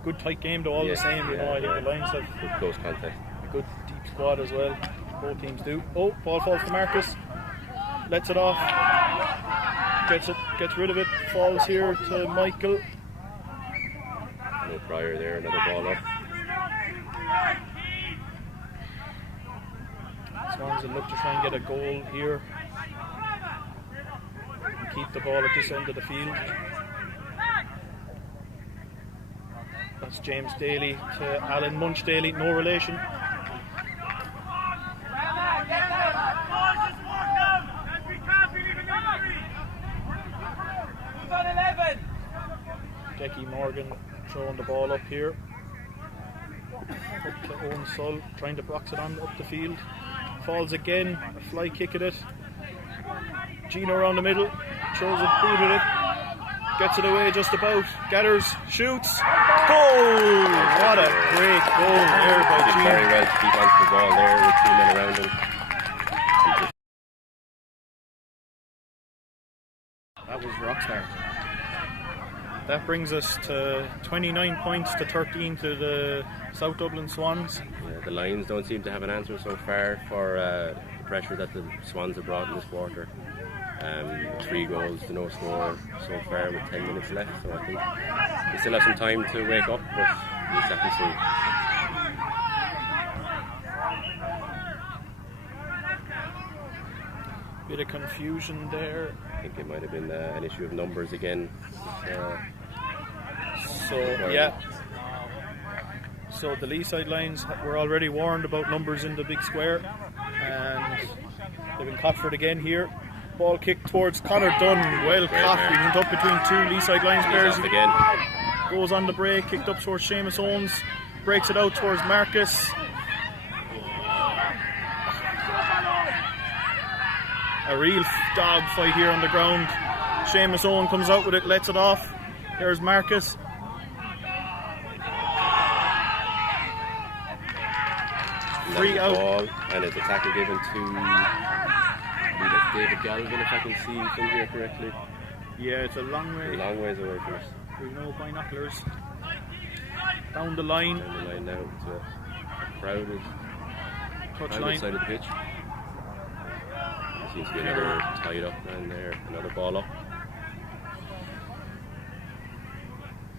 good tight game though, all the same. You know, I think the Lions have good close contact. A good deep squad as well. Both teams do. Oh, ball falls to Marcus. Lets it off. Gets rid of it. Falls here to Michael. No prior there. Another ball up. Swans will look to try and get a goal here and keep the ball at this end of the field. That's James Daly to Alan Munch Daly, no relation. Jackie Morgan throwing the ball up here. Up to Owen Sull, trying to box it on up the field. Falls again, a fly kick at it. Gino around the middle, throws it, booted it. Gets it away just about. Gathers, shoots. Goal! What a great goal there by Gino. Very well to keep onto the ball there with 2 men around him. That was rockstar. That brings us to 29 points to 13 to the South Dublin Swans. Yeah, the Lions don't seem to have an answer so far for the pressure that the Swans have brought in this quarter. 3 goals to no score so far with 10 minutes left, so I think they still have some time to wake up, but we'll have to see. Bit of confusion there. I think it might have been an issue of numbers again. So the Leaside Lions were already warned about numbers in the big square, and they've been caught for it again here. Ball kicked towards Conor Dunn, well caught. He went up between 2 Leaside Lions players. Again. goes on the break, kicked up towards Seamus Owens, breaks it out towards Marcus. A real dog fight here on the ground. Seamus Owens comes out with it, lets it off. There's Marcus. Free out. Ball, and it's a tackle given to David Galvin, if I can see from here correctly. Yeah, it's a long way. A long ways away from us. We've no binoculars. Down the line. Down the line now to a crowded Touchline. side of the pitch. There seems to be another tied up man there, another ball up.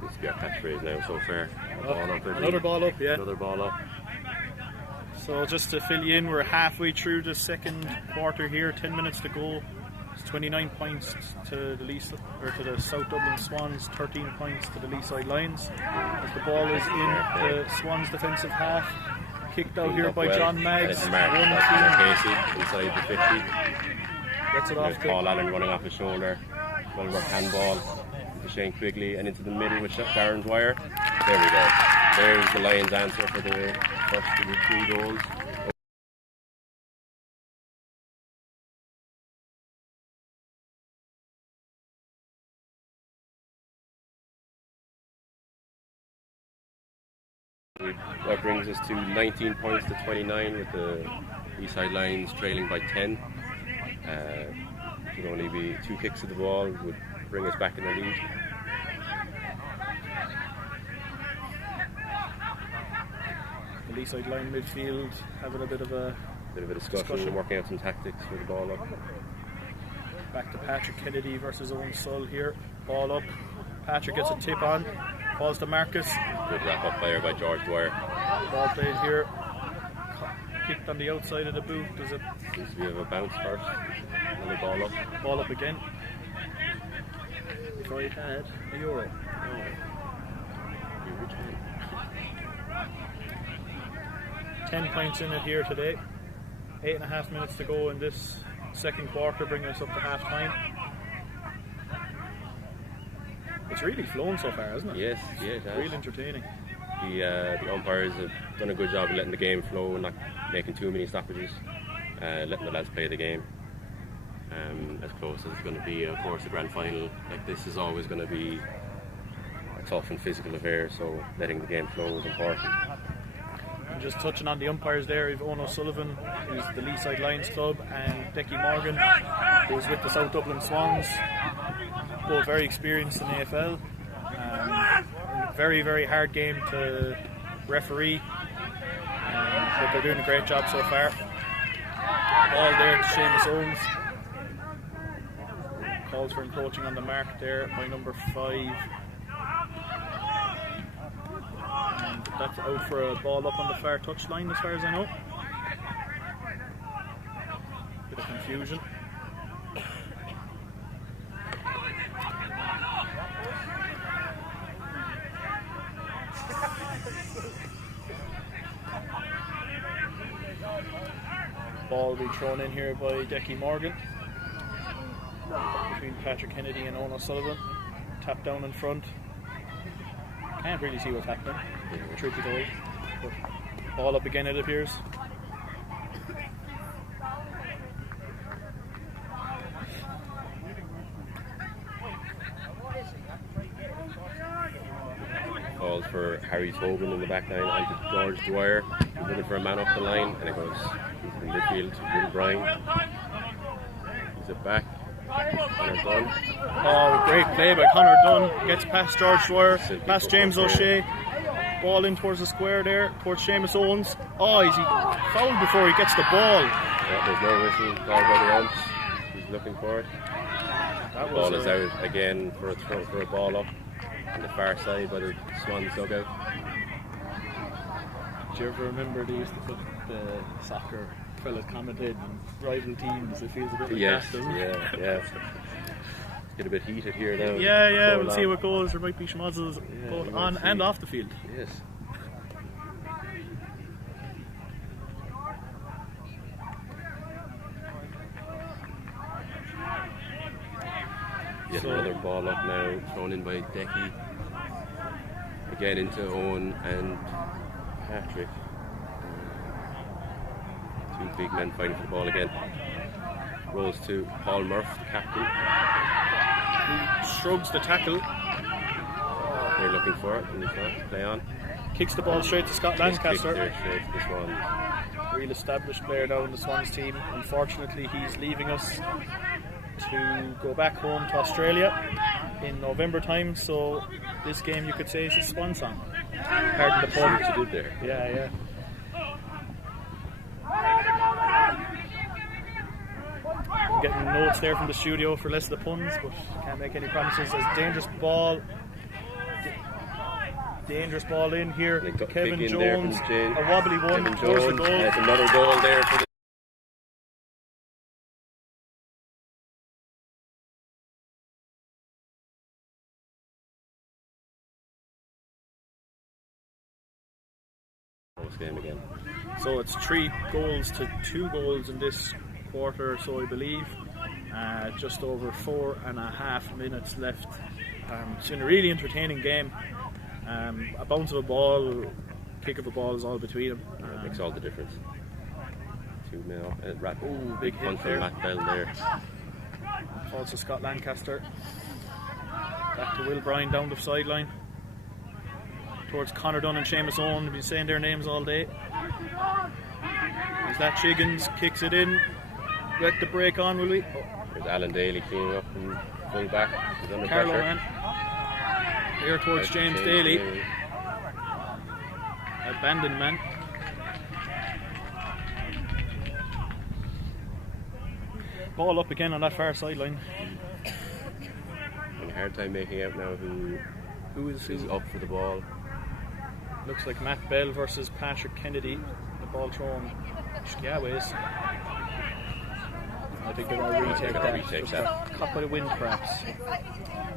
Seems to be our catchphrase now so far. Another ball up, yeah. Another ball up. So just to fill you in, we're halfway through the second quarter here, 10 minutes to go. It's 29 points to the South Dublin Swans, 13 points to the Leaside Lions. As the ball is in the Swans defensive half, kicked out here by John Maggs. Casey inside the 50. Gets it off to Paul Allen running off his shoulder. Well worked handball to Shane Quigley and into the middle with Darren Dwyer. There we go. There's the Lions' answer for the first of the 3 goals. That brings us to 19 points to 29 with the Eastside Lions trailing by 10. Should only be 2 kicks of the ball would bring us back in the lead. the Leaside line midfield, having a bit of a discussion, working out some tactics for the ball up. Back to Patrick Kennedy versus Owen Sull here. Ball up. Patrick gets a tip on. Falls to Marcus. Good wrap up player by George Dwyer. Ball played here. Kicked on the outside of the boot. Does it? Seems to be a bounce first. Another ball up. Ball up again. If I had a euro. You return. 10 points in it here today. 8.5 minutes to go in this second quarter, bringing us up to half time. It's really flown so far, hasn't it? Yes, it has. Real entertaining. The umpires have done a good job of letting the game flow and not making too many stoppages, letting the lads play the game as close as it's going to be. Of course, the grand final like this is always going to be a tough and physical affair, so letting the game flow is important. And just touching on the umpires there, we've Owen O'Sullivan, who's the Leaside Lions Club, and Decky Morgan, who's with the South Dublin Swans. Both very experienced in AFL. Very, very hard game to referee, but they're doing a great job so far. Ball there to Seamus Owens. Calls for encroaching on the mark there by number 5. And that's out for a ball up on the far touchline as far as I know. Bit of confusion. Ball will be thrown in here by Decky Morgan between Patrick Kennedy and Owen O'Sullivan. Tap down in front. Can't really see what's happening, truth be told. But ball up again, it appears. Calls for Harry Tobin in the back line onto George Dwyer. He's looking for a man off the line, and it goes in midfield to Will Bryan. He's it back. Connor Dunn. Oh, great play by Connor Dunn. Gets past George Dwyer, past James O'Shea. Ball in towards the square there, towards Seamus Owens. Oh, is he fouled before he gets the ball? Yeah, there's no whistle called by the umps. He's looking for it. That Ball is out again for a ball up on the far side by the Swans dugout. Do you ever remember they used to put the soccer fellas commentating on rival teams? It feels a bit like Yes, that, doesn't it? yeah. Get a bit heated here now. Yeah, we'll see how it goes. There might be schmozzles both you on might and see. off the field. Yes. Yet another ball up now, thrown in by Decky. Again into Owen and Patrick. Two big men fighting for the ball again. Rolls to Paul Murphy, the captain. He shrugs the tackle, They're looking for it, and he's not to play on. kicks the ball straight to Scott Lancaster. There straight to the Swans. Real established player now in the Swans team. Unfortunately, he's leaving us to go back home to Australia in November time. So this game, you could say, is his swan song. Pardon the pun. What you did there. Yeah. I'm getting notes there from the studio for less of the puns, but can't make any promises. There's dangerous ball in here. Kevin in Jones, there a wobbly one. Kevin Towards the Jones, goal. there's another goal there for the game again. So it's 3 goals to 2 goals in this quarter, so I believe. Just over 4.5 minutes left. It's been a really entertaining game. A bounce of a ball, kick of a ball is all between them. It makes all the difference. 2-0. Big hit punch there. from Matt Bell there. Falls to Scott Lancaster. Back to Will Bryan down the sideline. Towards Conor Dunn and Seamus Owen. We've been saying their names all day. Is that Chiggins? Kicks it in. Let the break on, will we? There's Alan Daly cleaning up and full back. He's under Carlo pressure. man. Here towards James Daly. Abandoned man. Ball up again on that far sideline. And a hard time making out now who is up for the ball. Looks like Matt Bell versus Patrick Kennedy. The ball thrown Schiaways. I think they're going to retake that. Retake Just that. got caught by the wind, perhaps.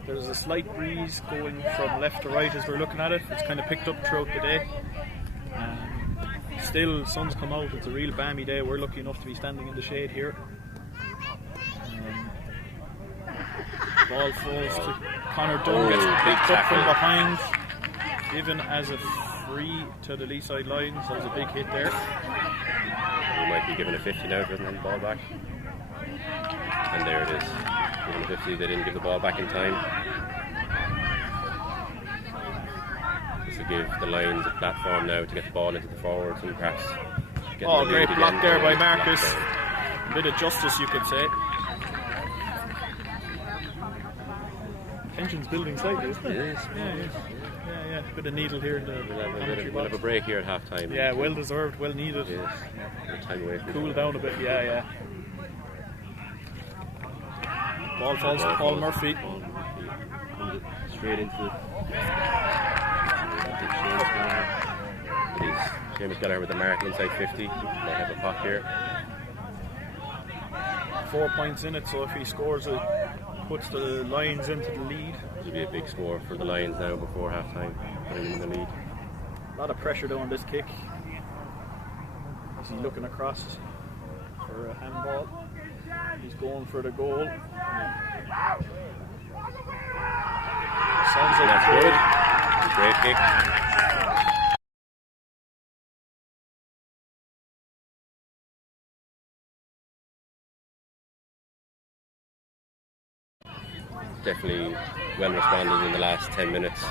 There's a slight breeze going from left to right as we're looking at it. It's kind of picked up throughout the day. Still, sun's come out. It's a real balmy day. We're lucky enough to be standing in the shade here. Ball falls to Conor Dunn. Gets picked up from behind. Given as a free to the lee side line. So there's a big hit there. He might be given a 50 now, doesn't have the ball back. And there it is. Given a 50, they didn't give the ball back in time. This will give the Lions a platform now to get the ball into the forwards and perhaps get the Great lead block again. there by Marcus. A bit of justice, you could say. Tension's building slightly, isn't it? It is. Yeah. Bit of needle here in the commentary We'll have a box. break here at half time. Yeah, well deserved, well needed. Yes. Time away from Cool down a bit, yeah. Ball falls to Paul Murphy. Comes it straight into the. Seamus got her with the mark inside 50. They have a puck here. 4 points in it, so if he scores it, puts the Lions into the lead. This will be a big score for the Lions now before half time, putting them in the lead. A lot of pressure though on this kick. Is he looking across for a handball? He's going for the goal. Sounds like That's good. It's a great kick. Definitely well responded in the last 10 minutes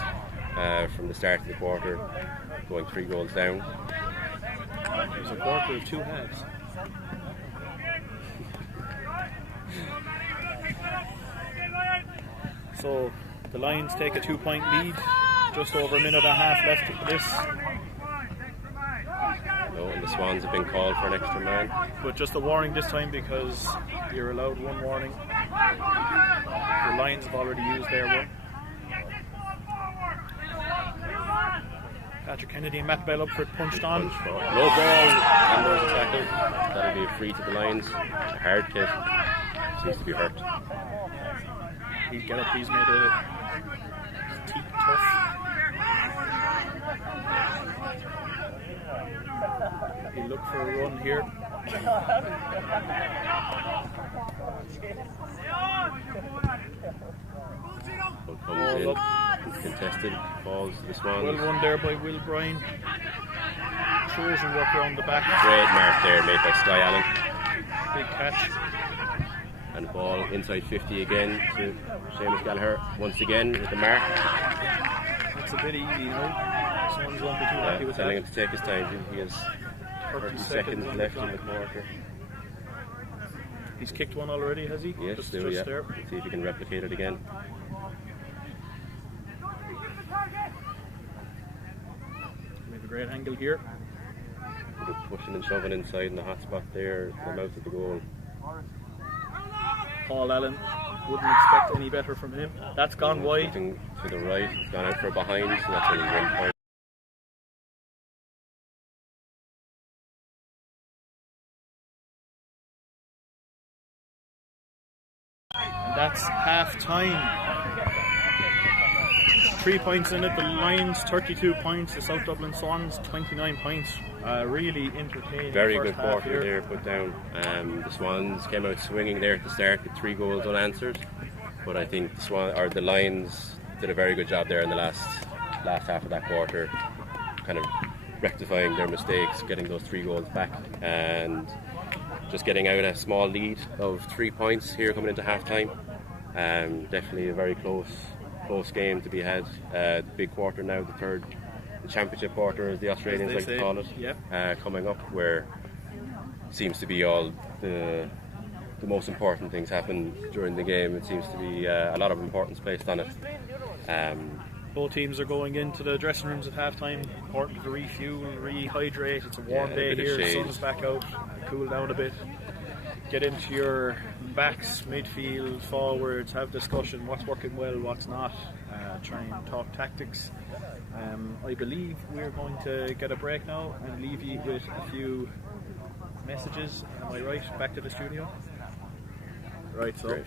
from the start of the quarter, going 3 goals down. It was a quarter of 2 halves. So the Lions take a 2-point lead. Just over a minute and a half left of this. No, and the Swans have been called for an extra man. But just a warning this time because you're allowed 1 warning. The Lions have already used their one. Patrick Kennedy and Matt Bell up for it, punched on. Low ball, and there's a tackle. That'll be a free to the Lions. A hard kick. Seems to be hurt. He'll get up, he's made a teeth tough. He'll look for a run here. Ball comes in, contested. falls to the Swans. Well won there by Will Bryan. Trojan work around the back. Great mark there made by Sky Allen. Big catch. And ball inside 50 again to Seamus Gallagher once again with the mark. That's a bit easy, you know. Someone's going to be too happy with telling that. him to take his time. He has 30 seconds on left the in the quarter. He's kicked one already, has he? Yes, just yeah. there. Let's see if he can replicate it again. We have a great angle here. Good pushing and shoving inside in the hot spot there, the mouth of the goal. Paul Allen, wouldn't expect any better from him. That's gone wide. Looking to the right, it's gone out for a behind, so that's only 1 point. And that's half time. 3 points in it. The Lions 32 points. The South Dublin Swans 29 points. Really entertaining. Very first good half quarter here. there put down. The Swans came out swinging there at the start with 3 goals unanswered, but I think the Lions did a very good job there in the last half of that quarter, kind of rectifying their mistakes, getting those 3 goals back, and just getting out a small lead of 3 points here coming into half time. Definitely a very close game to be had. The big quarter now, the championship quarter, as the Australians like to call it, coming up, where seems to be all the most important things happen during the game. It seems to be a lot of importance placed on it. Both teams are going into the dressing rooms at halftime. Important to refuel, rehydrate. It's a warm day here. The sun's back out. Cool down a bit. Get into your backs, midfield, forwards. Have discussion. What's working well, what's not. Try and talk tactics. I believe we're going to get a break now and leave you with a few messages. Am I right? Back to the studio. Right. So. Great.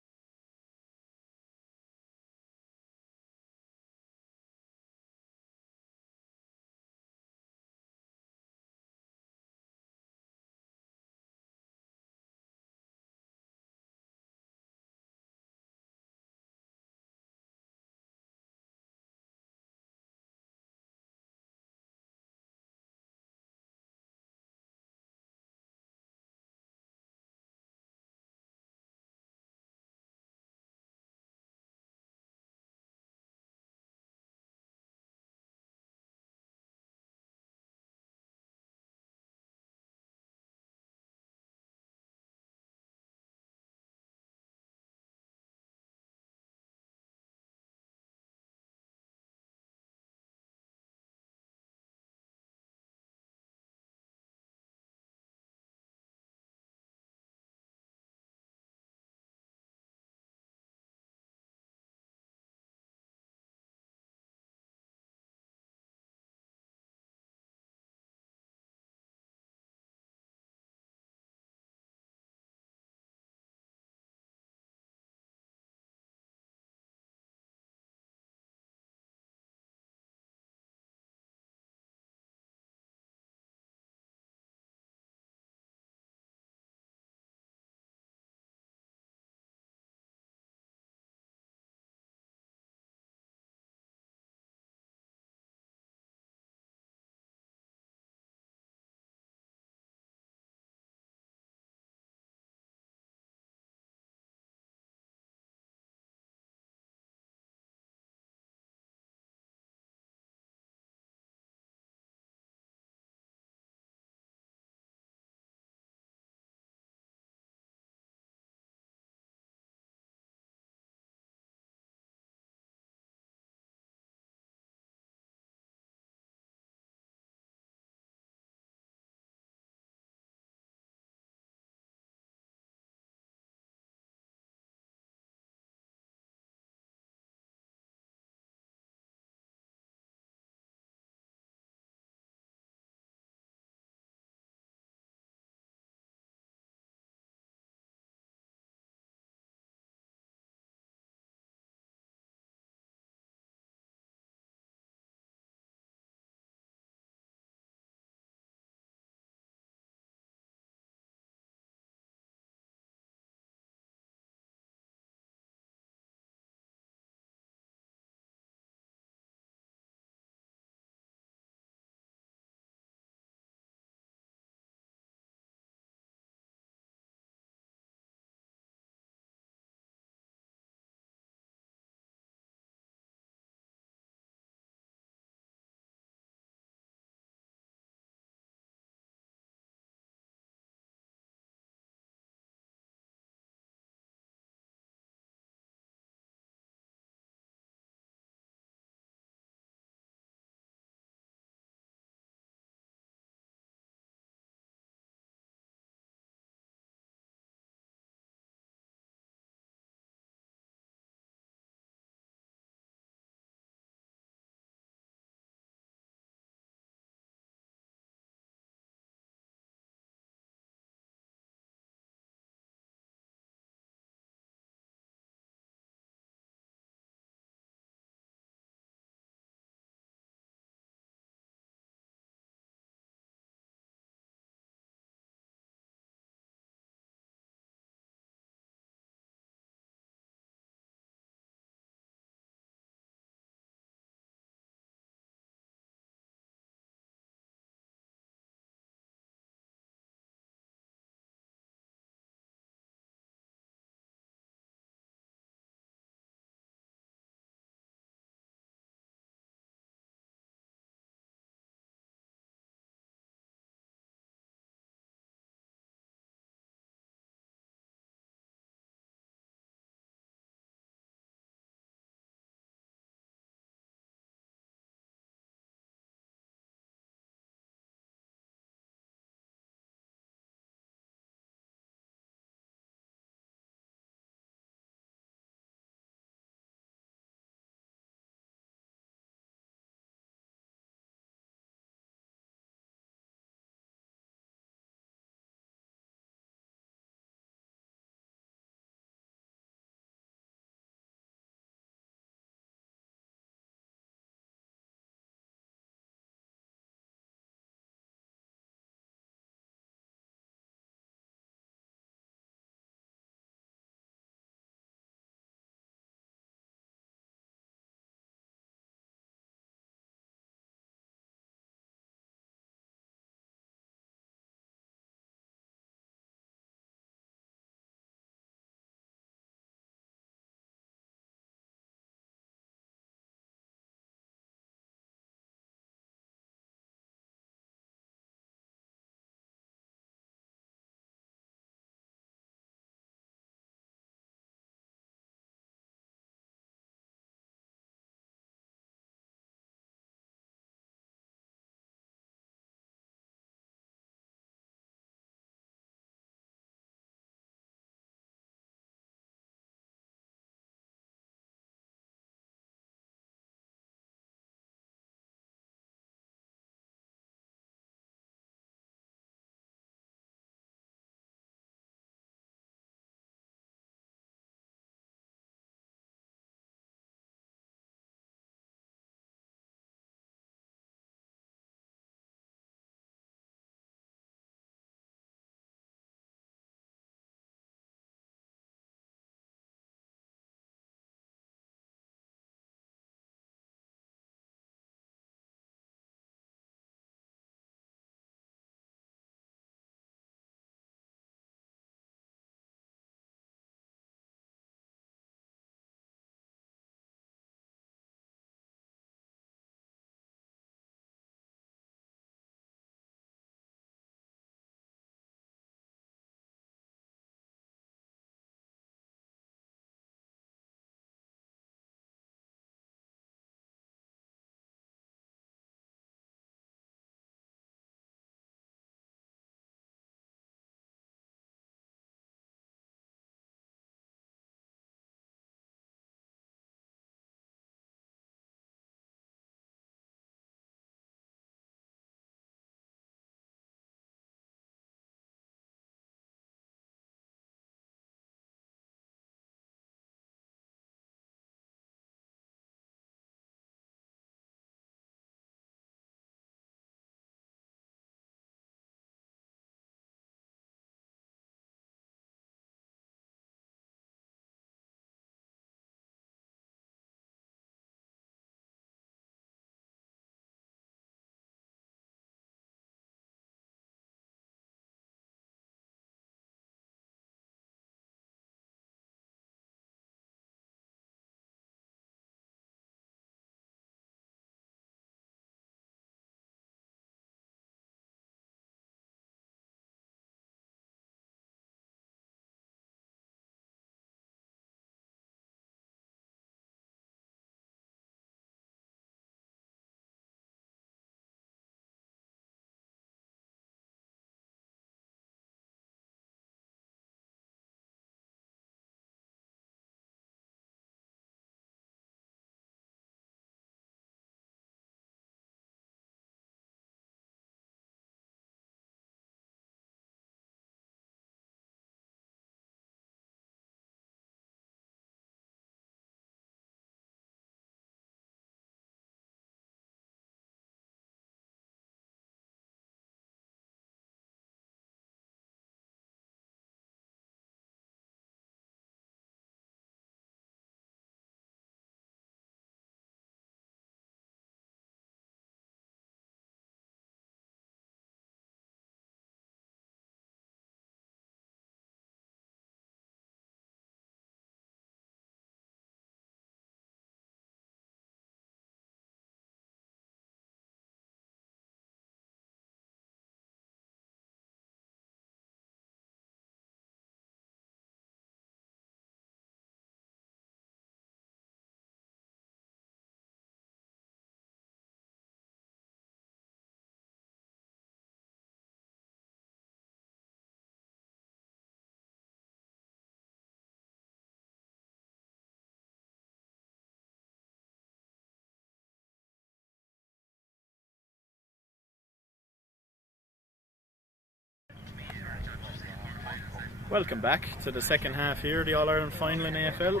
Welcome back to the second half here, the All-Ireland final in AFL.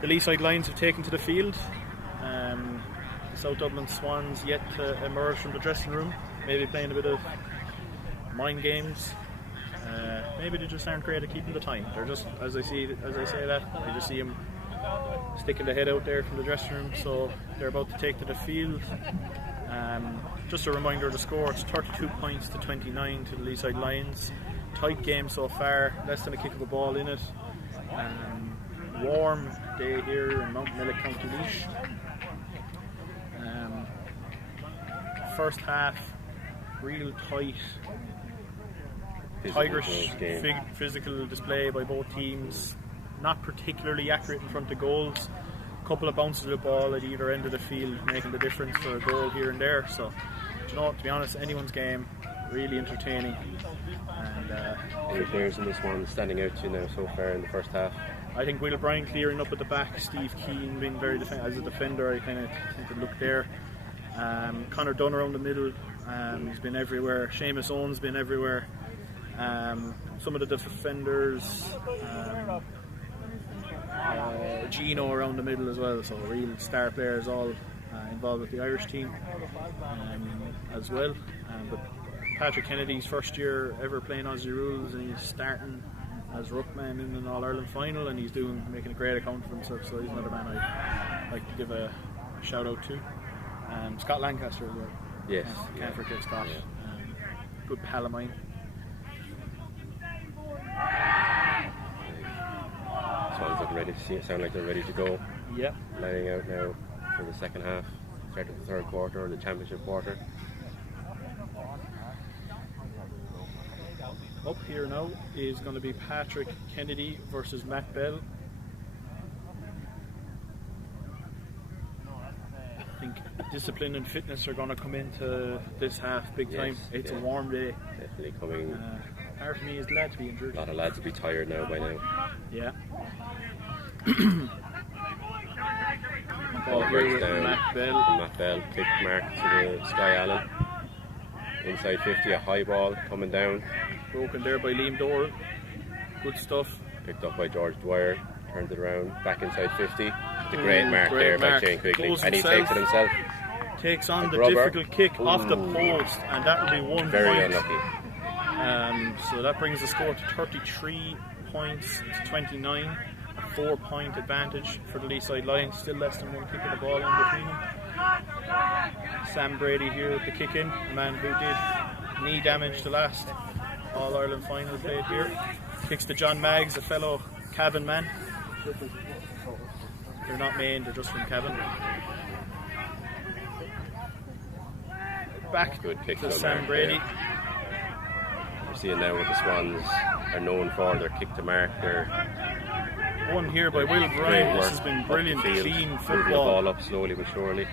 The Leeside Lions have taken to the field. The South Dublin Swans yet to emerge from the dressing room, maybe playing a bit of mind games. Maybe they just aren't great at keeping the time. They're just, as I say that, I just see them sticking the head out there from the dressing room. So they're about to take to the field. Just a reminder of the score, it's 32 points to 29 to the Leeside Lions. Tight game so far, less than a kick of a ball in it. Warm day here in Mount Millick, County Laois. First half, real tight, tigerish physical display by both teams. Not particularly accurate in front of goals. Couple of bounces of the ball at either end of the field making the difference for a goal here and there. So, you know, to be honest, anyone's game, really entertaining. And any players in this one standing out to you now so far in the first half? I think Will Bryan clearing up at the back, Steve Keane being very as a defender. I kind of think the look there. Conor Dunn around the middle, he's been everywhere. Seamus Owen's been everywhere. Some of the defenders. Gino around the middle as well, so real star players all involved with the Irish team as well. But Patrick Kennedy's first year ever playing Aussie rules, and he's starting as ruckman in an All-Ireland final, and he's making a great account of himself, so he's another man I'd like to give a shout out to. Scott Lancaster as well. Yes. Can't forget Scott. Yeah. Good pal of mine. Swans looking ready to see it, sound like they're ready to go. Yep. Lining out now for the second half, start of the third quarter, or the championship quarter. Up here now is going to be Patrick Kennedy versus Matt Bell. I think discipline and fitness are going to come into this half big time. It's a warm day. Definitely coming. Part of me is glad to be injured. A lot of lads will be tired now by now. Yeah. Ball breaks down. Matt Bell kick mark to the Sky Allen. Inside 50, a high ball coming down. Broken there by Liam Doran. Good stuff. Picked up by George Dwyer. Turned it around. Back inside 50. The great mark there by Shane Quigley. And he takes it himself. Takes on the difficult kick off the post, and that will be 1 Very point. unlucky. So that brings the score to 33 points to 29. A 4-point advantage for the Leeside Lions. Still less than one kick of the ball in between them. Sam Brady here with the kick in. A man who did knee damage the last All-Ireland final played here. Kicks to John Maggs, a fellow Cavan man. They're not Maine, they're just from Cavan. Back Good kick to Sam Brady. We're seeing now what the Swans are known for, their kick to mark. One here by Will Bryan. This has been brilliant, clean Moving the football. ball up slowly but surely.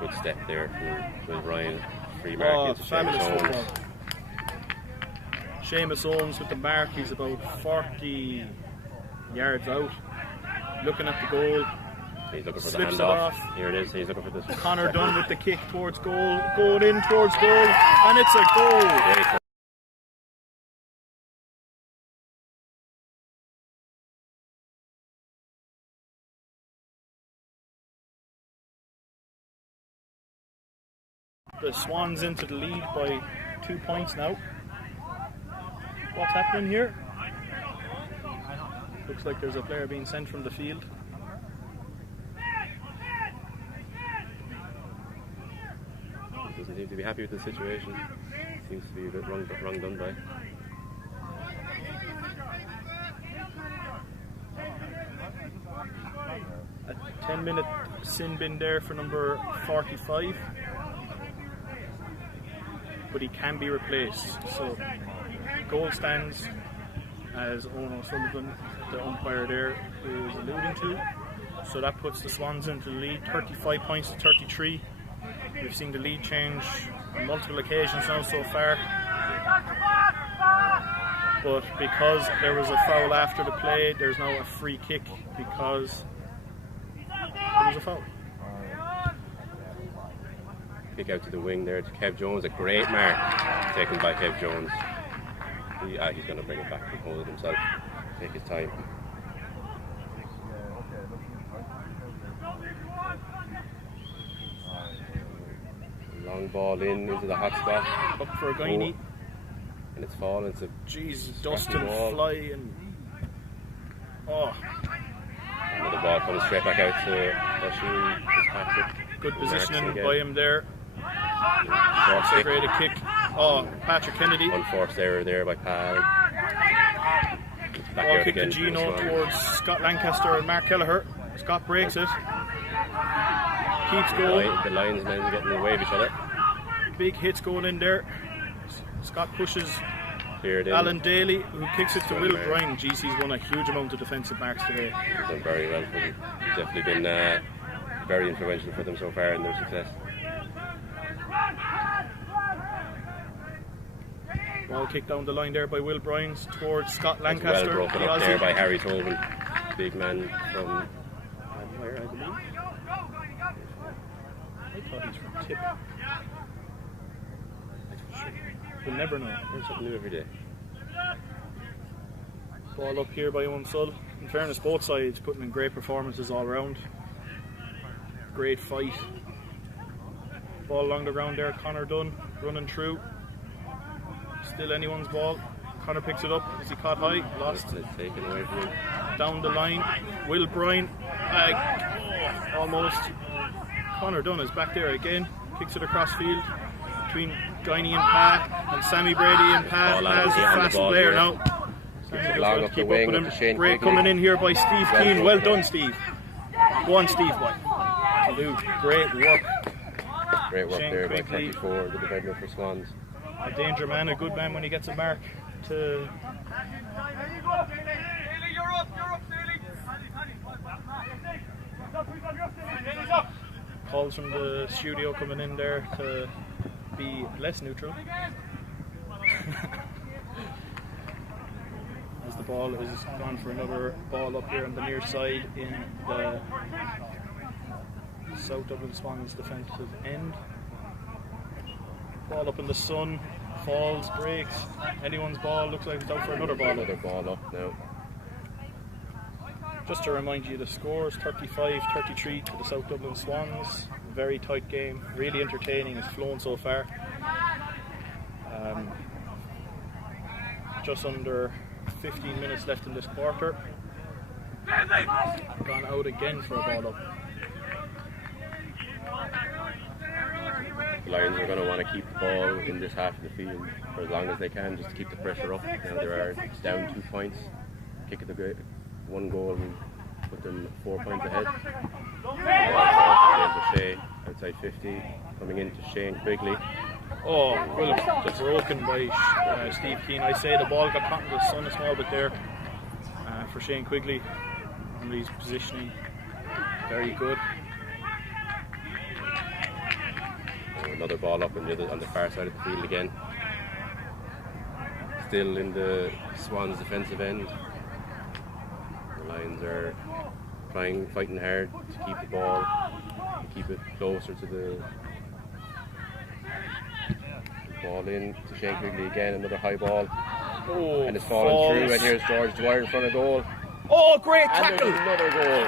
Good step there from Will Bryan. Free mark into fabulous Seamus football. Owens. Seamus Owens with the mark, he's about 40 yards out. Looking at the goal. He's looking for the Slips it handoff. off. Here it is, he's looking for this. Conor Dunn with the kick towards goal. Going in towards goal. And it's a goal. Very cool. The Swans into the lead by 2 points now. What's happening here? Looks like there's a player being sent from the field. Doesn't seem to be happy with the situation. Seems to be a bit wrong done by. A 10-minute sin bin there for number 45. But he can be replaced. So goal stands as Owen O'Sullivan, the umpire there, is alluding to. So that puts the Swans into the lead, 35 points to 33. We've seen the lead change on multiple occasions now so far. But because there was a foul after the play, there's now a free kick because there was a foul. Kick out to the wing there to Kev Jones. A great mark taken by Kev Jones. He's going to bring it back and hold it himself. Take his time. Long ball into the hot spot. Up for a Guiney. And it's fallen. It's a jeez, dust and fly and another ball coming straight back out to Patrick. Good positioning by him there. Great a kick. Patrick Kennedy. Unforced error there by Pal. Ball kick to Gino towards Scott Lancaster and Mark Kelleher. Scott breaks it. Keeps going. The linesmen getting in the way of each other. Big hits going in there. Scott pushes Alan Daly, who kicks it to Will Bryan. He's won a huge amount of defensive marks today. He's done very well for them. He's definitely been very influential for them so far in their success. Ball kicked down the line there by Will Bryan towards Scott Lancaster. Well broken up there by Harry Tobin. Big man from where, I believe. I thought he's from Tip. We'll never know. Learn something new every day. Ball up here by Unsall. In fairness, both sides putting in great performances all around. Great fight. Ball along the ground there. Connor Dunn running through. Still anyone's ball. Connor picks it up. Is he caught high? Lost. It's taken away from him. Down the line. Will Bryan. Almost. Connor Dunn is back there again. Kicks it across field between Guiney and Pa, and Sammy Brady and Pa has a fast player now. Sammy Long up the wing with Shane Great Quigley. coming in here by Steve Keane. Well done, Steve. Go on, Steve, boy. Great work. Great work Shane there by Quigley. 34, the defender for Swans. A danger man, a good man when he gets a mark to... Calls from the studio coming in there to be less neutral. As the ball is gone for another ball up here on the near side in the South Dublin Swans defensive end. Ball up in the sun, falls, breaks. Anyone's ball, looks like it's out for another ball. Another ball up now. Just to remind you, the scores 35-33 to the South Dublin Swans. Very tight game, really entertaining. It's flown so far. Just under 15 minutes left in this quarter. Gone out again for a ball up. The Lions are going to want to keep the ball in this half of the field for as long as they can, just to keep the pressure up. Now it's down 2 points. Kick at the one goal will put them 4 points ahead. Shea outside 50, coming into Shane Quigley. Well, just broken by Steve Keane. I say the ball got caught in the sun a small bit there for Shane Quigley. And his positioning, very good. Another ball up on the far side of the field again. Still in the Swans defensive end. The Lions are fighting hard to keep the ball, to keep it closer to the ball in to Shane Quigley again. Another high ball, and it's falling through. And here's George Dwyer in front of goal. Oh, great and tackle! There's another goal.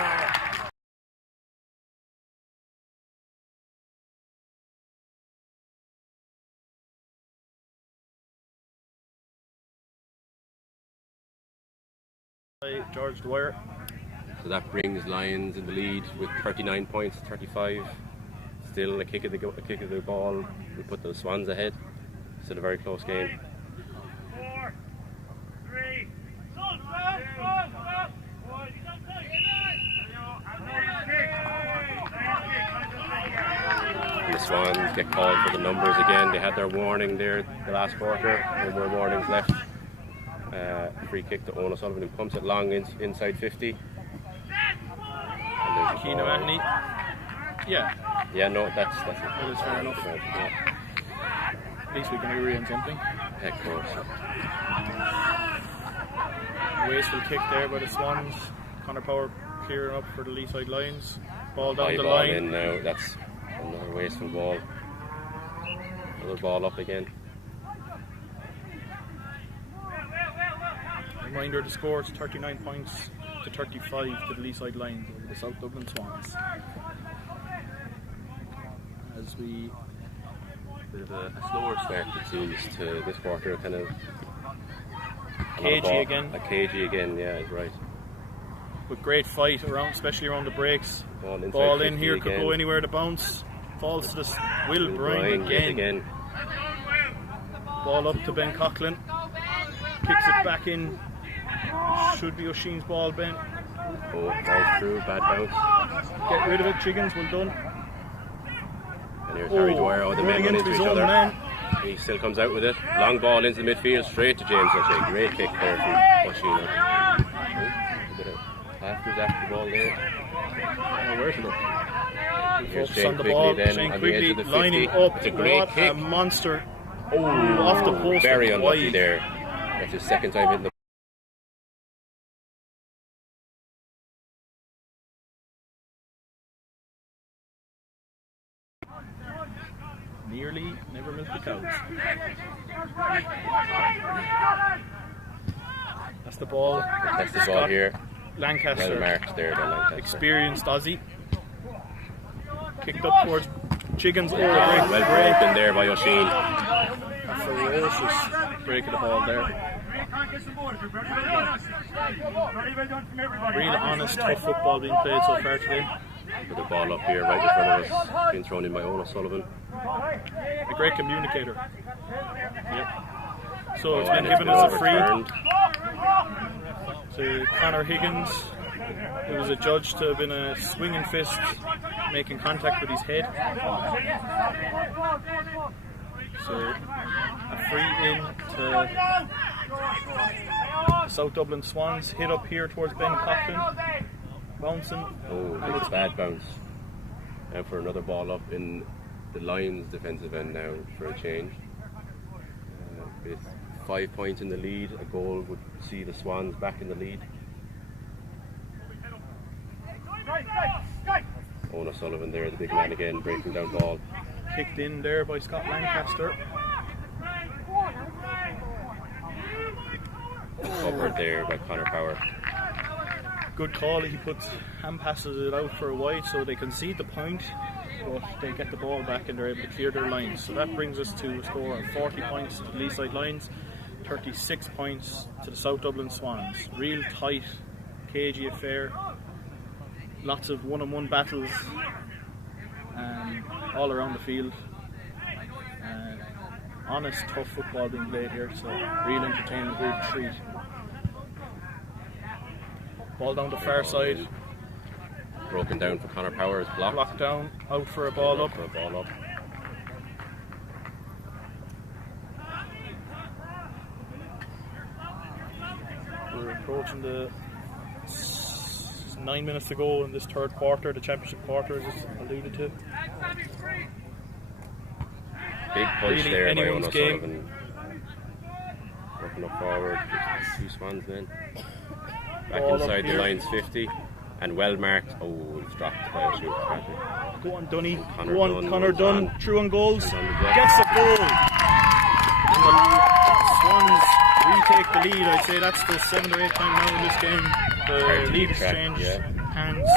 George Dwyer. So that brings Lions in the lead with 39 points, 35. Still a kick of the ball will put the Swans ahead. Still a very close game. 4, 3, 2, The Swans get called for the numbers again. They had their warning there the last quarter. No more warnings left. Free kick to Owen O'Sullivan, who pumps it long inside 50. Keano Anthony. Yeah. Yeah, no, that's it. That is fair enough. Yeah. At least we can agree on something. Heck, of course. Wasteful kick there by the Swans. Connor Power clearing up for the lee side lines. Ball down High the ball line. in now. That's another wasteful ball. Another ball up again. Reminder, the score is 39 points to 35 to the Leaside Lions over the South Dublin Swans. As we Bit of a slower start, it seems, to this quarter. Kind of cagey again. A cagey again, yeah, right. With great fight around, especially around the breaks. Ball in here could again. go anywhere to bounce. Falls to the Will Bryan again. Ball up to Ben Coughlin. Kicks it back in. Should be O'Sheen's ball, Ben. Oh, falls through, bad bounce. Get rid of it, Chiggins, well done. And here's Harry Dwyer. Oh, the men run into his each own other. man. He still comes out with it. Long ball into the midfield, straight to James O'Shea. Great kick there from O'Shea. A bit of plafters after the ball there. Where to look? Here's Focus Shane on the Quigley ball. then Shane on the edge Quigley of the 50. lining up. It's a great What kick. a monster. Off the post. Very unlucky wide. there. That's his second time hitting the Nearly never milk the cows. That's the ball. That's the ball here. Lancaster. Well marked there by Lancaster. Experienced Aussie. Kicked up towards Chiggins. Oh, Well broken there by O'Sheen. a ferocious break of the ball there. Real honest, tough football being played so far today. With the ball up here right in front of us, being thrown in by Owen O'Sullivan. A great communicator. Yep. So it's Oh, been and given as a free overturned. to Conor Higgins. It was adjudged to have been a swinging fist making contact with his head. So a free in to South Dublin Swans. Hit up here towards Ben Coughlin. Bouncing. Oh, it's a bad bounce. And for another ball up in the Lions defensive end now for a change. With 5 points in the lead, a goal would see the Swans back in the lead. Owen O'Sullivan there, the big man again, breaking down ball. Kicked in there by Scott Lancaster. Covered there by Conor Power. Good call. He puts hand passes it out for a wide so they concede the point, but they get the ball back and they're able to clear their lines. So that brings us to a score of 40 points to the Leaside Lions, 36 points to the South Dublin Swans. Real tight, cagey affair. Lots of one-on-one battles all around the field. Honest, tough football being played here, so real entertaining, good treat. Ball down the far side. Broken down for Conor Power, is blocked. Blocked down, out for a ball up. For a ball up. We're approaching the 9 minutes to go in this third quarter, the championship quarter, as it's alluded to. Big punch Really there by anyone's Owen game. O'Sullivan. Working up forward, just two Swans then. Back Ball up inside the here. Lions 50. And well marked. Oh, it's dropped by a shoot. Go on, Dunny. Conor Go on, Dunn Conor goes Dunn. on. Through on goals. He's on the deck. Gets the goal. And the Swans retake the lead. I'd say that's the 7th or 8th time now in this game. Hard The to lead keep has track, changed yeah. hands.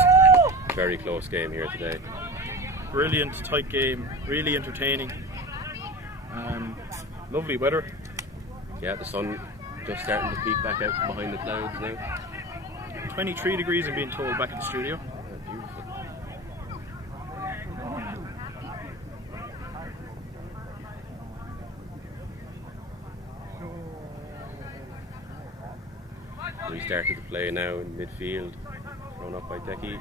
Very close game here today. Brilliant, tight game. Really entertaining. Lovely weather. Yeah, the sun just starting to peek back out from behind the clouds now. 23 degrees I'm being told back in the studio. Yeah, beautiful. Restarted the play now in midfield, thrown up by Decky,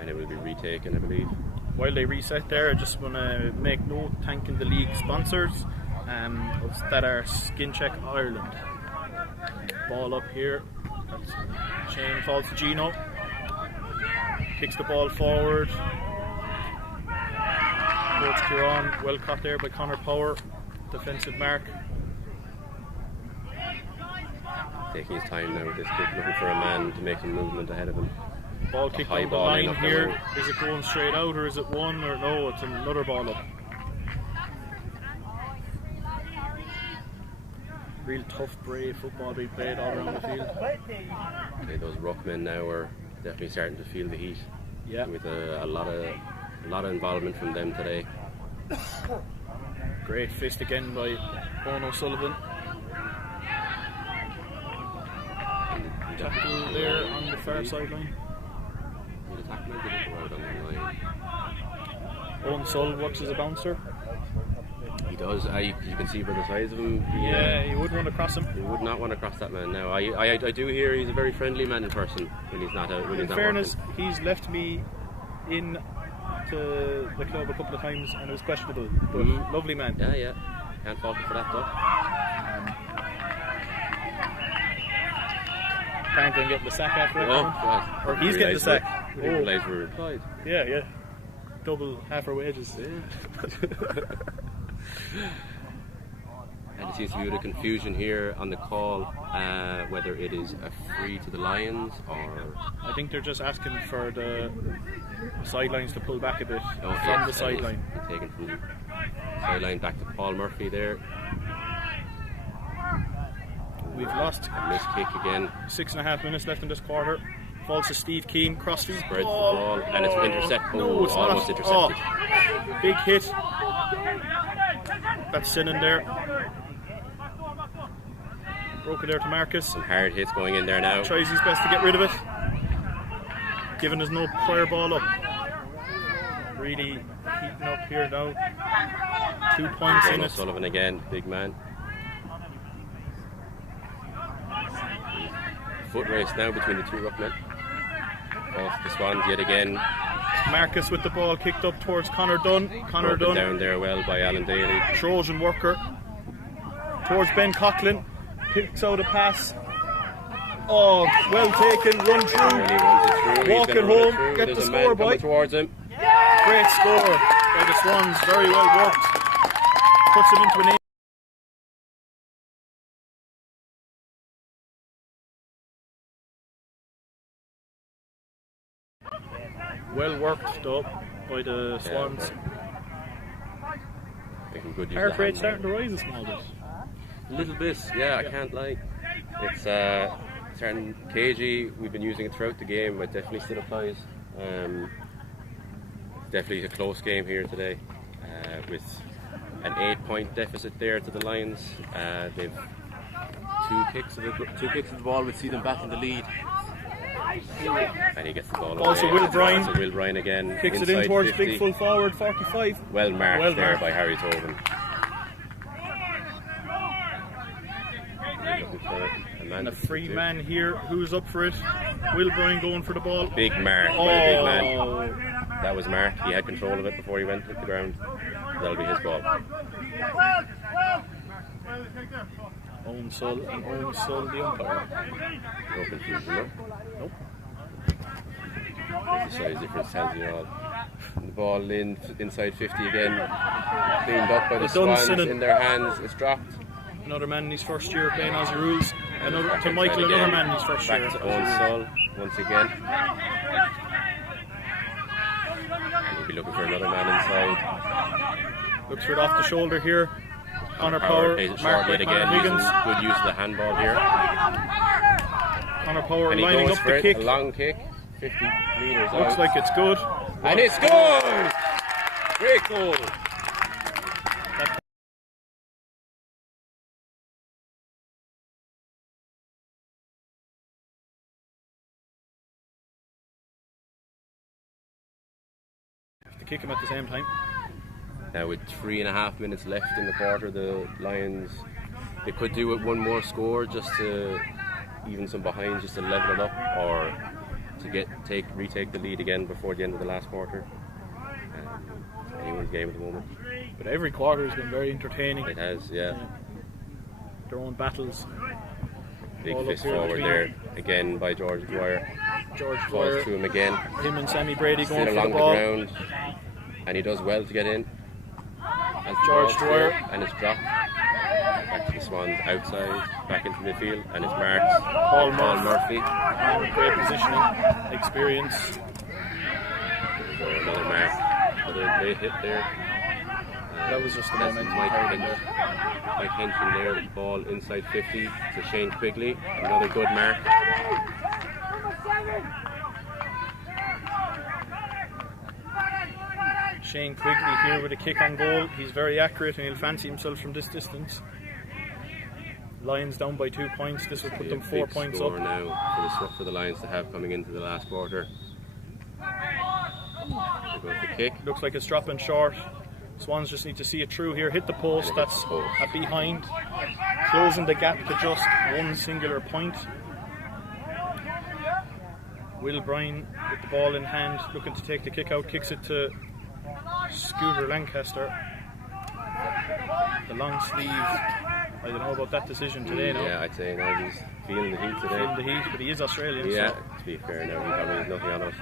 and it will be retaken, I believe. While they reset there, I just want to make note thanking the league sponsors that are Skin Check Ireland. Ball up here. That's Shane falls to Gino. Kicks the ball forward. Towards Kieran. Well caught there by Conor Power. Defensive mark. Taking his time now with this kick, looking for a man to make some movement ahead of him. Ball kicked high on the ball in line up the here. wing. Is it going straight out or is it one or no? It's another ball up. real tough, brave football being played all around the field. Okay, those ruckmen now are definitely starting to feel the heat. Yeah. With a lot of involvement from them today. Great fist again by Owen O'Sullivan. Tackle there on the far sideline. The tackle didn't go out on the line. Owen Sullivan works as a bouncer. He does. You can see by the size of him. Yeah, he would run across him. He would not want to cross that man now. I do hear he's a very friendly man in person when he's not out. When he's in not fairness, working. he's left me in to the club a couple of times and it was questionable. But lovely man. Yeah. Can't fault him for that though. Franklin getting the sack after it. Oh, God. Or he's getting the sack. We didn't realise we were implied. Yeah. Double half our wages. And there seems to be a bit of confusion here on the call, whether it is a free to the Lions or... I think they're just asking for the sidelines to pull back a bit Oh, from yeah, the sideline. Taken from the sideline back to Paul Murphy there. We've lost A missed kick again. 6.5 minutes left in this quarter. Falls to Steve Keane, crossfield Spreads the ball and it's intercepted. No, it's almost not. intercepted. Oh, big hit. That's Sinan there. Broke it there to Marcus. Some hard hits going in there now. Tries his best to get rid of it. Giving us no prior ball up. Really heating up here now. 2 points in Owen it. O'Sullivan again, big man. Foot race now between the two ruckmen. Off the Swans yet again. Marcus with the ball kicked up towards Connor Dunn. Connor Broken Dunn. down there well by Alan Daly. Trojan worker. Towards Ben Coughlin. Picks out a pass. Oh, well taken. Run Really through. runs it through. Walk He's it gonna run home. through. Get There's the a score, man boy. coming towards him. Great score by the Swans. Very well worked. Puts it into an 8. Well worked though by the Swans. Making good use Heart of the rate hand starting to rise a small bit. A little bit, yeah, I can't lie. It's starting cagey. We've been using it throughout the game, but definitely still applies. Definitely a close game here today, with an 8-point deficit there to the Lions. They've two kicks of the ball would see them back in the lead. And he gets the ball Also away. Will Bryan. Also Will Bryan again. Kicks it in inside towards 50. big full forward 45. Well marked Well there marked. by Harry Tobin. Looking for a man And a to free do. man here. Who's up for it? Will Bryan going for the ball. Big mark by the big man. Oh, That was Mark. He had control of it before he went to the ground. That'll be his ball. Owen Sull, the umpire. No confusion, no? Nope. The size difference tells you all. The ball inside 50 again. Cleaned up by the Done, Swans Sinan. in their hands. It's dropped. Another man in his first year playing Aussie rules. Another to Inside Michael, again. another man in his first year. Back to Owen Sull once again. And he'll be looking for another man inside. Looks for it off the shoulder here. Connor Power, plays it marked short by yet Connor again. Using Higgins. good use of the handball here. Connor Power And he lining goes up for the it. kick. A long kick. 50 metres Looks out. like it's good. And it's good! Great goal! To kick him at the same time. Now with 3.5 minutes left in the quarter, the Lions, they could do it one more score just to even some behinds, just to level it up, or to retake the lead again before the end of the last quarter. Anyone's game at the moment. But every quarter has been very entertaining. It has, yeah. Their own battles. Big All up fist here forward between there again by George Dwyer. George Falls Dwyer, to him again. him and Sammy Brady going Still for the along the ball. ground. And he does well to get in. As the George ball's Dwyer. there, and it's dropped. Back to the Swans outside, back into midfield, and it's marked Paul Murphy. Great positioning, experience. So another mark, another great hit there. That was just the That's momentum Mike carried in Henson. there. Mike Henson there, the ball inside 50 to Shane Quigley. Another good mark. Shane Quigley here with a kick on goal. He's very accurate and he'll fancy himself from this distance. Lions down by 2 points. This will put them 4 points up. Now for the Lions to have coming into the last quarter. There goes the kick. Looks like it's dropping short. Swans just need to see it through here. Hit the post. And it hits That's the post. a behind. Closing the gap to just one singular point. Will Bryan with the ball in hand, looking to take the kick out. Kicks it to Scooter Lancaster. The long sleeve. I don't know about that decision today now. Yeah, I'd say now he's feeling the heat today. Feeling the heat, but he is Australian. Yeah, So. to be fair now, he probably has nothing on us.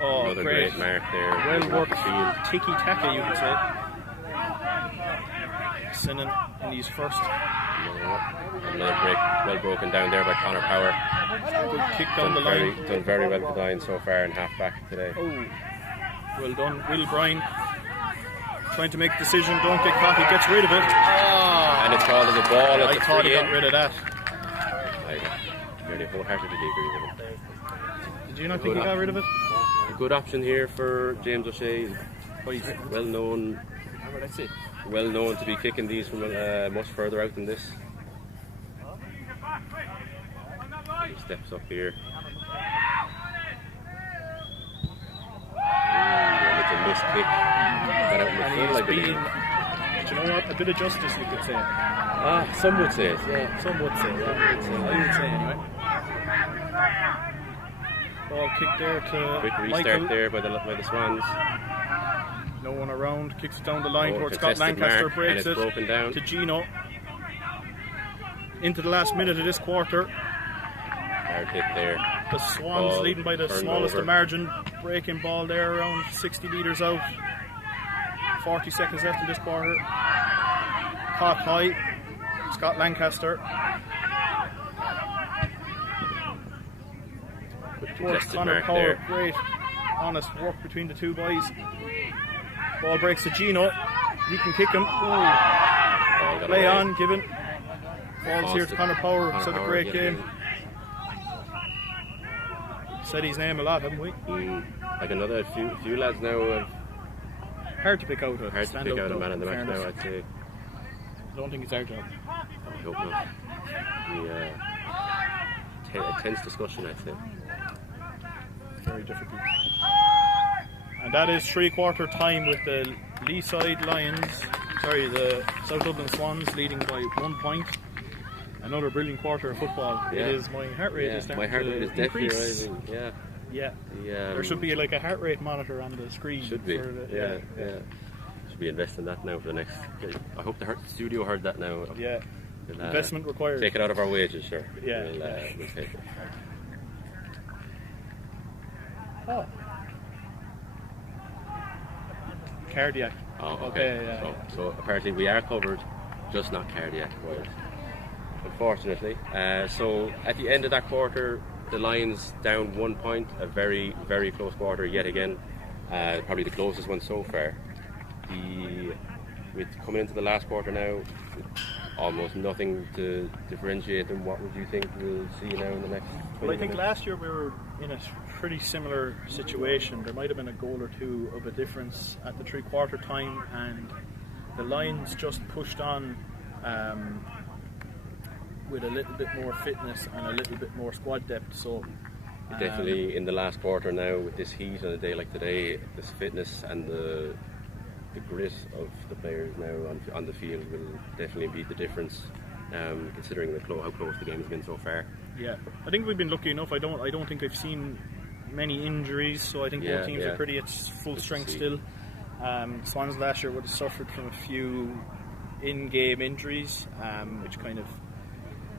Oh, Another great mark there. Well worked Field. tiki-taka, you could say. Sinan in his first. Another break, well broken down there by Connor Power. Good kick down the line. Done very well for the Lions so far in half back today. Oh, well done. Will Bryan trying to make a decision. Don't get caught. He gets rid of it. And it's called as a ball. I It's a thought he free got in. rid of that. I really wholeheartedly agree with him. Did you not think he got rid of it? A good option here for James O'Shea. Quite well known to be kicking these from much further out than this. He steps up here. And it's a missed kick. Got out in the And full, I he's believe. being, do you know what? A bit of justice, you could say. Some would say it, yeah. Some would say. Yeah. I would say anyway. Ball kick there to Quick restart Michael. there by the Swans. No one around. Kicks it down the line towards Scott Contested Lancaster. mark, Breaks and it's broken down. to Gino. Into the last minute of this quarter. Hard hit there. The Swans Ball leading by the turned smallest over. of margin. Breaking ball there around 60 metres out. 40 seconds left in this quarter. Caught high. Scott Lancaster. Good Towards contested Connor mark Power. there. Great honest work between the two boys. Ball breaks to Gino. He can kick him. Ball got Play away. on, given. Falls here to Connor Power. Connor Said a Power great getting game. Said his name a lot, haven't we? Like another few lads now. Hard to pick out a Hard to pick out a man in the match fairness. now, I'd say. I don't think it's our job. I hope not. A tense discussion, I'd say. Very difficult. And that is 3/4 time with the Leaside Lions, the South Dublin Swans leading by 1 point. Another brilliant quarter of football. Yeah. It is. My heart rate is starting my heart rate to is definitely increase. rising. Yeah. Yeah. Yeah. There should be like a heart rate monitor on the screen. Should be. for the- Yeah. Should be investing that now for the next. I hope the studio heard that now. Yeah. We'll, Investment required. Take it out of our wages, sure. Yeah. We'll take it. Oh. Cardiac. Oh, Okay, okay. yeah. So apparently we are covered, just not cardiac wise. Unfortunately. So at the end of that quarter, the Lions down 1 point, a very, very close quarter yet again. Probably the closest one so far. With coming into the last quarter now, with almost nothing to differentiate them, what would you think we'll see now in the next 20 Well, I think minutes? last year we were in a pretty similar situation. There might have been a goal or two of a difference at the 3/4 time, and the Lions just pushed on with a little bit more fitness and a little bit more squad depth. So Definitely in the last quarter now, with this heat on a day like today, this fitness and the grit of the players now on the field will definitely be the difference, considering how close the game's been so far. yeah, I think we've been lucky enough. I don't think I've seen many injuries, so I think both teams are pretty at full strength still. Swans last year would have suffered from a few in-game injuries, which kind of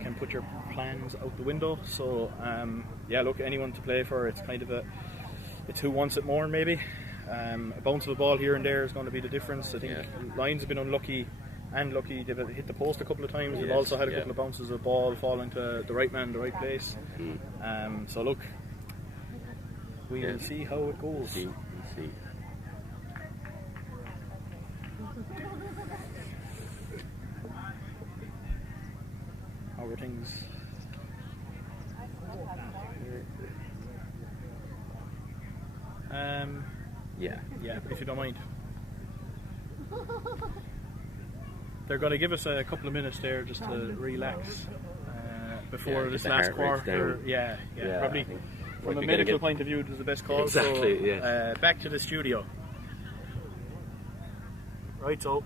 can put your plans out the window. So look, anyone to play for, it's kind of it's who wants it more maybe. A bounce of the ball here and there is going to be the difference. I think Lions have been unlucky and lucky. They've hit the post a couple of times. They've also had a couple of bounces of ball falling to the right man, the right place. So look, we'll see how it goes. We'll see. How are things? Yeah, if you don't mind. They're going to give us a couple of minutes there just to relax before this last quarter. Yeah, probably from a medical point of view, it was the best call. Exactly, so, yes. Back to the studio. Right, so.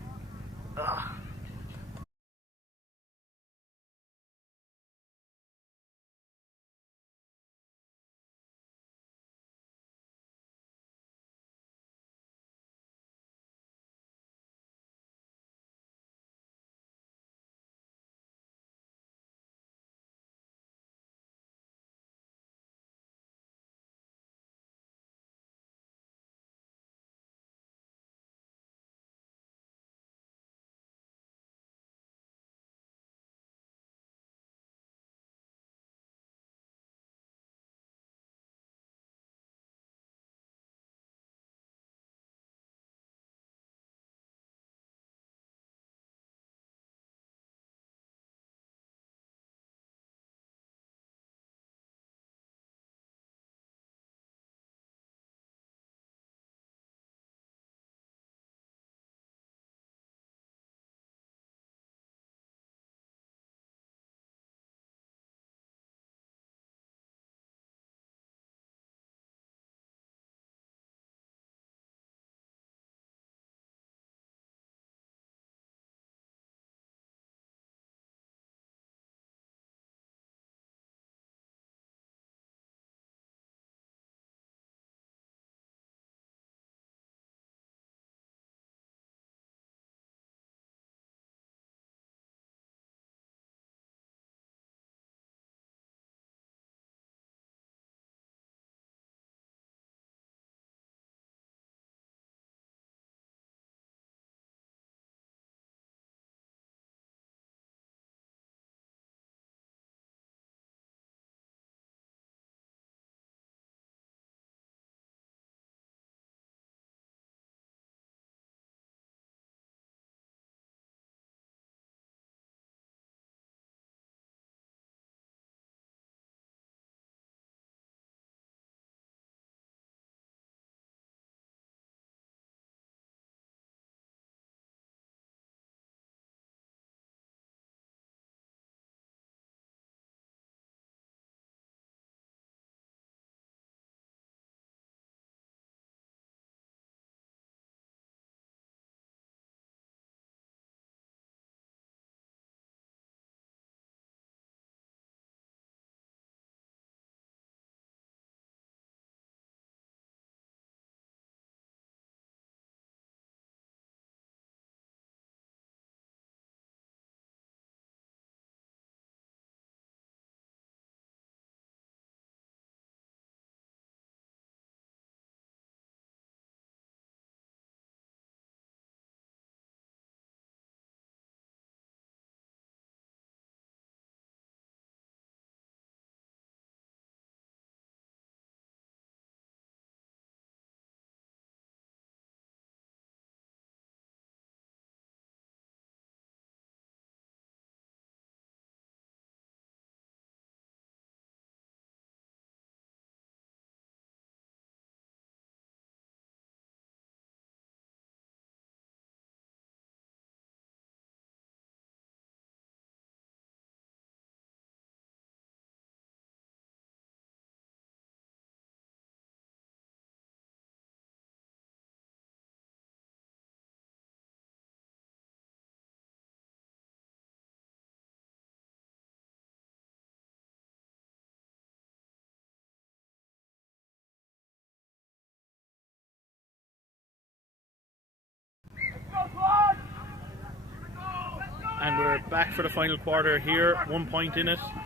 And we're back for the final quarter here, 1 point in it. Big The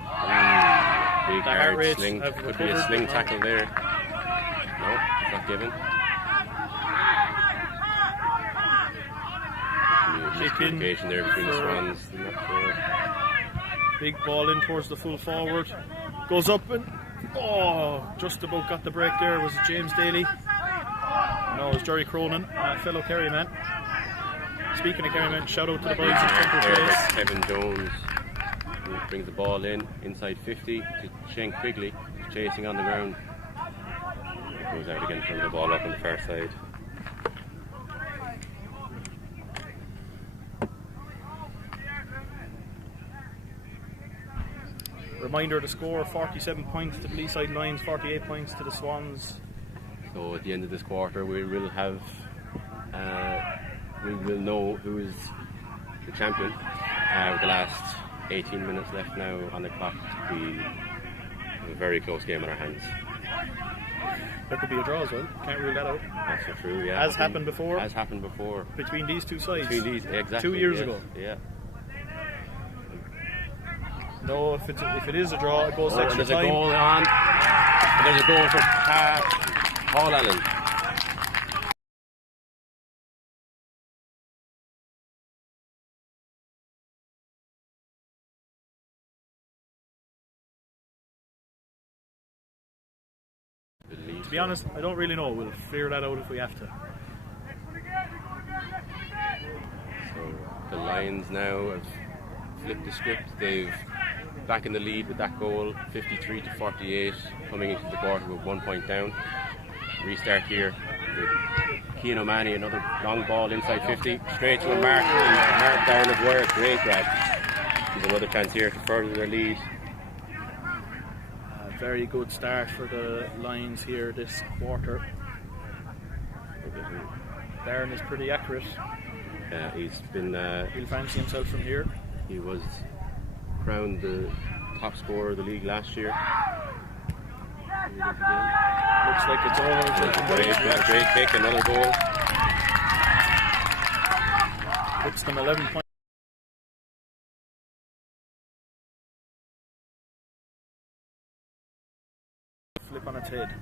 heart hard rates sling. have Could be a recovered. sling tackle there. No, not given. Miscommunication there between the Swans. Not sure. Big ball in towards the full forward. Goes up and just about got the break there. Was it James Daly? No, it was Jerry Cronin, fellow Kerry man. Speaking of Kerry men, shout out to the boys at Temple There, Place. that's Kevin Jones. brings the ball in, inside 50 to Shane Quigley, who's chasing on the ground. It goes out again from the ball up on the far side. Reminder to score: 47 points to the Leaside Lions, 48 points to the Swans. So at the end of this quarter, we will have, we will know who is the champion. With the last 18 minutes left now on the clock, to be a very close game in our hands. There could be a draw as well. Can't rule that out. That's so true. Yeah. As happened before. As happened before. Between these two sides. Between these, exactly. 2 years yes, ago. Yeah. No, if it is a draw, it goes to extra there's time. A goal on. There's a goal for Paul Allen. To be honest, I don't really know. We'll figure that out if we have to. So the Lions now have flipped the script. They've back in the lead with that goal, 53 to 48, coming into the quarter with 1 point down. Restart here with Cian O'Mahony, another long ball inside 50, straight to a mark, and Mark down of wire, great grab. There's another chance here to further their lead. Very good start for the Lions here this quarter. Darren is pretty accurate. He's been. He'll fancy himself from here. He was crowned the top scorer of the league last year. Looks like it's over. Great kick, another goal. Puts them 11 points. Flip on its head.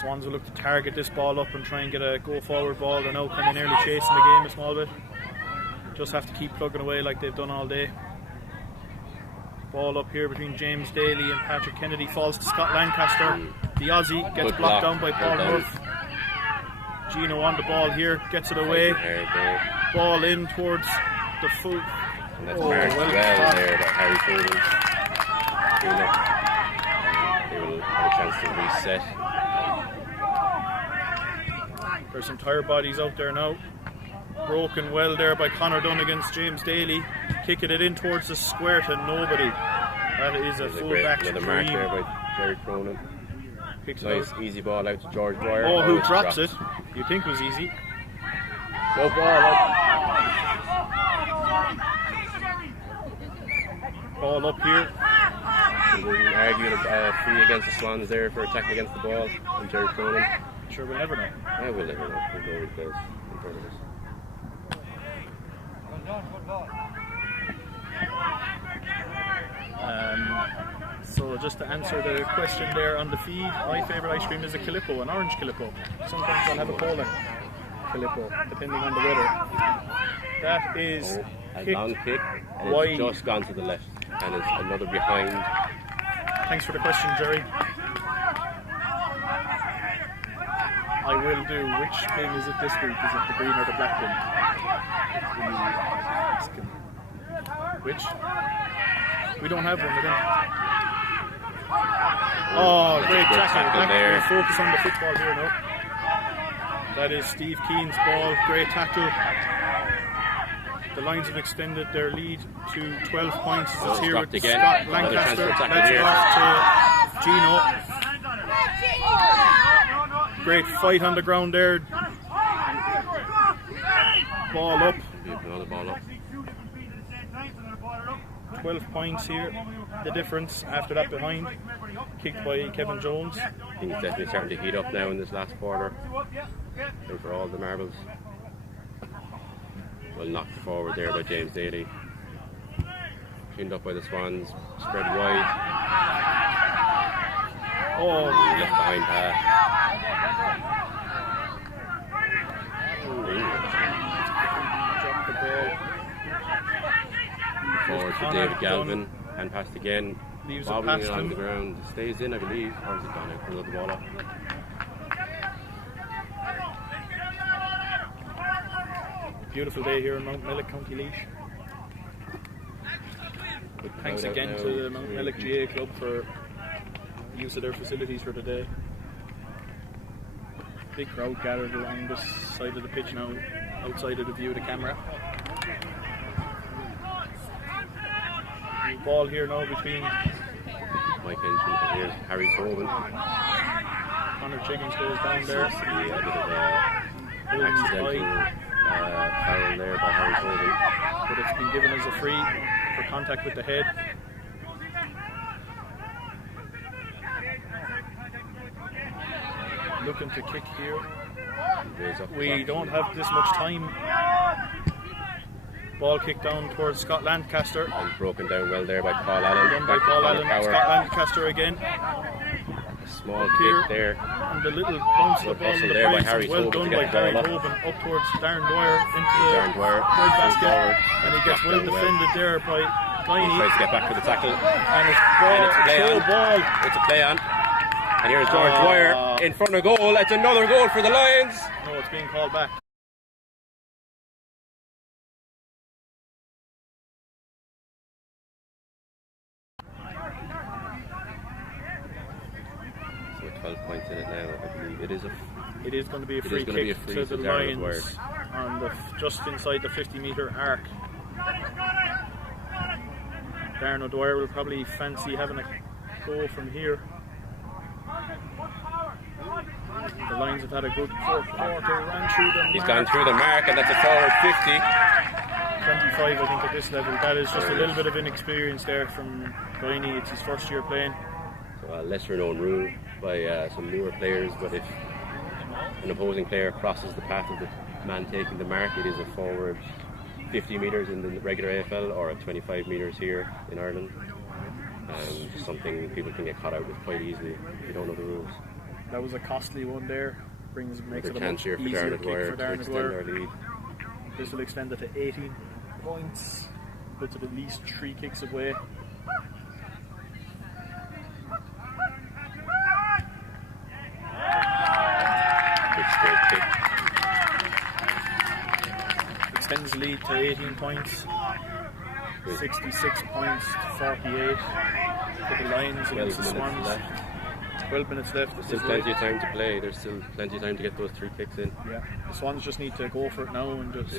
Swans will look to target this ball up and try and get a go forward ball. They're now kind of nearly chasing the game a small bit. Just have to keep plugging away like they've done all day. Ball up here between James Daly and Patrick Kennedy, falls to Scott Lancaster. The Aussie gets blocked down by Paul Murph. Gino on the ball here, gets it away. Ball in towards the foot. And that's marked well there by Harry Cooley. They will have a chance to reset. There's some tired bodies out there now. Broken well there by Conor Dunn against James Daly. Kicking it in towards the square to nobody. That is a full-back's dream. Another mark there by Jerry Cronin. Nice easy ball out to George Dwyer. Oh, who drops it? You'd think it was easy. Go ball up. Ball up here. Arguing a free against the Swans there for attack against the ball and Jerry Cronin. Sure, we'll never know. Yeah, we'll never know. We'll know who plays in front of us. So just to answer the question there on the feed, my favourite ice cream is a Calippo, an orange Calippo. Sometimes I'll have a polar Calippo, depending on the weather. That is a long kick, and wide. It's just gone to the left, and it's another behind. Thanks for the question, Jerry. I will do. Which pin is it this week? Is it the green or the black pin? Which? We don't have one, we don't. Oh, great tackle there. We'll focus on the football here now. That is Steve Keane's ball. Great tackle. The Lions have extended their lead to 12 points. It's here with Scott Lancaster. That's off to Gino. Great fight on the ground there. Ball up. Another ball up. 12 points here. The difference after that behind. Kicked by Kevin Jones. I think it's definitely starting to heat up now in this last quarter. Go for all the marbles. Well knocked forward there by James Daly. Cleaned up by the Swans. Spread wide. Oh, left behind pass. Dropped the ball. Forward to David Galvin, and passed again, Leaves bobbling it it past on him. the ground. Stays in, I believe, or is it gone out for another ball up? Beautiful day here in Mount Mellick, County Laois. Thanks again to the Mount Mellick GA Club for use of their facilities for today. Big crowd gathered along this side of the pitch now, outside of the view of the camera. Ball here now between Mike Henson and here's Harry Tobin. Connor Chiggins goes down there. A bit of accidental foul there by Harry Tobin. But it's been given as a free for contact with the head. Looking to kick here. We don't have this much time. Ball kicked down towards Scott Lancaster. And broken down well there by Paul Allen. Done by Paul Allen. Scott Lancaster again. A small kick there. And the little bounce of the ball in the there by prize. Harry Well Tobin done to by get the Harry ball Tobin up towards Darren Dwyer into the Darren Dwyer red basket. forward. And he gets well defended there by Guiney. Tries to get back to the tackle. And it's throw ball. It's a play on. And here's George Dwyer in front of goal. It's another goal for the Lions. No, it's being called back. So 12 points in it now, I believe. It is going to be a free kick to the Lions on the just inside the 50-metre arc. Darren O'Dwyer will probably fancy having a go from here. The Lions have had a good fourth quarter, ran through them. He's gone through the mark, and that's a forward 50. 25, I think, at this level. That is just a little bit of inexperience there from Guiney. It's his first year playing. So a lesser known rule by some newer players, but if an opposing player crosses the path of the man taking the mark, it is a forward 50 metres in the regular AFL or a 25 metres here in Ireland. Something people can get caught out with quite easily if you don't know the rules. That was a costly one there. Makes it a much here for easier Darren kick Dwyer for to Darren extend Dwyer. our lead. This will extend it to 18 points. Puts it at least 3 kicks away. Good straight kick. Extends the lead to 18 points. 66 points to 48 for the Lions against the Swans. 12 minutes left. There's still plenty of time to play. There's still plenty of time to get those 3 kicks in. Yeah, the Swans just need to go for it now and just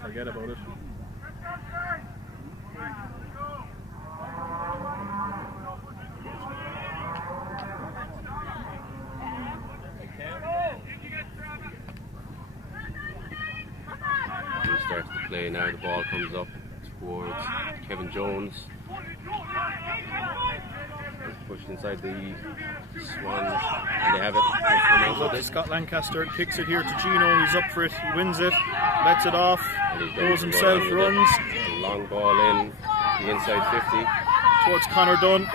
forget about it. He starts to play now. The ball comes up towards Kevin Jones. Pushed inside the Swans, and they have it. Scott Lancaster kicks it here to Gino. He's up for it. He wins it. Lets it off. Goes himself. Runs. A long ball in the inside 50 towards Connor Dunn.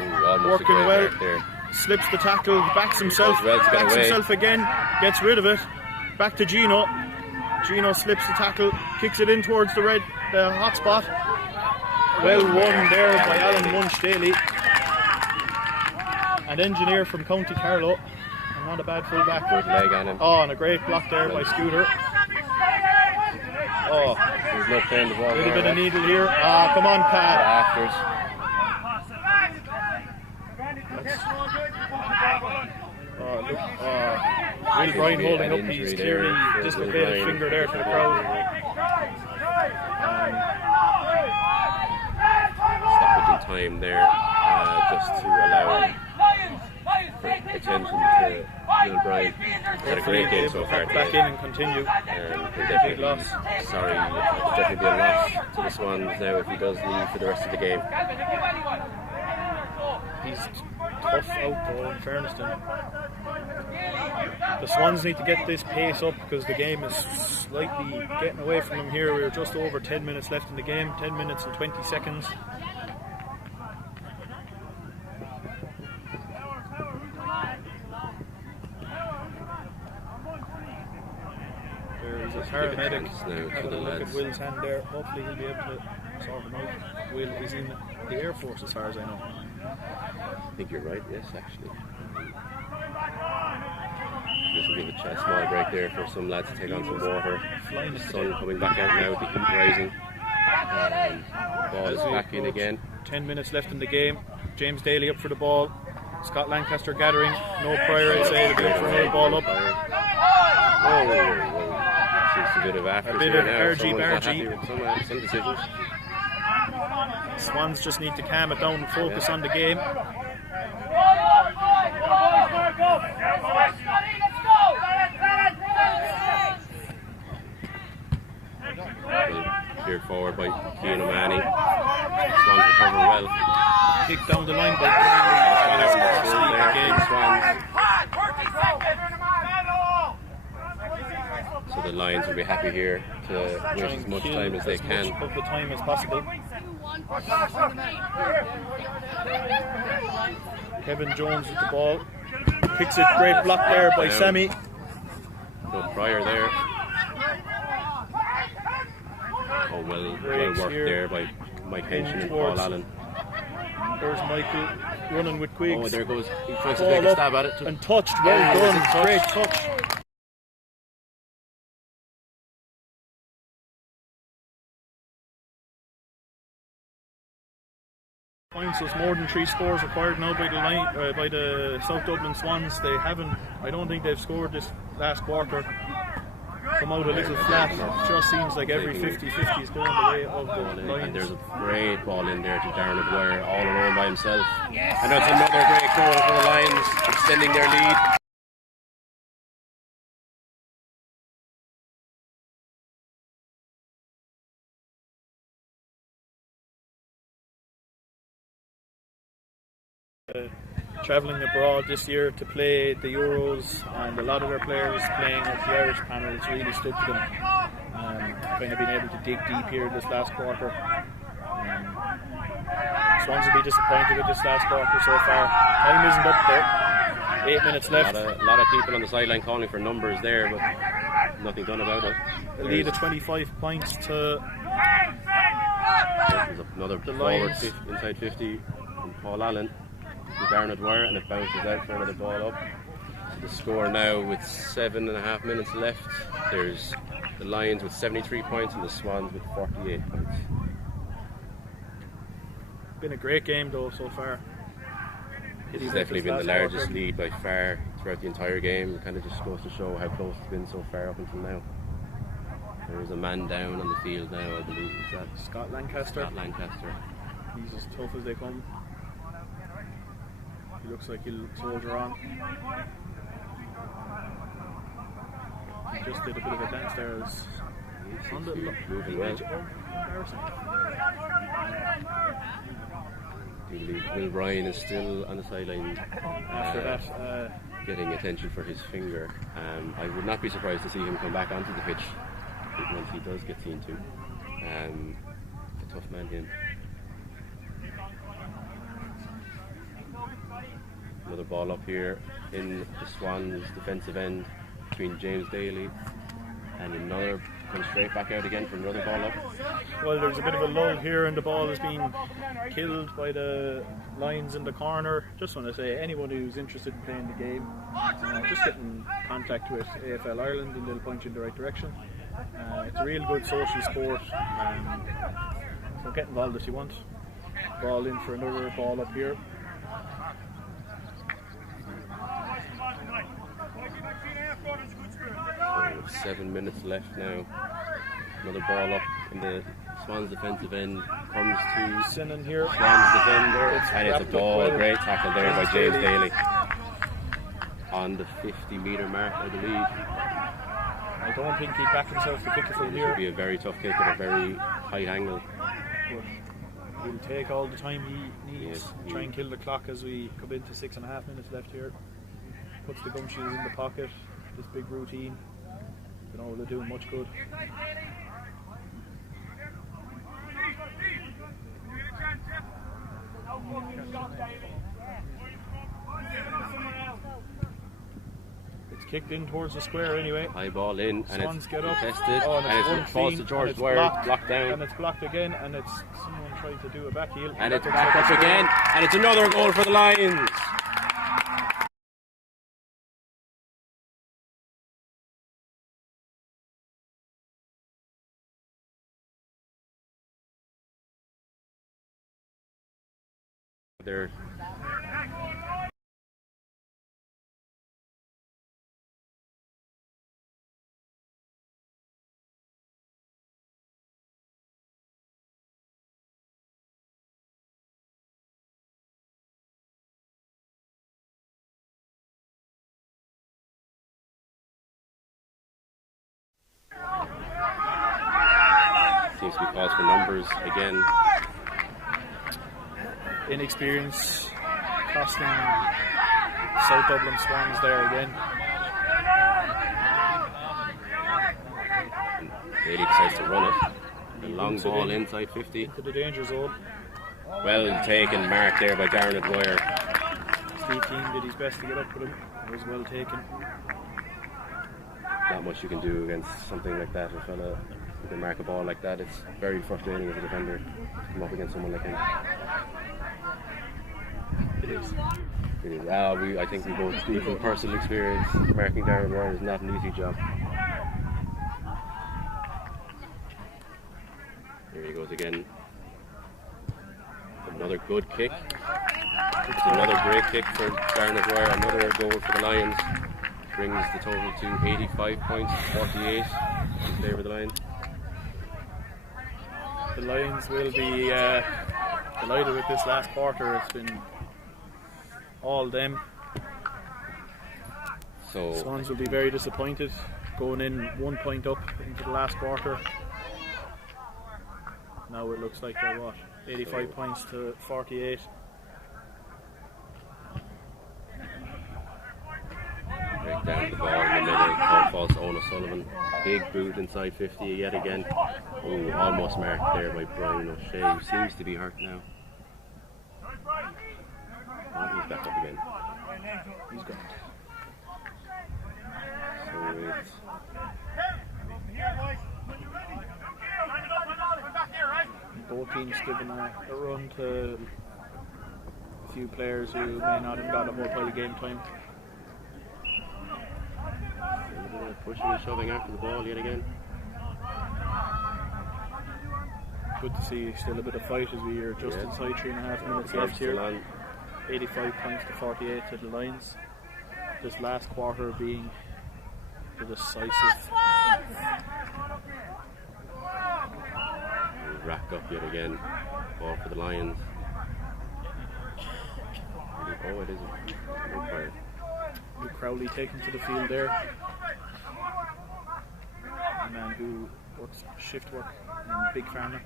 Working well. Slips the tackle. Backs himself. Backs himself again. Gets rid of it. Back to Gino. Gino slips the tackle. Kicks it in towards the hot spot. Well won there by Alan Munch Daly. An engineer from County Carlow, and not a bad fullback. Good leg on him. Oh, and a great block there by Scooter. Oh, there's no playing the ball. A little bit of needle here. Ah, come on, Pat. Will Bryan holding up. He's clearly dislocated finger there to the crowd. Stoppage in time there, just to allow attention to Will Bryan. Had a great game so far. Back in and continue. Definitely loss. Sorry, it'll definitely be a loss to the Swans now if he does leave for the rest of the game. He's tough out though, in fairness to him. The Swans need to get this pace up because the game is slightly getting away from them here. We're just over 10 minutes left in the game, 10 minutes and 20 seconds. There's a paramedic having a look at Will's hand there. Hopefully he'll be able to sort him out. Will is in the Air Force as far as I know. I think you're right, yes, actually. Just give a small break there for some lads to take on some water. The sun coming back out now, the heat rising. Ball is back in again. 10 minutes left in the game. James Daly up for the ball. Scott Lancaster gathering. No Pryor outside. A bit for another ball up. Oh, seems a bit of after A bit of now. argy Someone's not bargy. happy with some decisions. Swans just need to calm it down and focus on the game. Cleared forward by Cian O'Mahony. Swans recover well. Kick down the line by Swans. So the Lions will be happy here to waste as much time as they can. Of the time as possible. Kevin Jones with the ball. Picks it. Great block there by Sammy. No Pryor there. Oh, well worked there by Mike Henshin and Paul Allen. There's Michael running with Quiggs. Oh, there goes. He tries to take a stab at it. And touched. Well done. Great touch. Points, there's more than 3 scores required now by the South Dublin Swans. They haven't. I don't think they've scored this last quarter. Come out a little flat. It just seems like every 50-50 is going the way of the Lions. And there's a great ball in there to Darren Dwyer, all alone by himself. And that's another great goal for the Lions, extending their lead. Travelling abroad this year to play the Euros, and a lot of their players playing with the Irish panel. It's really stood to them. Kind of been able to dig deep here this last quarter. Swans will be disappointed with this last quarter so far. Time isn't up there. 8 minutes left. A lot of people on the sideline calling for numbers there, but nothing done about it. A lead of 25 points to another the forward Lions. inside 50 from Paul Allen to Darren Dwyer, and it bounces out for another ball up. So the score now with 7.5 minutes left. There's the Lions with 73 points and the Swans with 48 points. Been a great game though so far. This has definitely been the largest lead by far throughout the entire game. It kind of just goes to show how close it's been so far up until now. There is a man down on the field now, I believe. Is that Scott Lancaster. Scott Lancaster. He's as tough as they come. He looks like he'll soldier on. He just did a bit of a dance there. On the moving well. I believe Will Ryan is still on the sideline after that, getting attention for his finger. I would not be surprised to see him come back onto the pitch once he does get seen to. It's a tough man, him. Another ball up here in the Swans defensive end between James Daly, and another comes straight back out again for another ball up. Well, there's a bit of a lull here, and the ball is being killed by the Lions in the corner. Just want to say, anyone who's interested in playing the game, just get in contact with AFL Ireland and they'll point you in the right direction. It's a real good social sport, so get involved if you want. Ball in for another ball up here. 7 minutes left now. Another ball up in the Swans defensive end comes to Sinan here. Swans defender, and it's a ball. well. Great tackle there by James Daly on the 50-metre mark, I believe. I don't think he'd back himself to kick it from This here. would be a very tough kick at a very high angle. But he'll take all the time he needs. Yes, Try and kill the clock as we come into 6.5 minutes left here. Puts the gumshoes in the pocket. This big routine. You know, they're doing much good. It's kicked in towards the square anyway. High ball in, and Swans it's get up. contested, Oh, and it falls to George Dwyer, blocked down. And it's blocked again, and it's someone trying to do a back heel. And it's back up again, and it's another goal for the Lions. They're seems to be calls for numbers again. Inexperience costing South Dublin Swans there again. Daly decides to run it. A long ball inside 50. Into the danger zone. Well taken, mark there by Darren Dwyer. Steve Keane did his best to get up with him. It was well taken. Not much you can do against something like that. A fella who can mark a ball like that, it's very frustrating as a defender to come up against someone like him. It is. It is. I think we both speak from personal experience. Marking Darren Dwyer is not an easy job. Here he goes again. Another good kick. It's another great kick for Darren Dwyer. Another goal for the Lions. Brings the total to 85 points, 48 in favour of the Lions. The Lions will be delighted with this last quarter. It's been all them. So Swans will be very disappointed going in 1 point up into the last quarter. Now it looks like they're 85 points to 48. break down the ball in the middle, call false to Owen O'Sullivan. Big boot inside 50 yet again. Oh, almost marked there by Brian O'Shea, who seems to be hurt now. Oh, he's back up again. He's gone. So it's Both teams giving a run to a few players who may not have got a whole pile of game time. a little bit of pushing and shoving after the ball yet again. Good to see still a bit of fight as we are just inside 3.5 minutes Serve left here. still on. 85 points to 48 to the Lions. This last quarter being the decisive. Racked up yet again. Ball for the Lions. Oh, it is a fire. Luke Crowley taken to the field there. A man who works shift work in Big Pharma.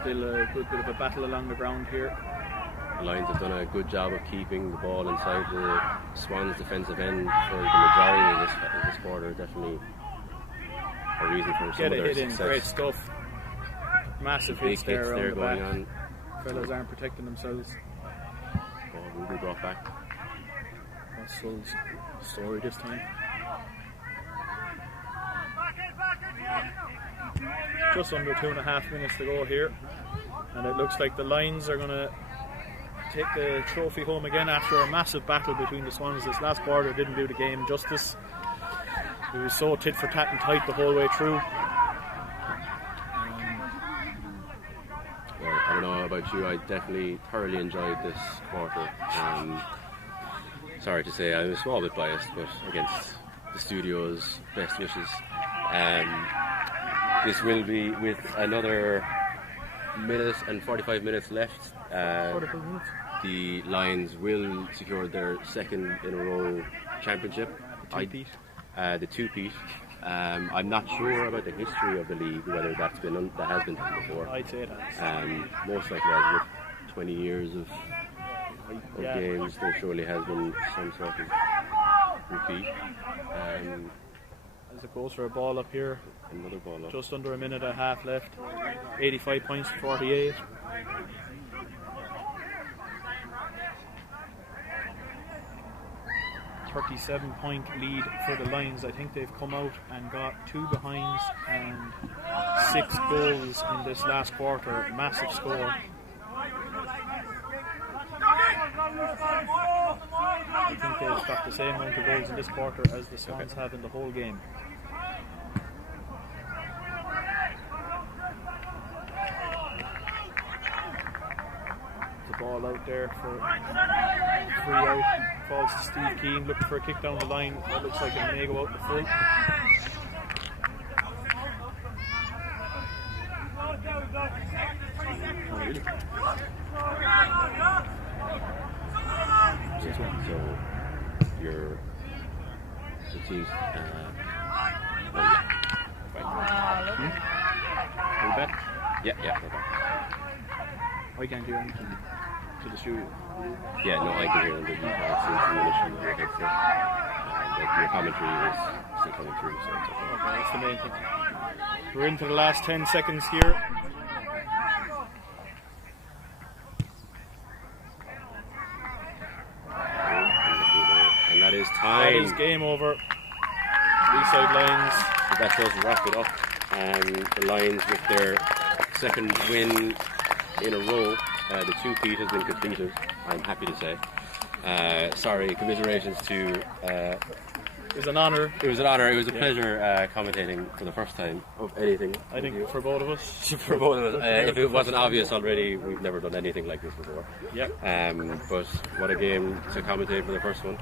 Still a good bit of a battle along the ground here. The Lions have done a good job of keeping the ball inside the Swans' defensive end for the majority of this quarter. Definitely a reason for some Get of a their hit in, success. great stuff. Massive Big hits there hits around there the going back. on. Fellas aren't protecting themselves. Ball will be brought back. That's Hull's story this time. Just under 2.5 minutes to go here, and it looks like the Lions are going to take the trophy home again after a massive battle between the Swans. This last quarter didn't do the game justice. It was so tit for tat and tight the whole way through. Well, I don't know about you, I definitely thoroughly enjoyed this quarter. Sorry to say I'm a small bit biased, but against the studio's best wishes. This will be with another minute and 45 minutes left. 45 minutes. The Lions will secure their second in a row championship. The two-peat. I'm not sure about the history of the league, whether that has been done before. I'd say it has. Most likely has, with 20 years of games, there surely has been some sort of repeat. As it goes for a ball up here, Another ball up. just under a minute and a half left. 85 points to 48. .37 lead for the Lions. I think they've come out and got 2 behinds and 6 goals in this last quarter. Massive score. I think they've got the same amount of goals in this quarter as the Swans have in the whole game. ball out there for free out. Falls to Steve Keane, looking for a kick down the line. That looks like it may go out the full. So your the team's Are you back? yeah. I can't hear anything to the studio. Yeah, no, I can hear them, but you can't see the initial headset. Your commentary is still coming through, so it's okay. Okay, that's the main thing. We're into the last 10 seconds here. And that is That time. is game over. These sidelines. So that does wrap it up. The Lions with their second win in a row. The two-peat has been completed, I'm happy to say. Sorry, commiserations to... It was an honour. It was an honour. It was a pleasure commentating for the first time of anything. I think for both of us. For both of us. If it wasn't obvious already, we've never done anything like this before. Yep. But what a game to commentate for the first one.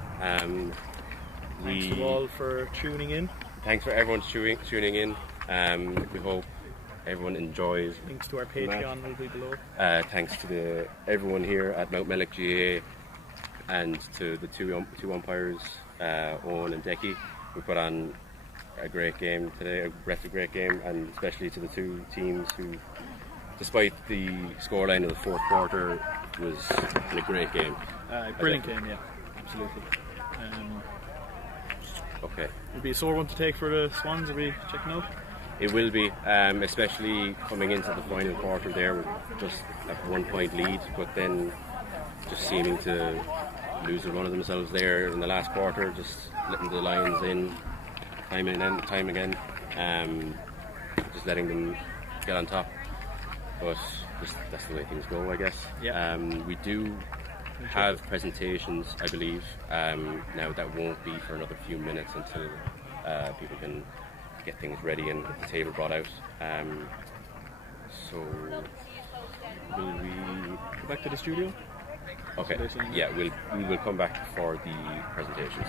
Thanks to all for tuning in. Thanks for everyone tuning in. We hope everyone enjoys. Links to our Patreon will be below. Thanks to everyone here at Mount Mellick GA and to the two umpires, Owen and Decky. We put on a great game today, a great game, and especially to the two teams who, despite the scoreline of the fourth quarter, was in a great game. Brilliant game, yeah, absolutely. Okay. It'll be a sore one to take for the Swans. Are we checking out? It will be, especially coming into the final quarter there with just a 1 point lead, but then just seeming to lose the run of themselves there in the last quarter, just letting the Lions in time and time again, just letting them get on top. But just, that's the way things go, I guess. Yeah. We do have presentations, I believe. Now that won't be for another few minutes until people can get things ready and get the table brought out. So will we Go back to the studio? Okay. Yeah, we will come back for the presentations.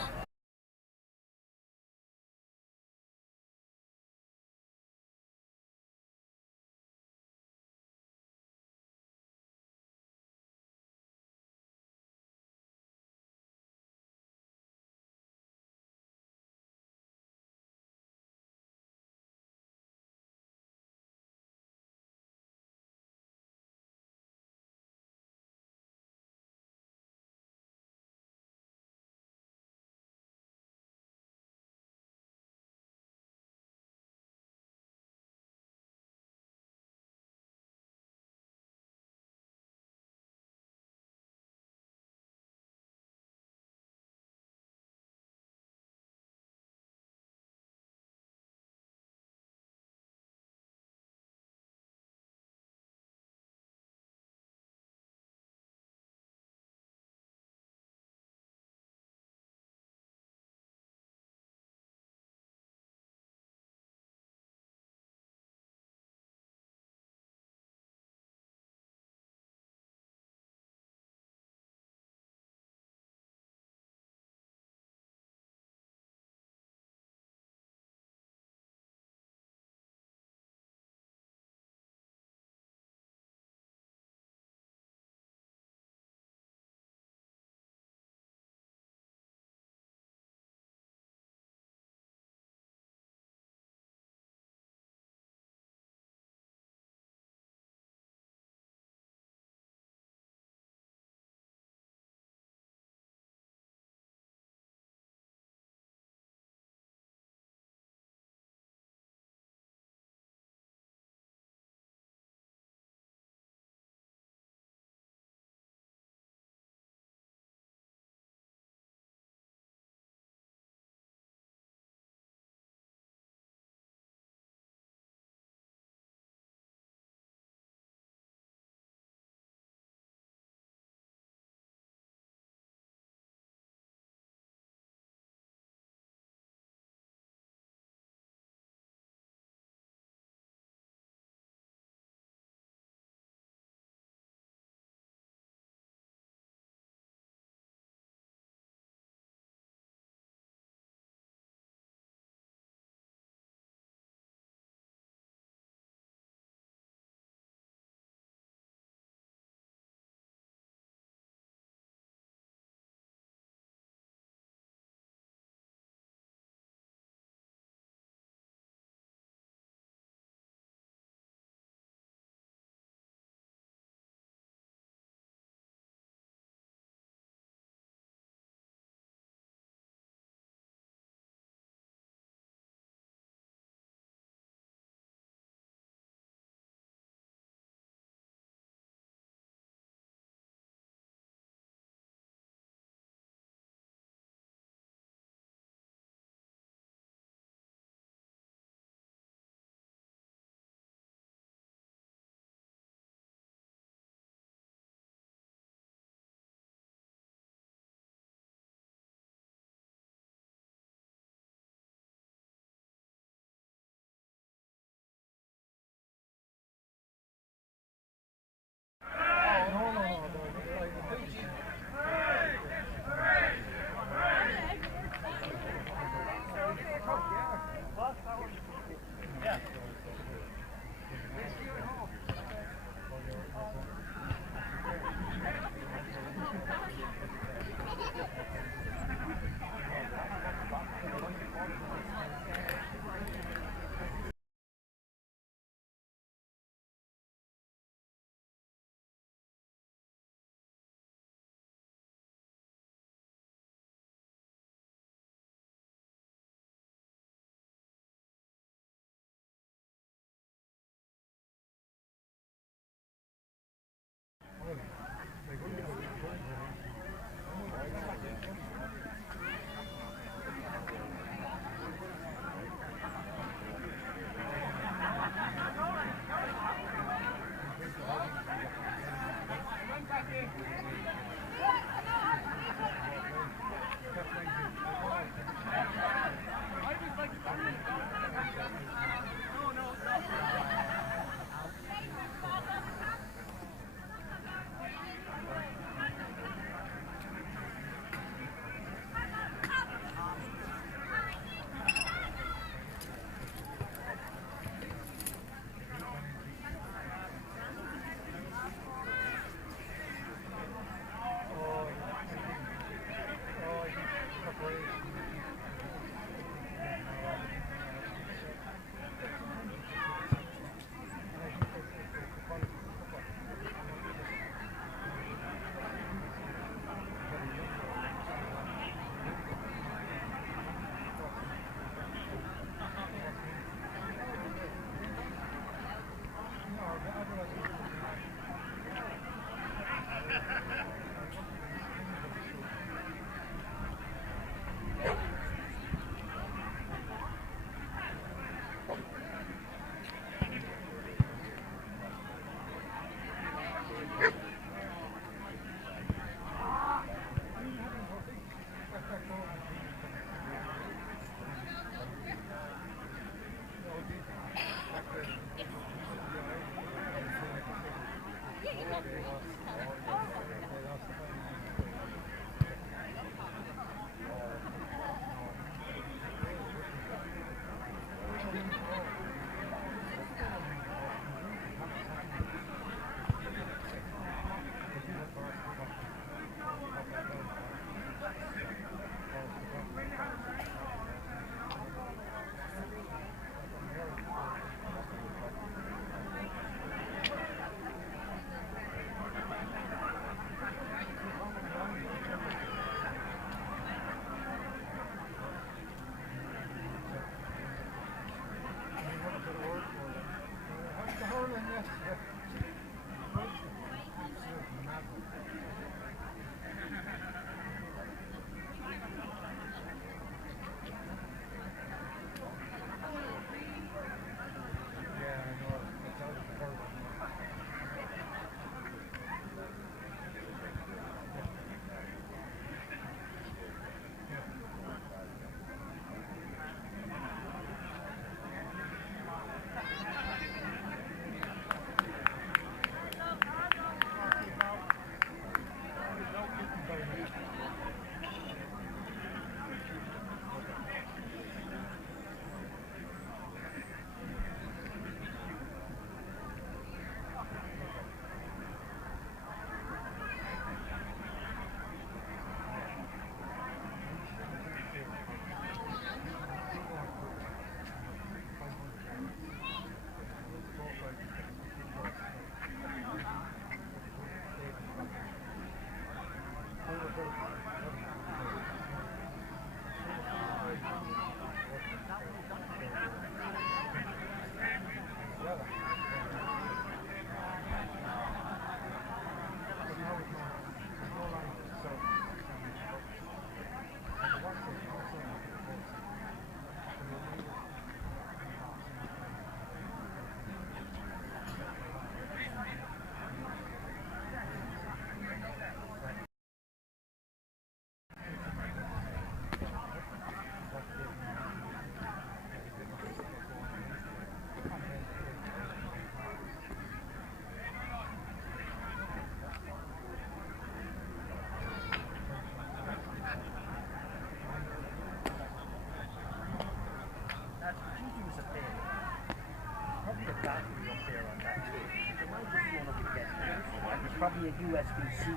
probably a USB-C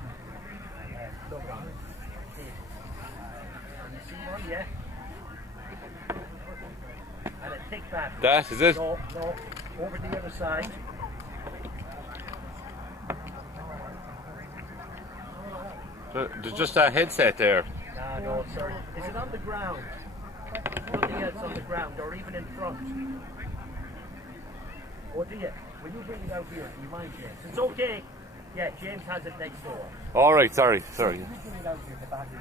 plug on it. Can you see one? Yeah. And a thick battery. That is it? No, over the other side. There's just a headset there. No, sorry. Is it on the ground? Nothing else on the ground, or even in front. Oh dear, will you bring it out here? Do you mind, James? It's okay. Yeah, James has it next door. All right, sorry. Will you bring it out here, the battery?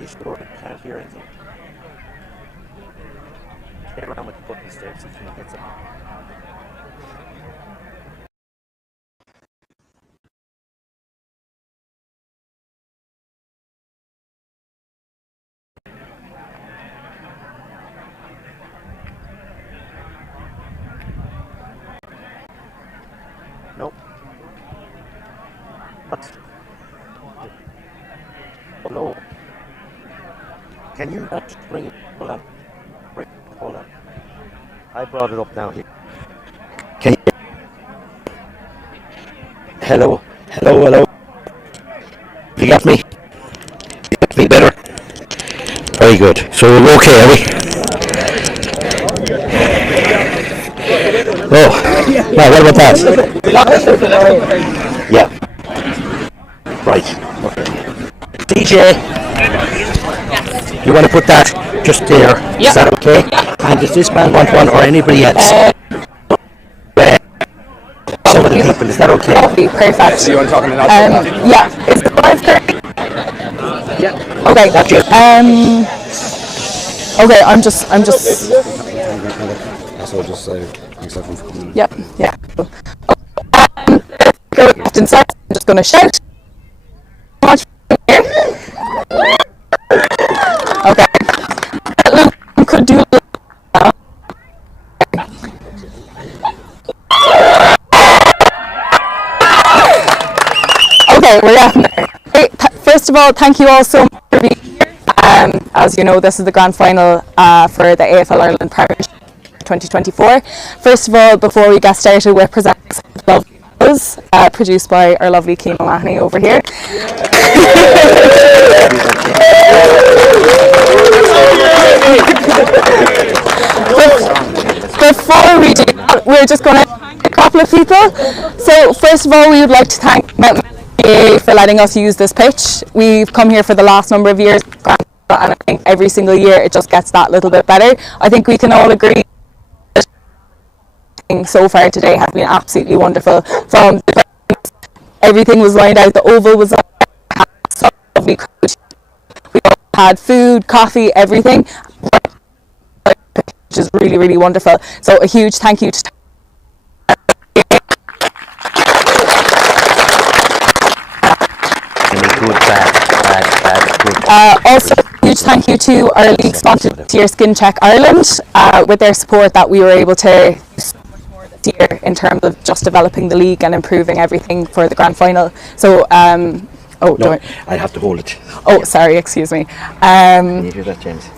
You sure can't hear anything. Play around with the buttons there, see if you get some. Nope. What? Oh no. Can you not bring it? Hold on. Hold on. I brought it up now here. Can you? Hello. Hello, hello. You got me? You got me better? Very good. So we're okay, are we? Oh, now what about that? Yeah. Right. DJ, you want to put that just there? Yep. Is that okay? Yep. And does this man want one or anybody else? Some of the people, is that okay? That'll be perfect. So you want to talk in yeah. Is the 5:30? Yeah. Okay. That's it. Okay, I'm just. So just thanks everyone for coming. Yep. Yeah. Go inside. I'm just going to shout. Okay. Could do. Okay, we're getting there. Hey, first of all, thank you all so much for being here. As you know, this is the grand final for the AFL Ireland Premiership 2024. First of all, before we get started, we're presenting some lovely videos produced by our lovely Keane O'Mahony over here. Before we do that, we're just going to thank a couple of people. So first of all, we would like to thank for letting us use this pitch. We've come here for the last number of years, and I think every single year it just gets that little bit better. I think we can all agree that so far today has been absolutely wonderful. From everything was lined out, the oval was so lovely. We all had food, coffee, everything, which is really, really wonderful. So a huge thank you to also a huge thank you to our league sponsor this year, Skin Check Ireland. With their support that we were able to this year in terms of just developing the league and improving everything for the grand final. So I have to hold it. Oh, sorry, excuse me. Can you hear that, James?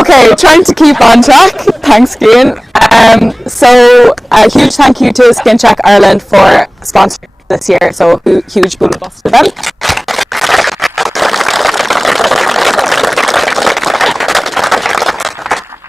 Okay, trying to keep on track. Thanks, Cian. So a huge thank you to Skin Check Ireland for sponsoring this year. So huge boom to them.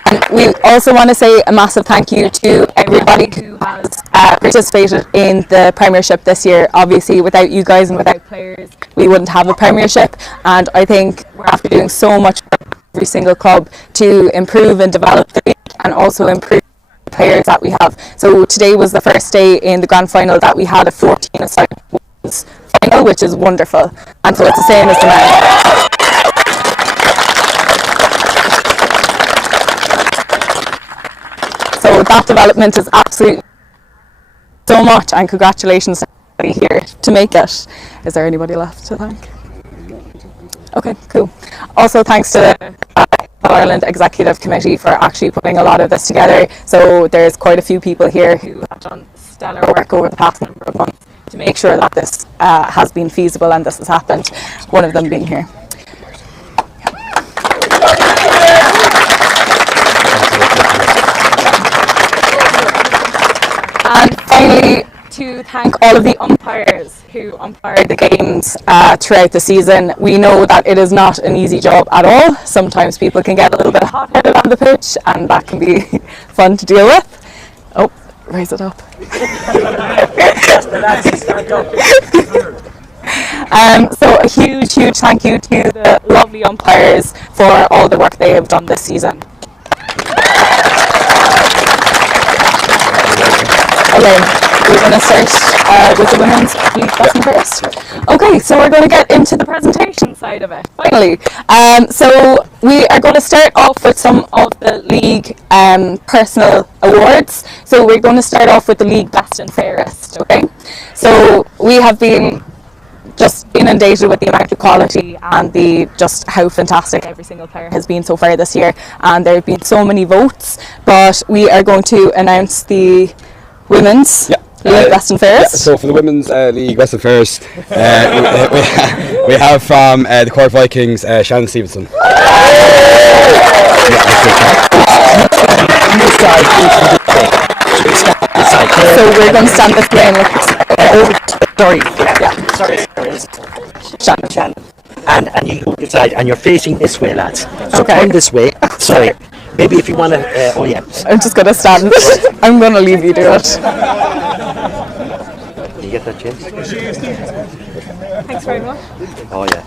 And we also want to say a massive thank you to everybody who has participated in the Premiership this year. Obviously, without you guys and without players, we wouldn't have a Premiership. And I think we're after doing so much work every single club to improve and develop the league and also improve the players that we have. So today was the first day in the grand final that we had a 14-a-side final, which is wonderful. And so it's the same as the men. So that development is absolutely so much, and congratulations to everybody here to make it. Is there anybody left to thank? Okay, cool. Also thanks to the Ireland Executive Committee for actually putting a lot of this together. So there's quite a few people here who have done stellar work over the past number of months to make sure that this has been feasible and this has happened. One of them being here. And finally, to thank all of the umpires who umpired the games throughout the season. We know that it is not an easy job at all. Sometimes people can get a little bit hot-headed on the pitch, and that can be fun to deal with. Oh, raise it up. So a huge thank you to the lovely umpires for all the work they have done this season. Okay, we're going to start with the women's league lesson first. Okay, so we're going to get into the presentation side of it, finally. So we are going to start off with some of the league personal awards. So we're going to start off with the league best and fairest, okay? So we have been just inundated with the amount of quality and just how fantastic every single player has been so far this year, and there have been so many votes, but we are going to announce the women's league best and fairest. So for the women's league best and fairest, we have from the Cork Vikings, Shannon Stevenson. So we're going to stand this way and look. Shannon. And you go inside, and you're facing this way, lads. So Okay. turn this way. Sorry. Maybe if you want to. I'm just going to stand. I'm going to leave you do it. Can you get that, James? Thanks very much. Oh yeah.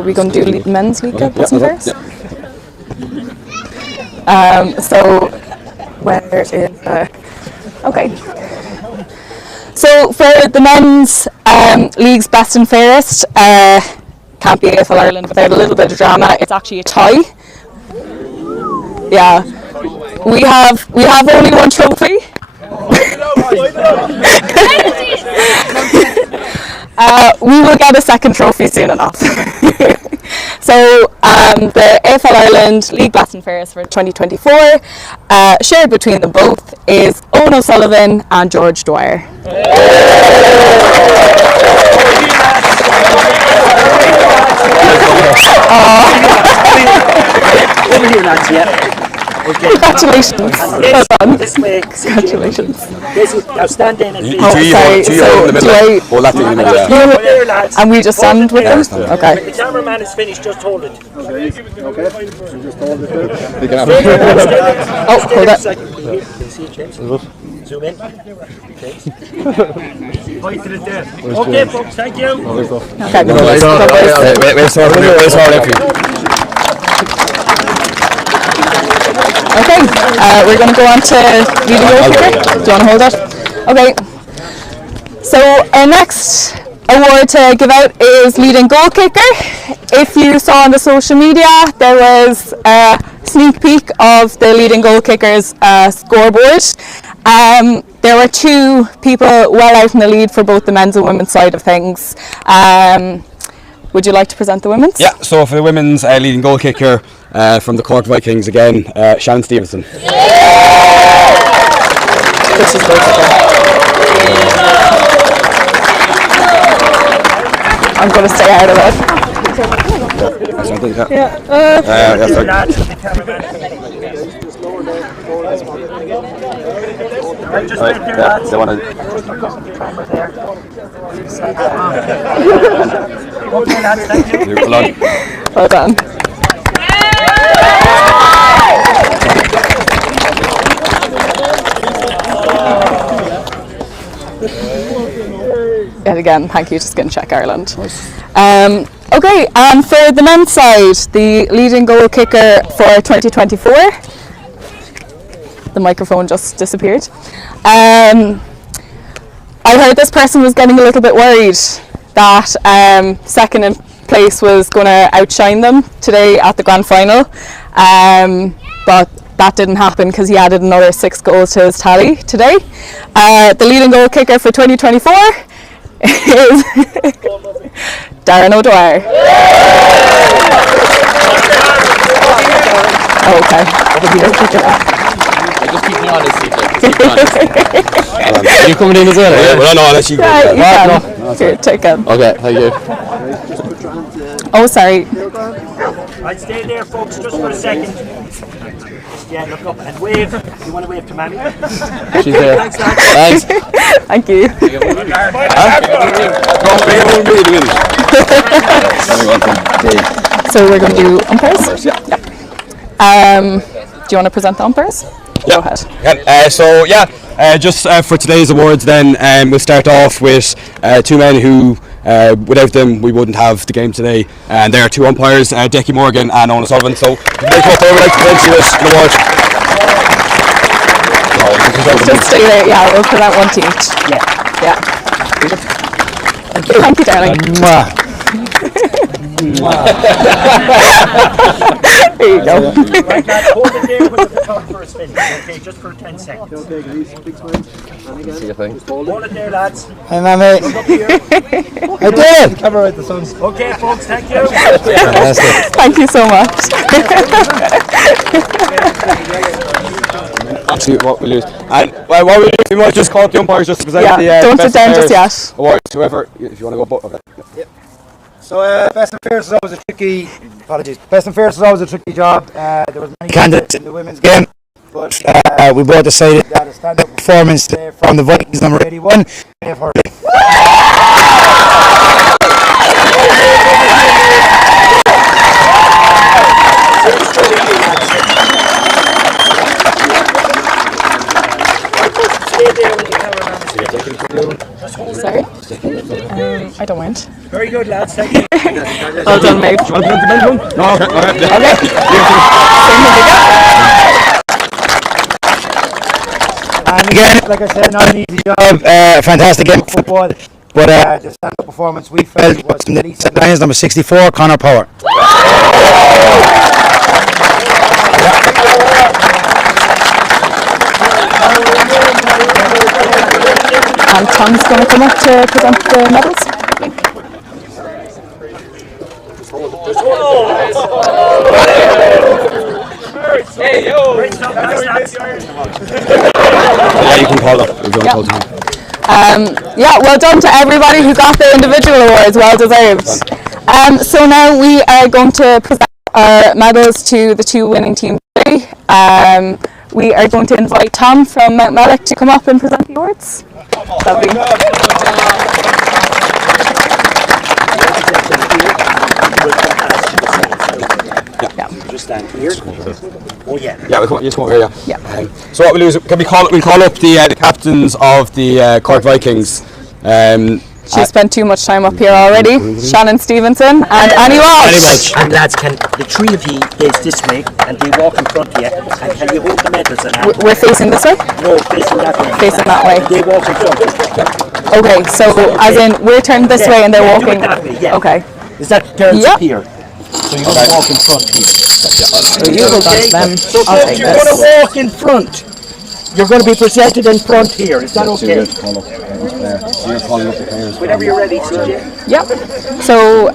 We're going to do men's league best and fairest. So where is okay. So for the men's league's best and fairest, can't be AFL Ireland without a little bit of drama. It's actually a tie. Yeah, we have only one trophy. We will get a second trophy soon enough. So the AFL Ireland League Best and Fairest for 2024, shared between them both, is Owen O'Sullivan and George Dwyer. Over here, lads, yeah. Okay. Congratulations. Well done. This way. Congratulations. Now stand in and be. Sorry, so do I... Hold that thing in the middle, You over there, lads. And we just stand with them? Okay. When the cameraman is finished, just hold it. You can have Oh, hold it. Can you see it, James? Zoom in. Point to it there. Okay, folks, thank you. Okay. Okay, we're going to go on to leading goalkeeper. Do you want to hold it? Okay. So our next award to give out is leading goal kicker. If you saw on the social media, there was a sneak peek of the leading goal kicker's scoreboard. There were two people well out in the lead for both the men's and women's side of things. Would you like to present the women's? Yeah, so for the women's leading goal kicker from the Cork Vikings again, Shannon Stevenson. I'm going to stay out of it. They want to. Okay, lads, thank you. Well done. Yet again, thank you to Skin Check Ireland. Okay, and for the men's side, the leading goal kicker for 2024. The microphone just disappeared. I heard this person was getting a little bit worried that second in place was going to outshine them today at the grand final, but that didn't happen because he added another 6 goals to his tally today. The leading goal kicker for 2024 is Darren O'Dwyer. Okay. Just keep me on this seat. You coming in as well? Yeah, well, no, I'll let you go. Yeah, you can. Here, take it. Okay, thank you. Oh, sorry. I'd stay there, folks, just for a second. Yeah, look up and wave. You want to wave to Mammy? She's there. Thanks, lads. Thanks. Thank you. So we're going to do umpires? Yeah. Do you want to present the umpires? Go ahead. Just for today's awards then, we'll start off with two men who, without them, we wouldn't have the game today. And they are two umpires, Decky Morgan and Owen Sullivan. So, they would like to present you with an award. Just stay there, yeah, we'll present one to each. Yeah. Thank you, darling. There you go. Right, lads, hold it there with the tongue for a spin. Okay, just for 10 seconds. Okay, guys, big smile. See your thing. Hold it there, lads. Hi, Mammy. Look up here. I did. Cover out the suns. Okay, folks, thank you. Thank you so much. See what we lose. And what we might just call it the umpires just to present the don't sit best down just players yet. awards, whoever, if you want to go. Okay. Yep. So best and fairest is always a tricky. Apologies. Best and fairest is always a tricky job. There was many candidates in the women's game, but we both decided that a stand-up performance from the Vikings number 81. Dave Hurley. Sorry? I don't mind. Very good, lads. Thank you. Well done, mate. No, okay. And again, like I said, not an easy job. Fantastic game of football. But the stand-up performance we felt was from the Leeds Lions number 64, Connor Power. And Tom's going to come up to present the medals. Yeah, you can call up. Well done to everybody who got the individual awards, well deserved. So now we are going to present our medals to the two winning teams today. We are going to invite Tom from Mount Mellick to come up and present the awards. Lovely. Just stand here. Oh yeah. Yeah, we'll just come over here. Yeah. So what we'll do is, we'll call up the captains of the Cork Vikings. She spent too much time up here already. Shannon Stevenson and Annie Walsh. And lads, can the three of you face this way and they walk in front of you, and can you hold the medals and We're facing this way? No, facing that way. Facing that way. They walk in front. Okay, so as in we're turned this way and they're walking. That way, yeah. Okay. Is that turns up here? So you're going to walk in front here. So you hold on to them. So I'll folks, take you're going to this. walk in front. You're going to be presented in front here. Is that okay? Whenever you're ready, CJ. Yep. So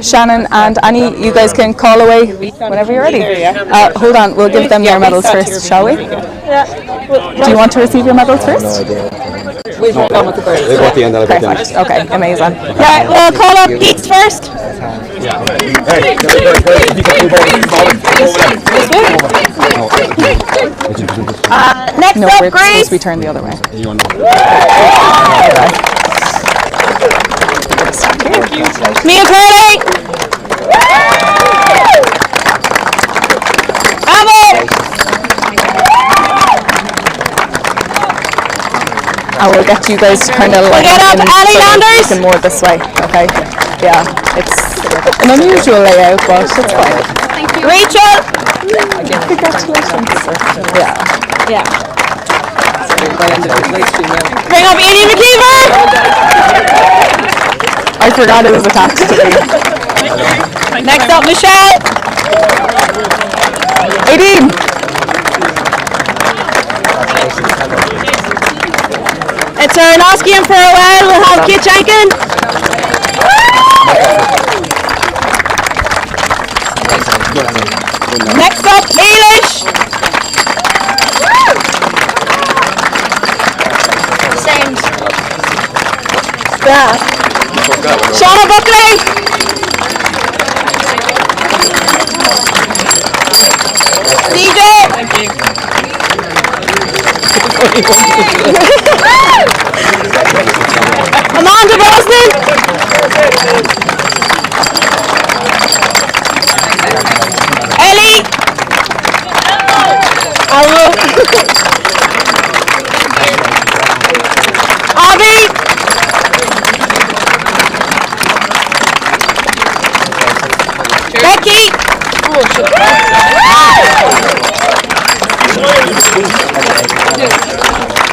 Shannon and Annie, you guys can call away whenever you're ready. Hold on, we'll give them their medals first, shall we? Yeah. Do you want to receive your medals first? We've gone with the birds. They've got the end of Perfect. Okay, amazing. Yeah, we'll call up Pete first. Next No, up, we're Grace. supposed to be turned the other way. Mia Curley. Bravo. I will get you guys to kind of like Get up, Annie Landers. more this way, okay? Yeah, it's an unusual layout, but it's fine. Thank you. Rachel. Congratulations. Yeah. Bring up Edie McKeever. I forgot it was attached to me. Next up, Michelle. 18. It's Arnowski and for a while. We'll have Kit Jenkin. Next up, Eilish. Same. Yeah. Shauna Buckley. DJ. Ellie. Hello. Abby. Becky.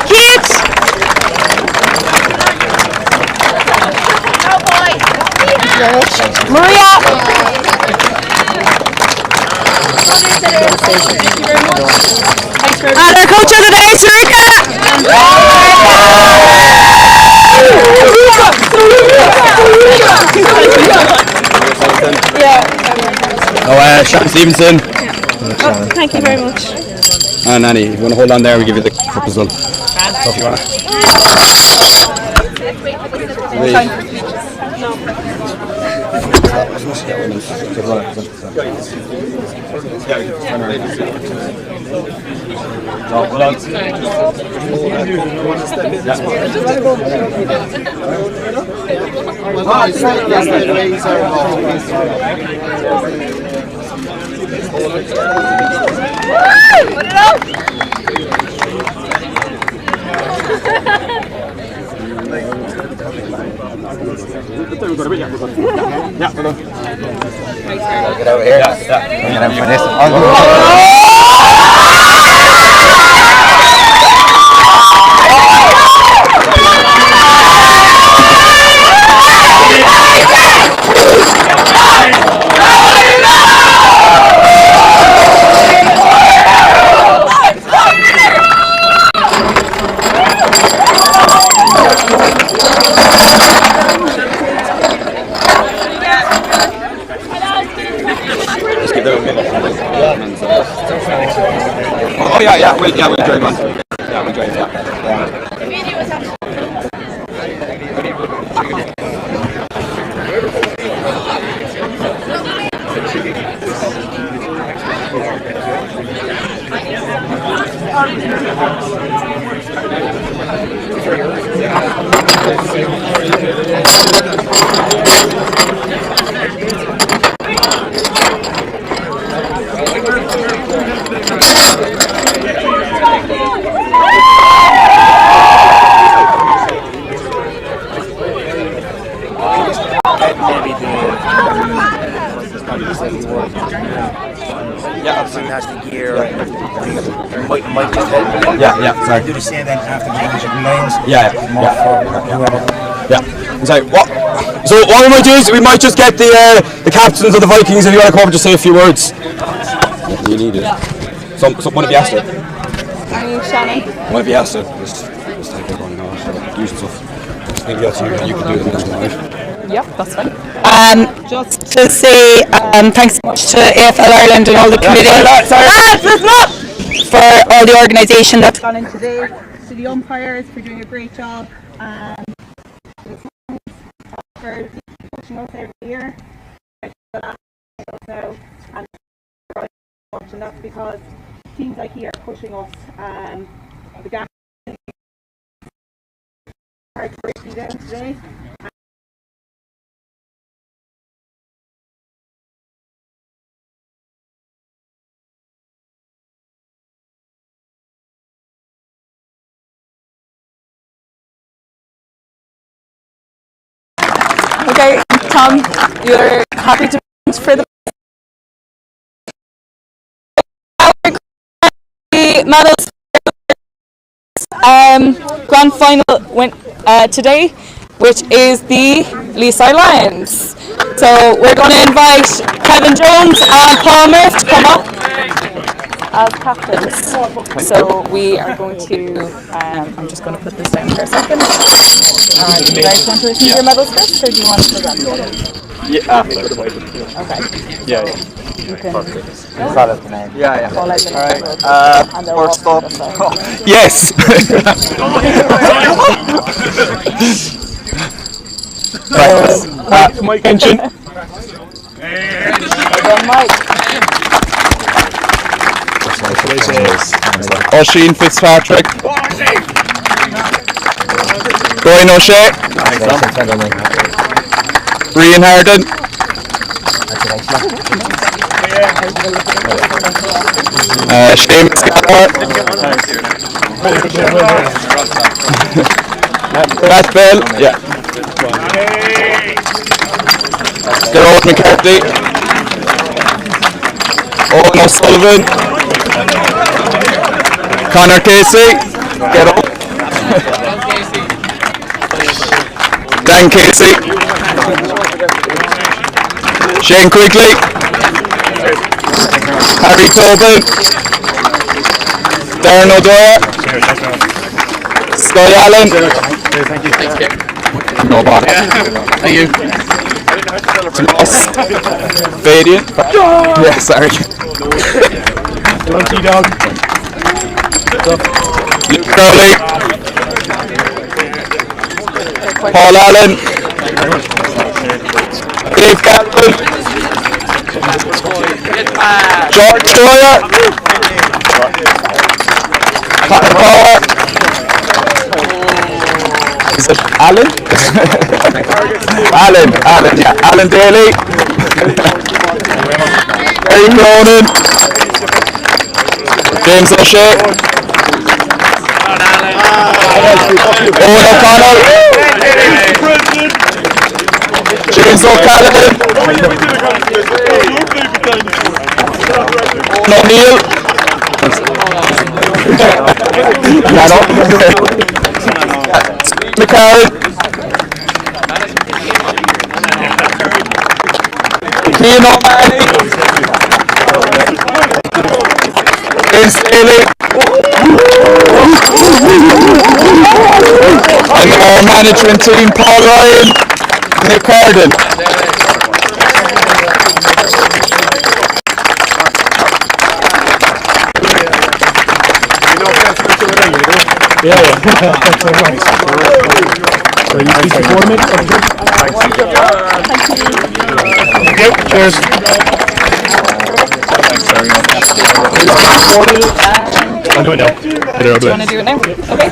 Kate. Maria. And our coach of the day, Sarika. Oh, Sean Stevenson. Oh, thank you very much. And Annie, if you want to hold on there, we give you the cup as well. So if you want Put it up! Get over here. Yeah. Get him for this. Oh yeah, we'll drive on. Yeah, we'll drive. Fantastic year. Sorry. Do the same then after the English lanes. Sorry. So what we might do is we might just get the captains of the Vikings if you want to come up and just say a few words. You need it. So one of you asked it. Shannon. One of you asked it. Just take it on now. Use stuff. Maybe that's you. You can do the next one, right? Yep, that's fine. Just to say thanks so much to AFL Ireland and all the committee for all the organisation that's gone in today, to the umpires for doing a great job, for pushing us every year, and that's because teams like here are pushing us. The gap hard to break down today. Okay, Tom, you're happy to for the medals. Grand final went today, which is the Leaside Lions. So we're going to invite Kevin Jones and Paul Murphy to come up as captains. So we are going to, I'm just going to put this down for a second. Do you guys want to receive your medals first, or do you want to present them? Yeah. Okay. Yeah. You can. Yeah. All right. First up. Yes. Right. Mike Engine. Mike. Oisin Fitzpatrick. Brian O'Shea. Rian Harden. Seamus Gallagher. Matt Bell. Yeah. Dermot McCarthy. Owen O'Sullivan. Connor Casey. Get up. Dan Casey. Shane Quigley. Harry Tobin. Darren O'Dwyer. Sky Allen. No bother. Thank you. Tomas. Fadian. Yeah, sorry. Dog. Luke Crowley. Paul Allen. Dave Campbell. George Sawyer. Connor Power. Is it Alan? Alan, yeah. Alan Daly. Harry Cronin. James O'Shea. Owen O'Connell. James O'Callaghan. Owen O'Neill. McCarran. Ian O'Malley. James Daly. And our management team, Paul Ryan, Nick Carden. Yeah. So you keep supporting it? Thank you. Cheers. Thanks very much. I'm doing it now. Do you want to do it now? Okay.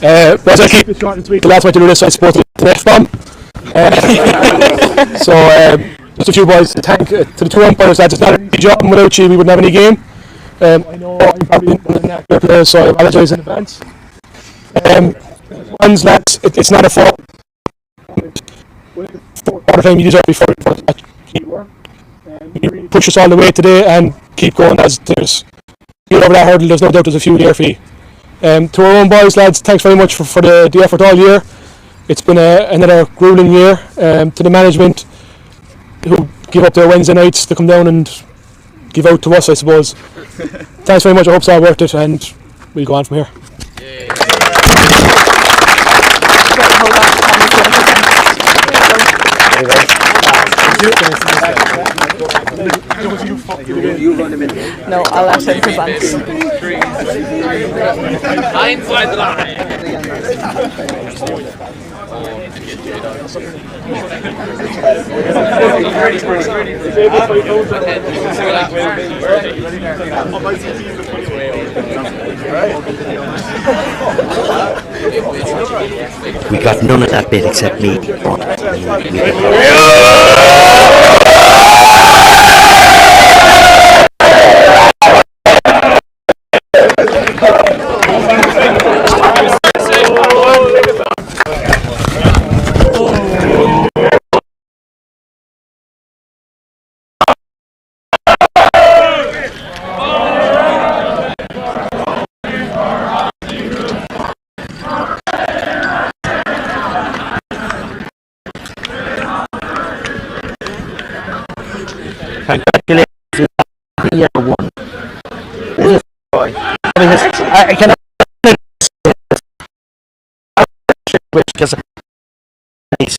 As I keep it short and sweet, the last way to do this, I suppose, to the next one. So, just a few boys to thank to the two umpires, lads. It's not a big job, and without you, we wouldn't have any game. I know I'm probably one of the active players, so I apologise in advance. Ones, lads, it's not a fault. Quarter time you deserve before that keep work. You really push us all the way today and keep going as there's get over that hurdle. There's no doubt there's a few there for you. To our own boys, lads, thanks very much for the effort all year. It's been another grueling year. To the management who give up their Wednesday nights to come down and give out to us, I suppose. Thanks very much. I hope it's all worth it, and we'll go on from here. No, I'll let him present. Inside the line. We got none of that bit except me. Congratulations, year one. I cannot because nice.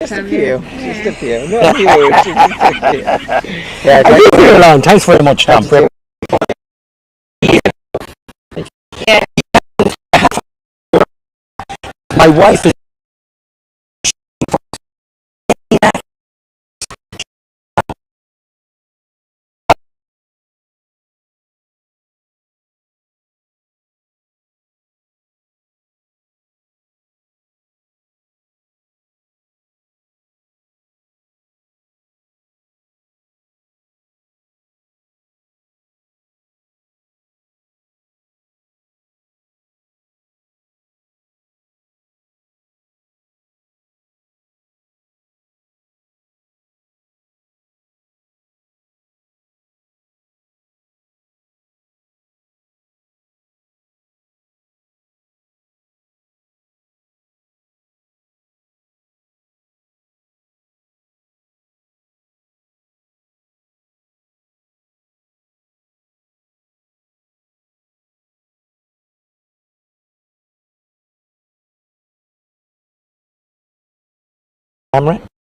Just a few. Just a few. Not huge. Just a few. Yeah, I'll leave you alone. Thanks very much, Tom. Yeah. My wife is camera.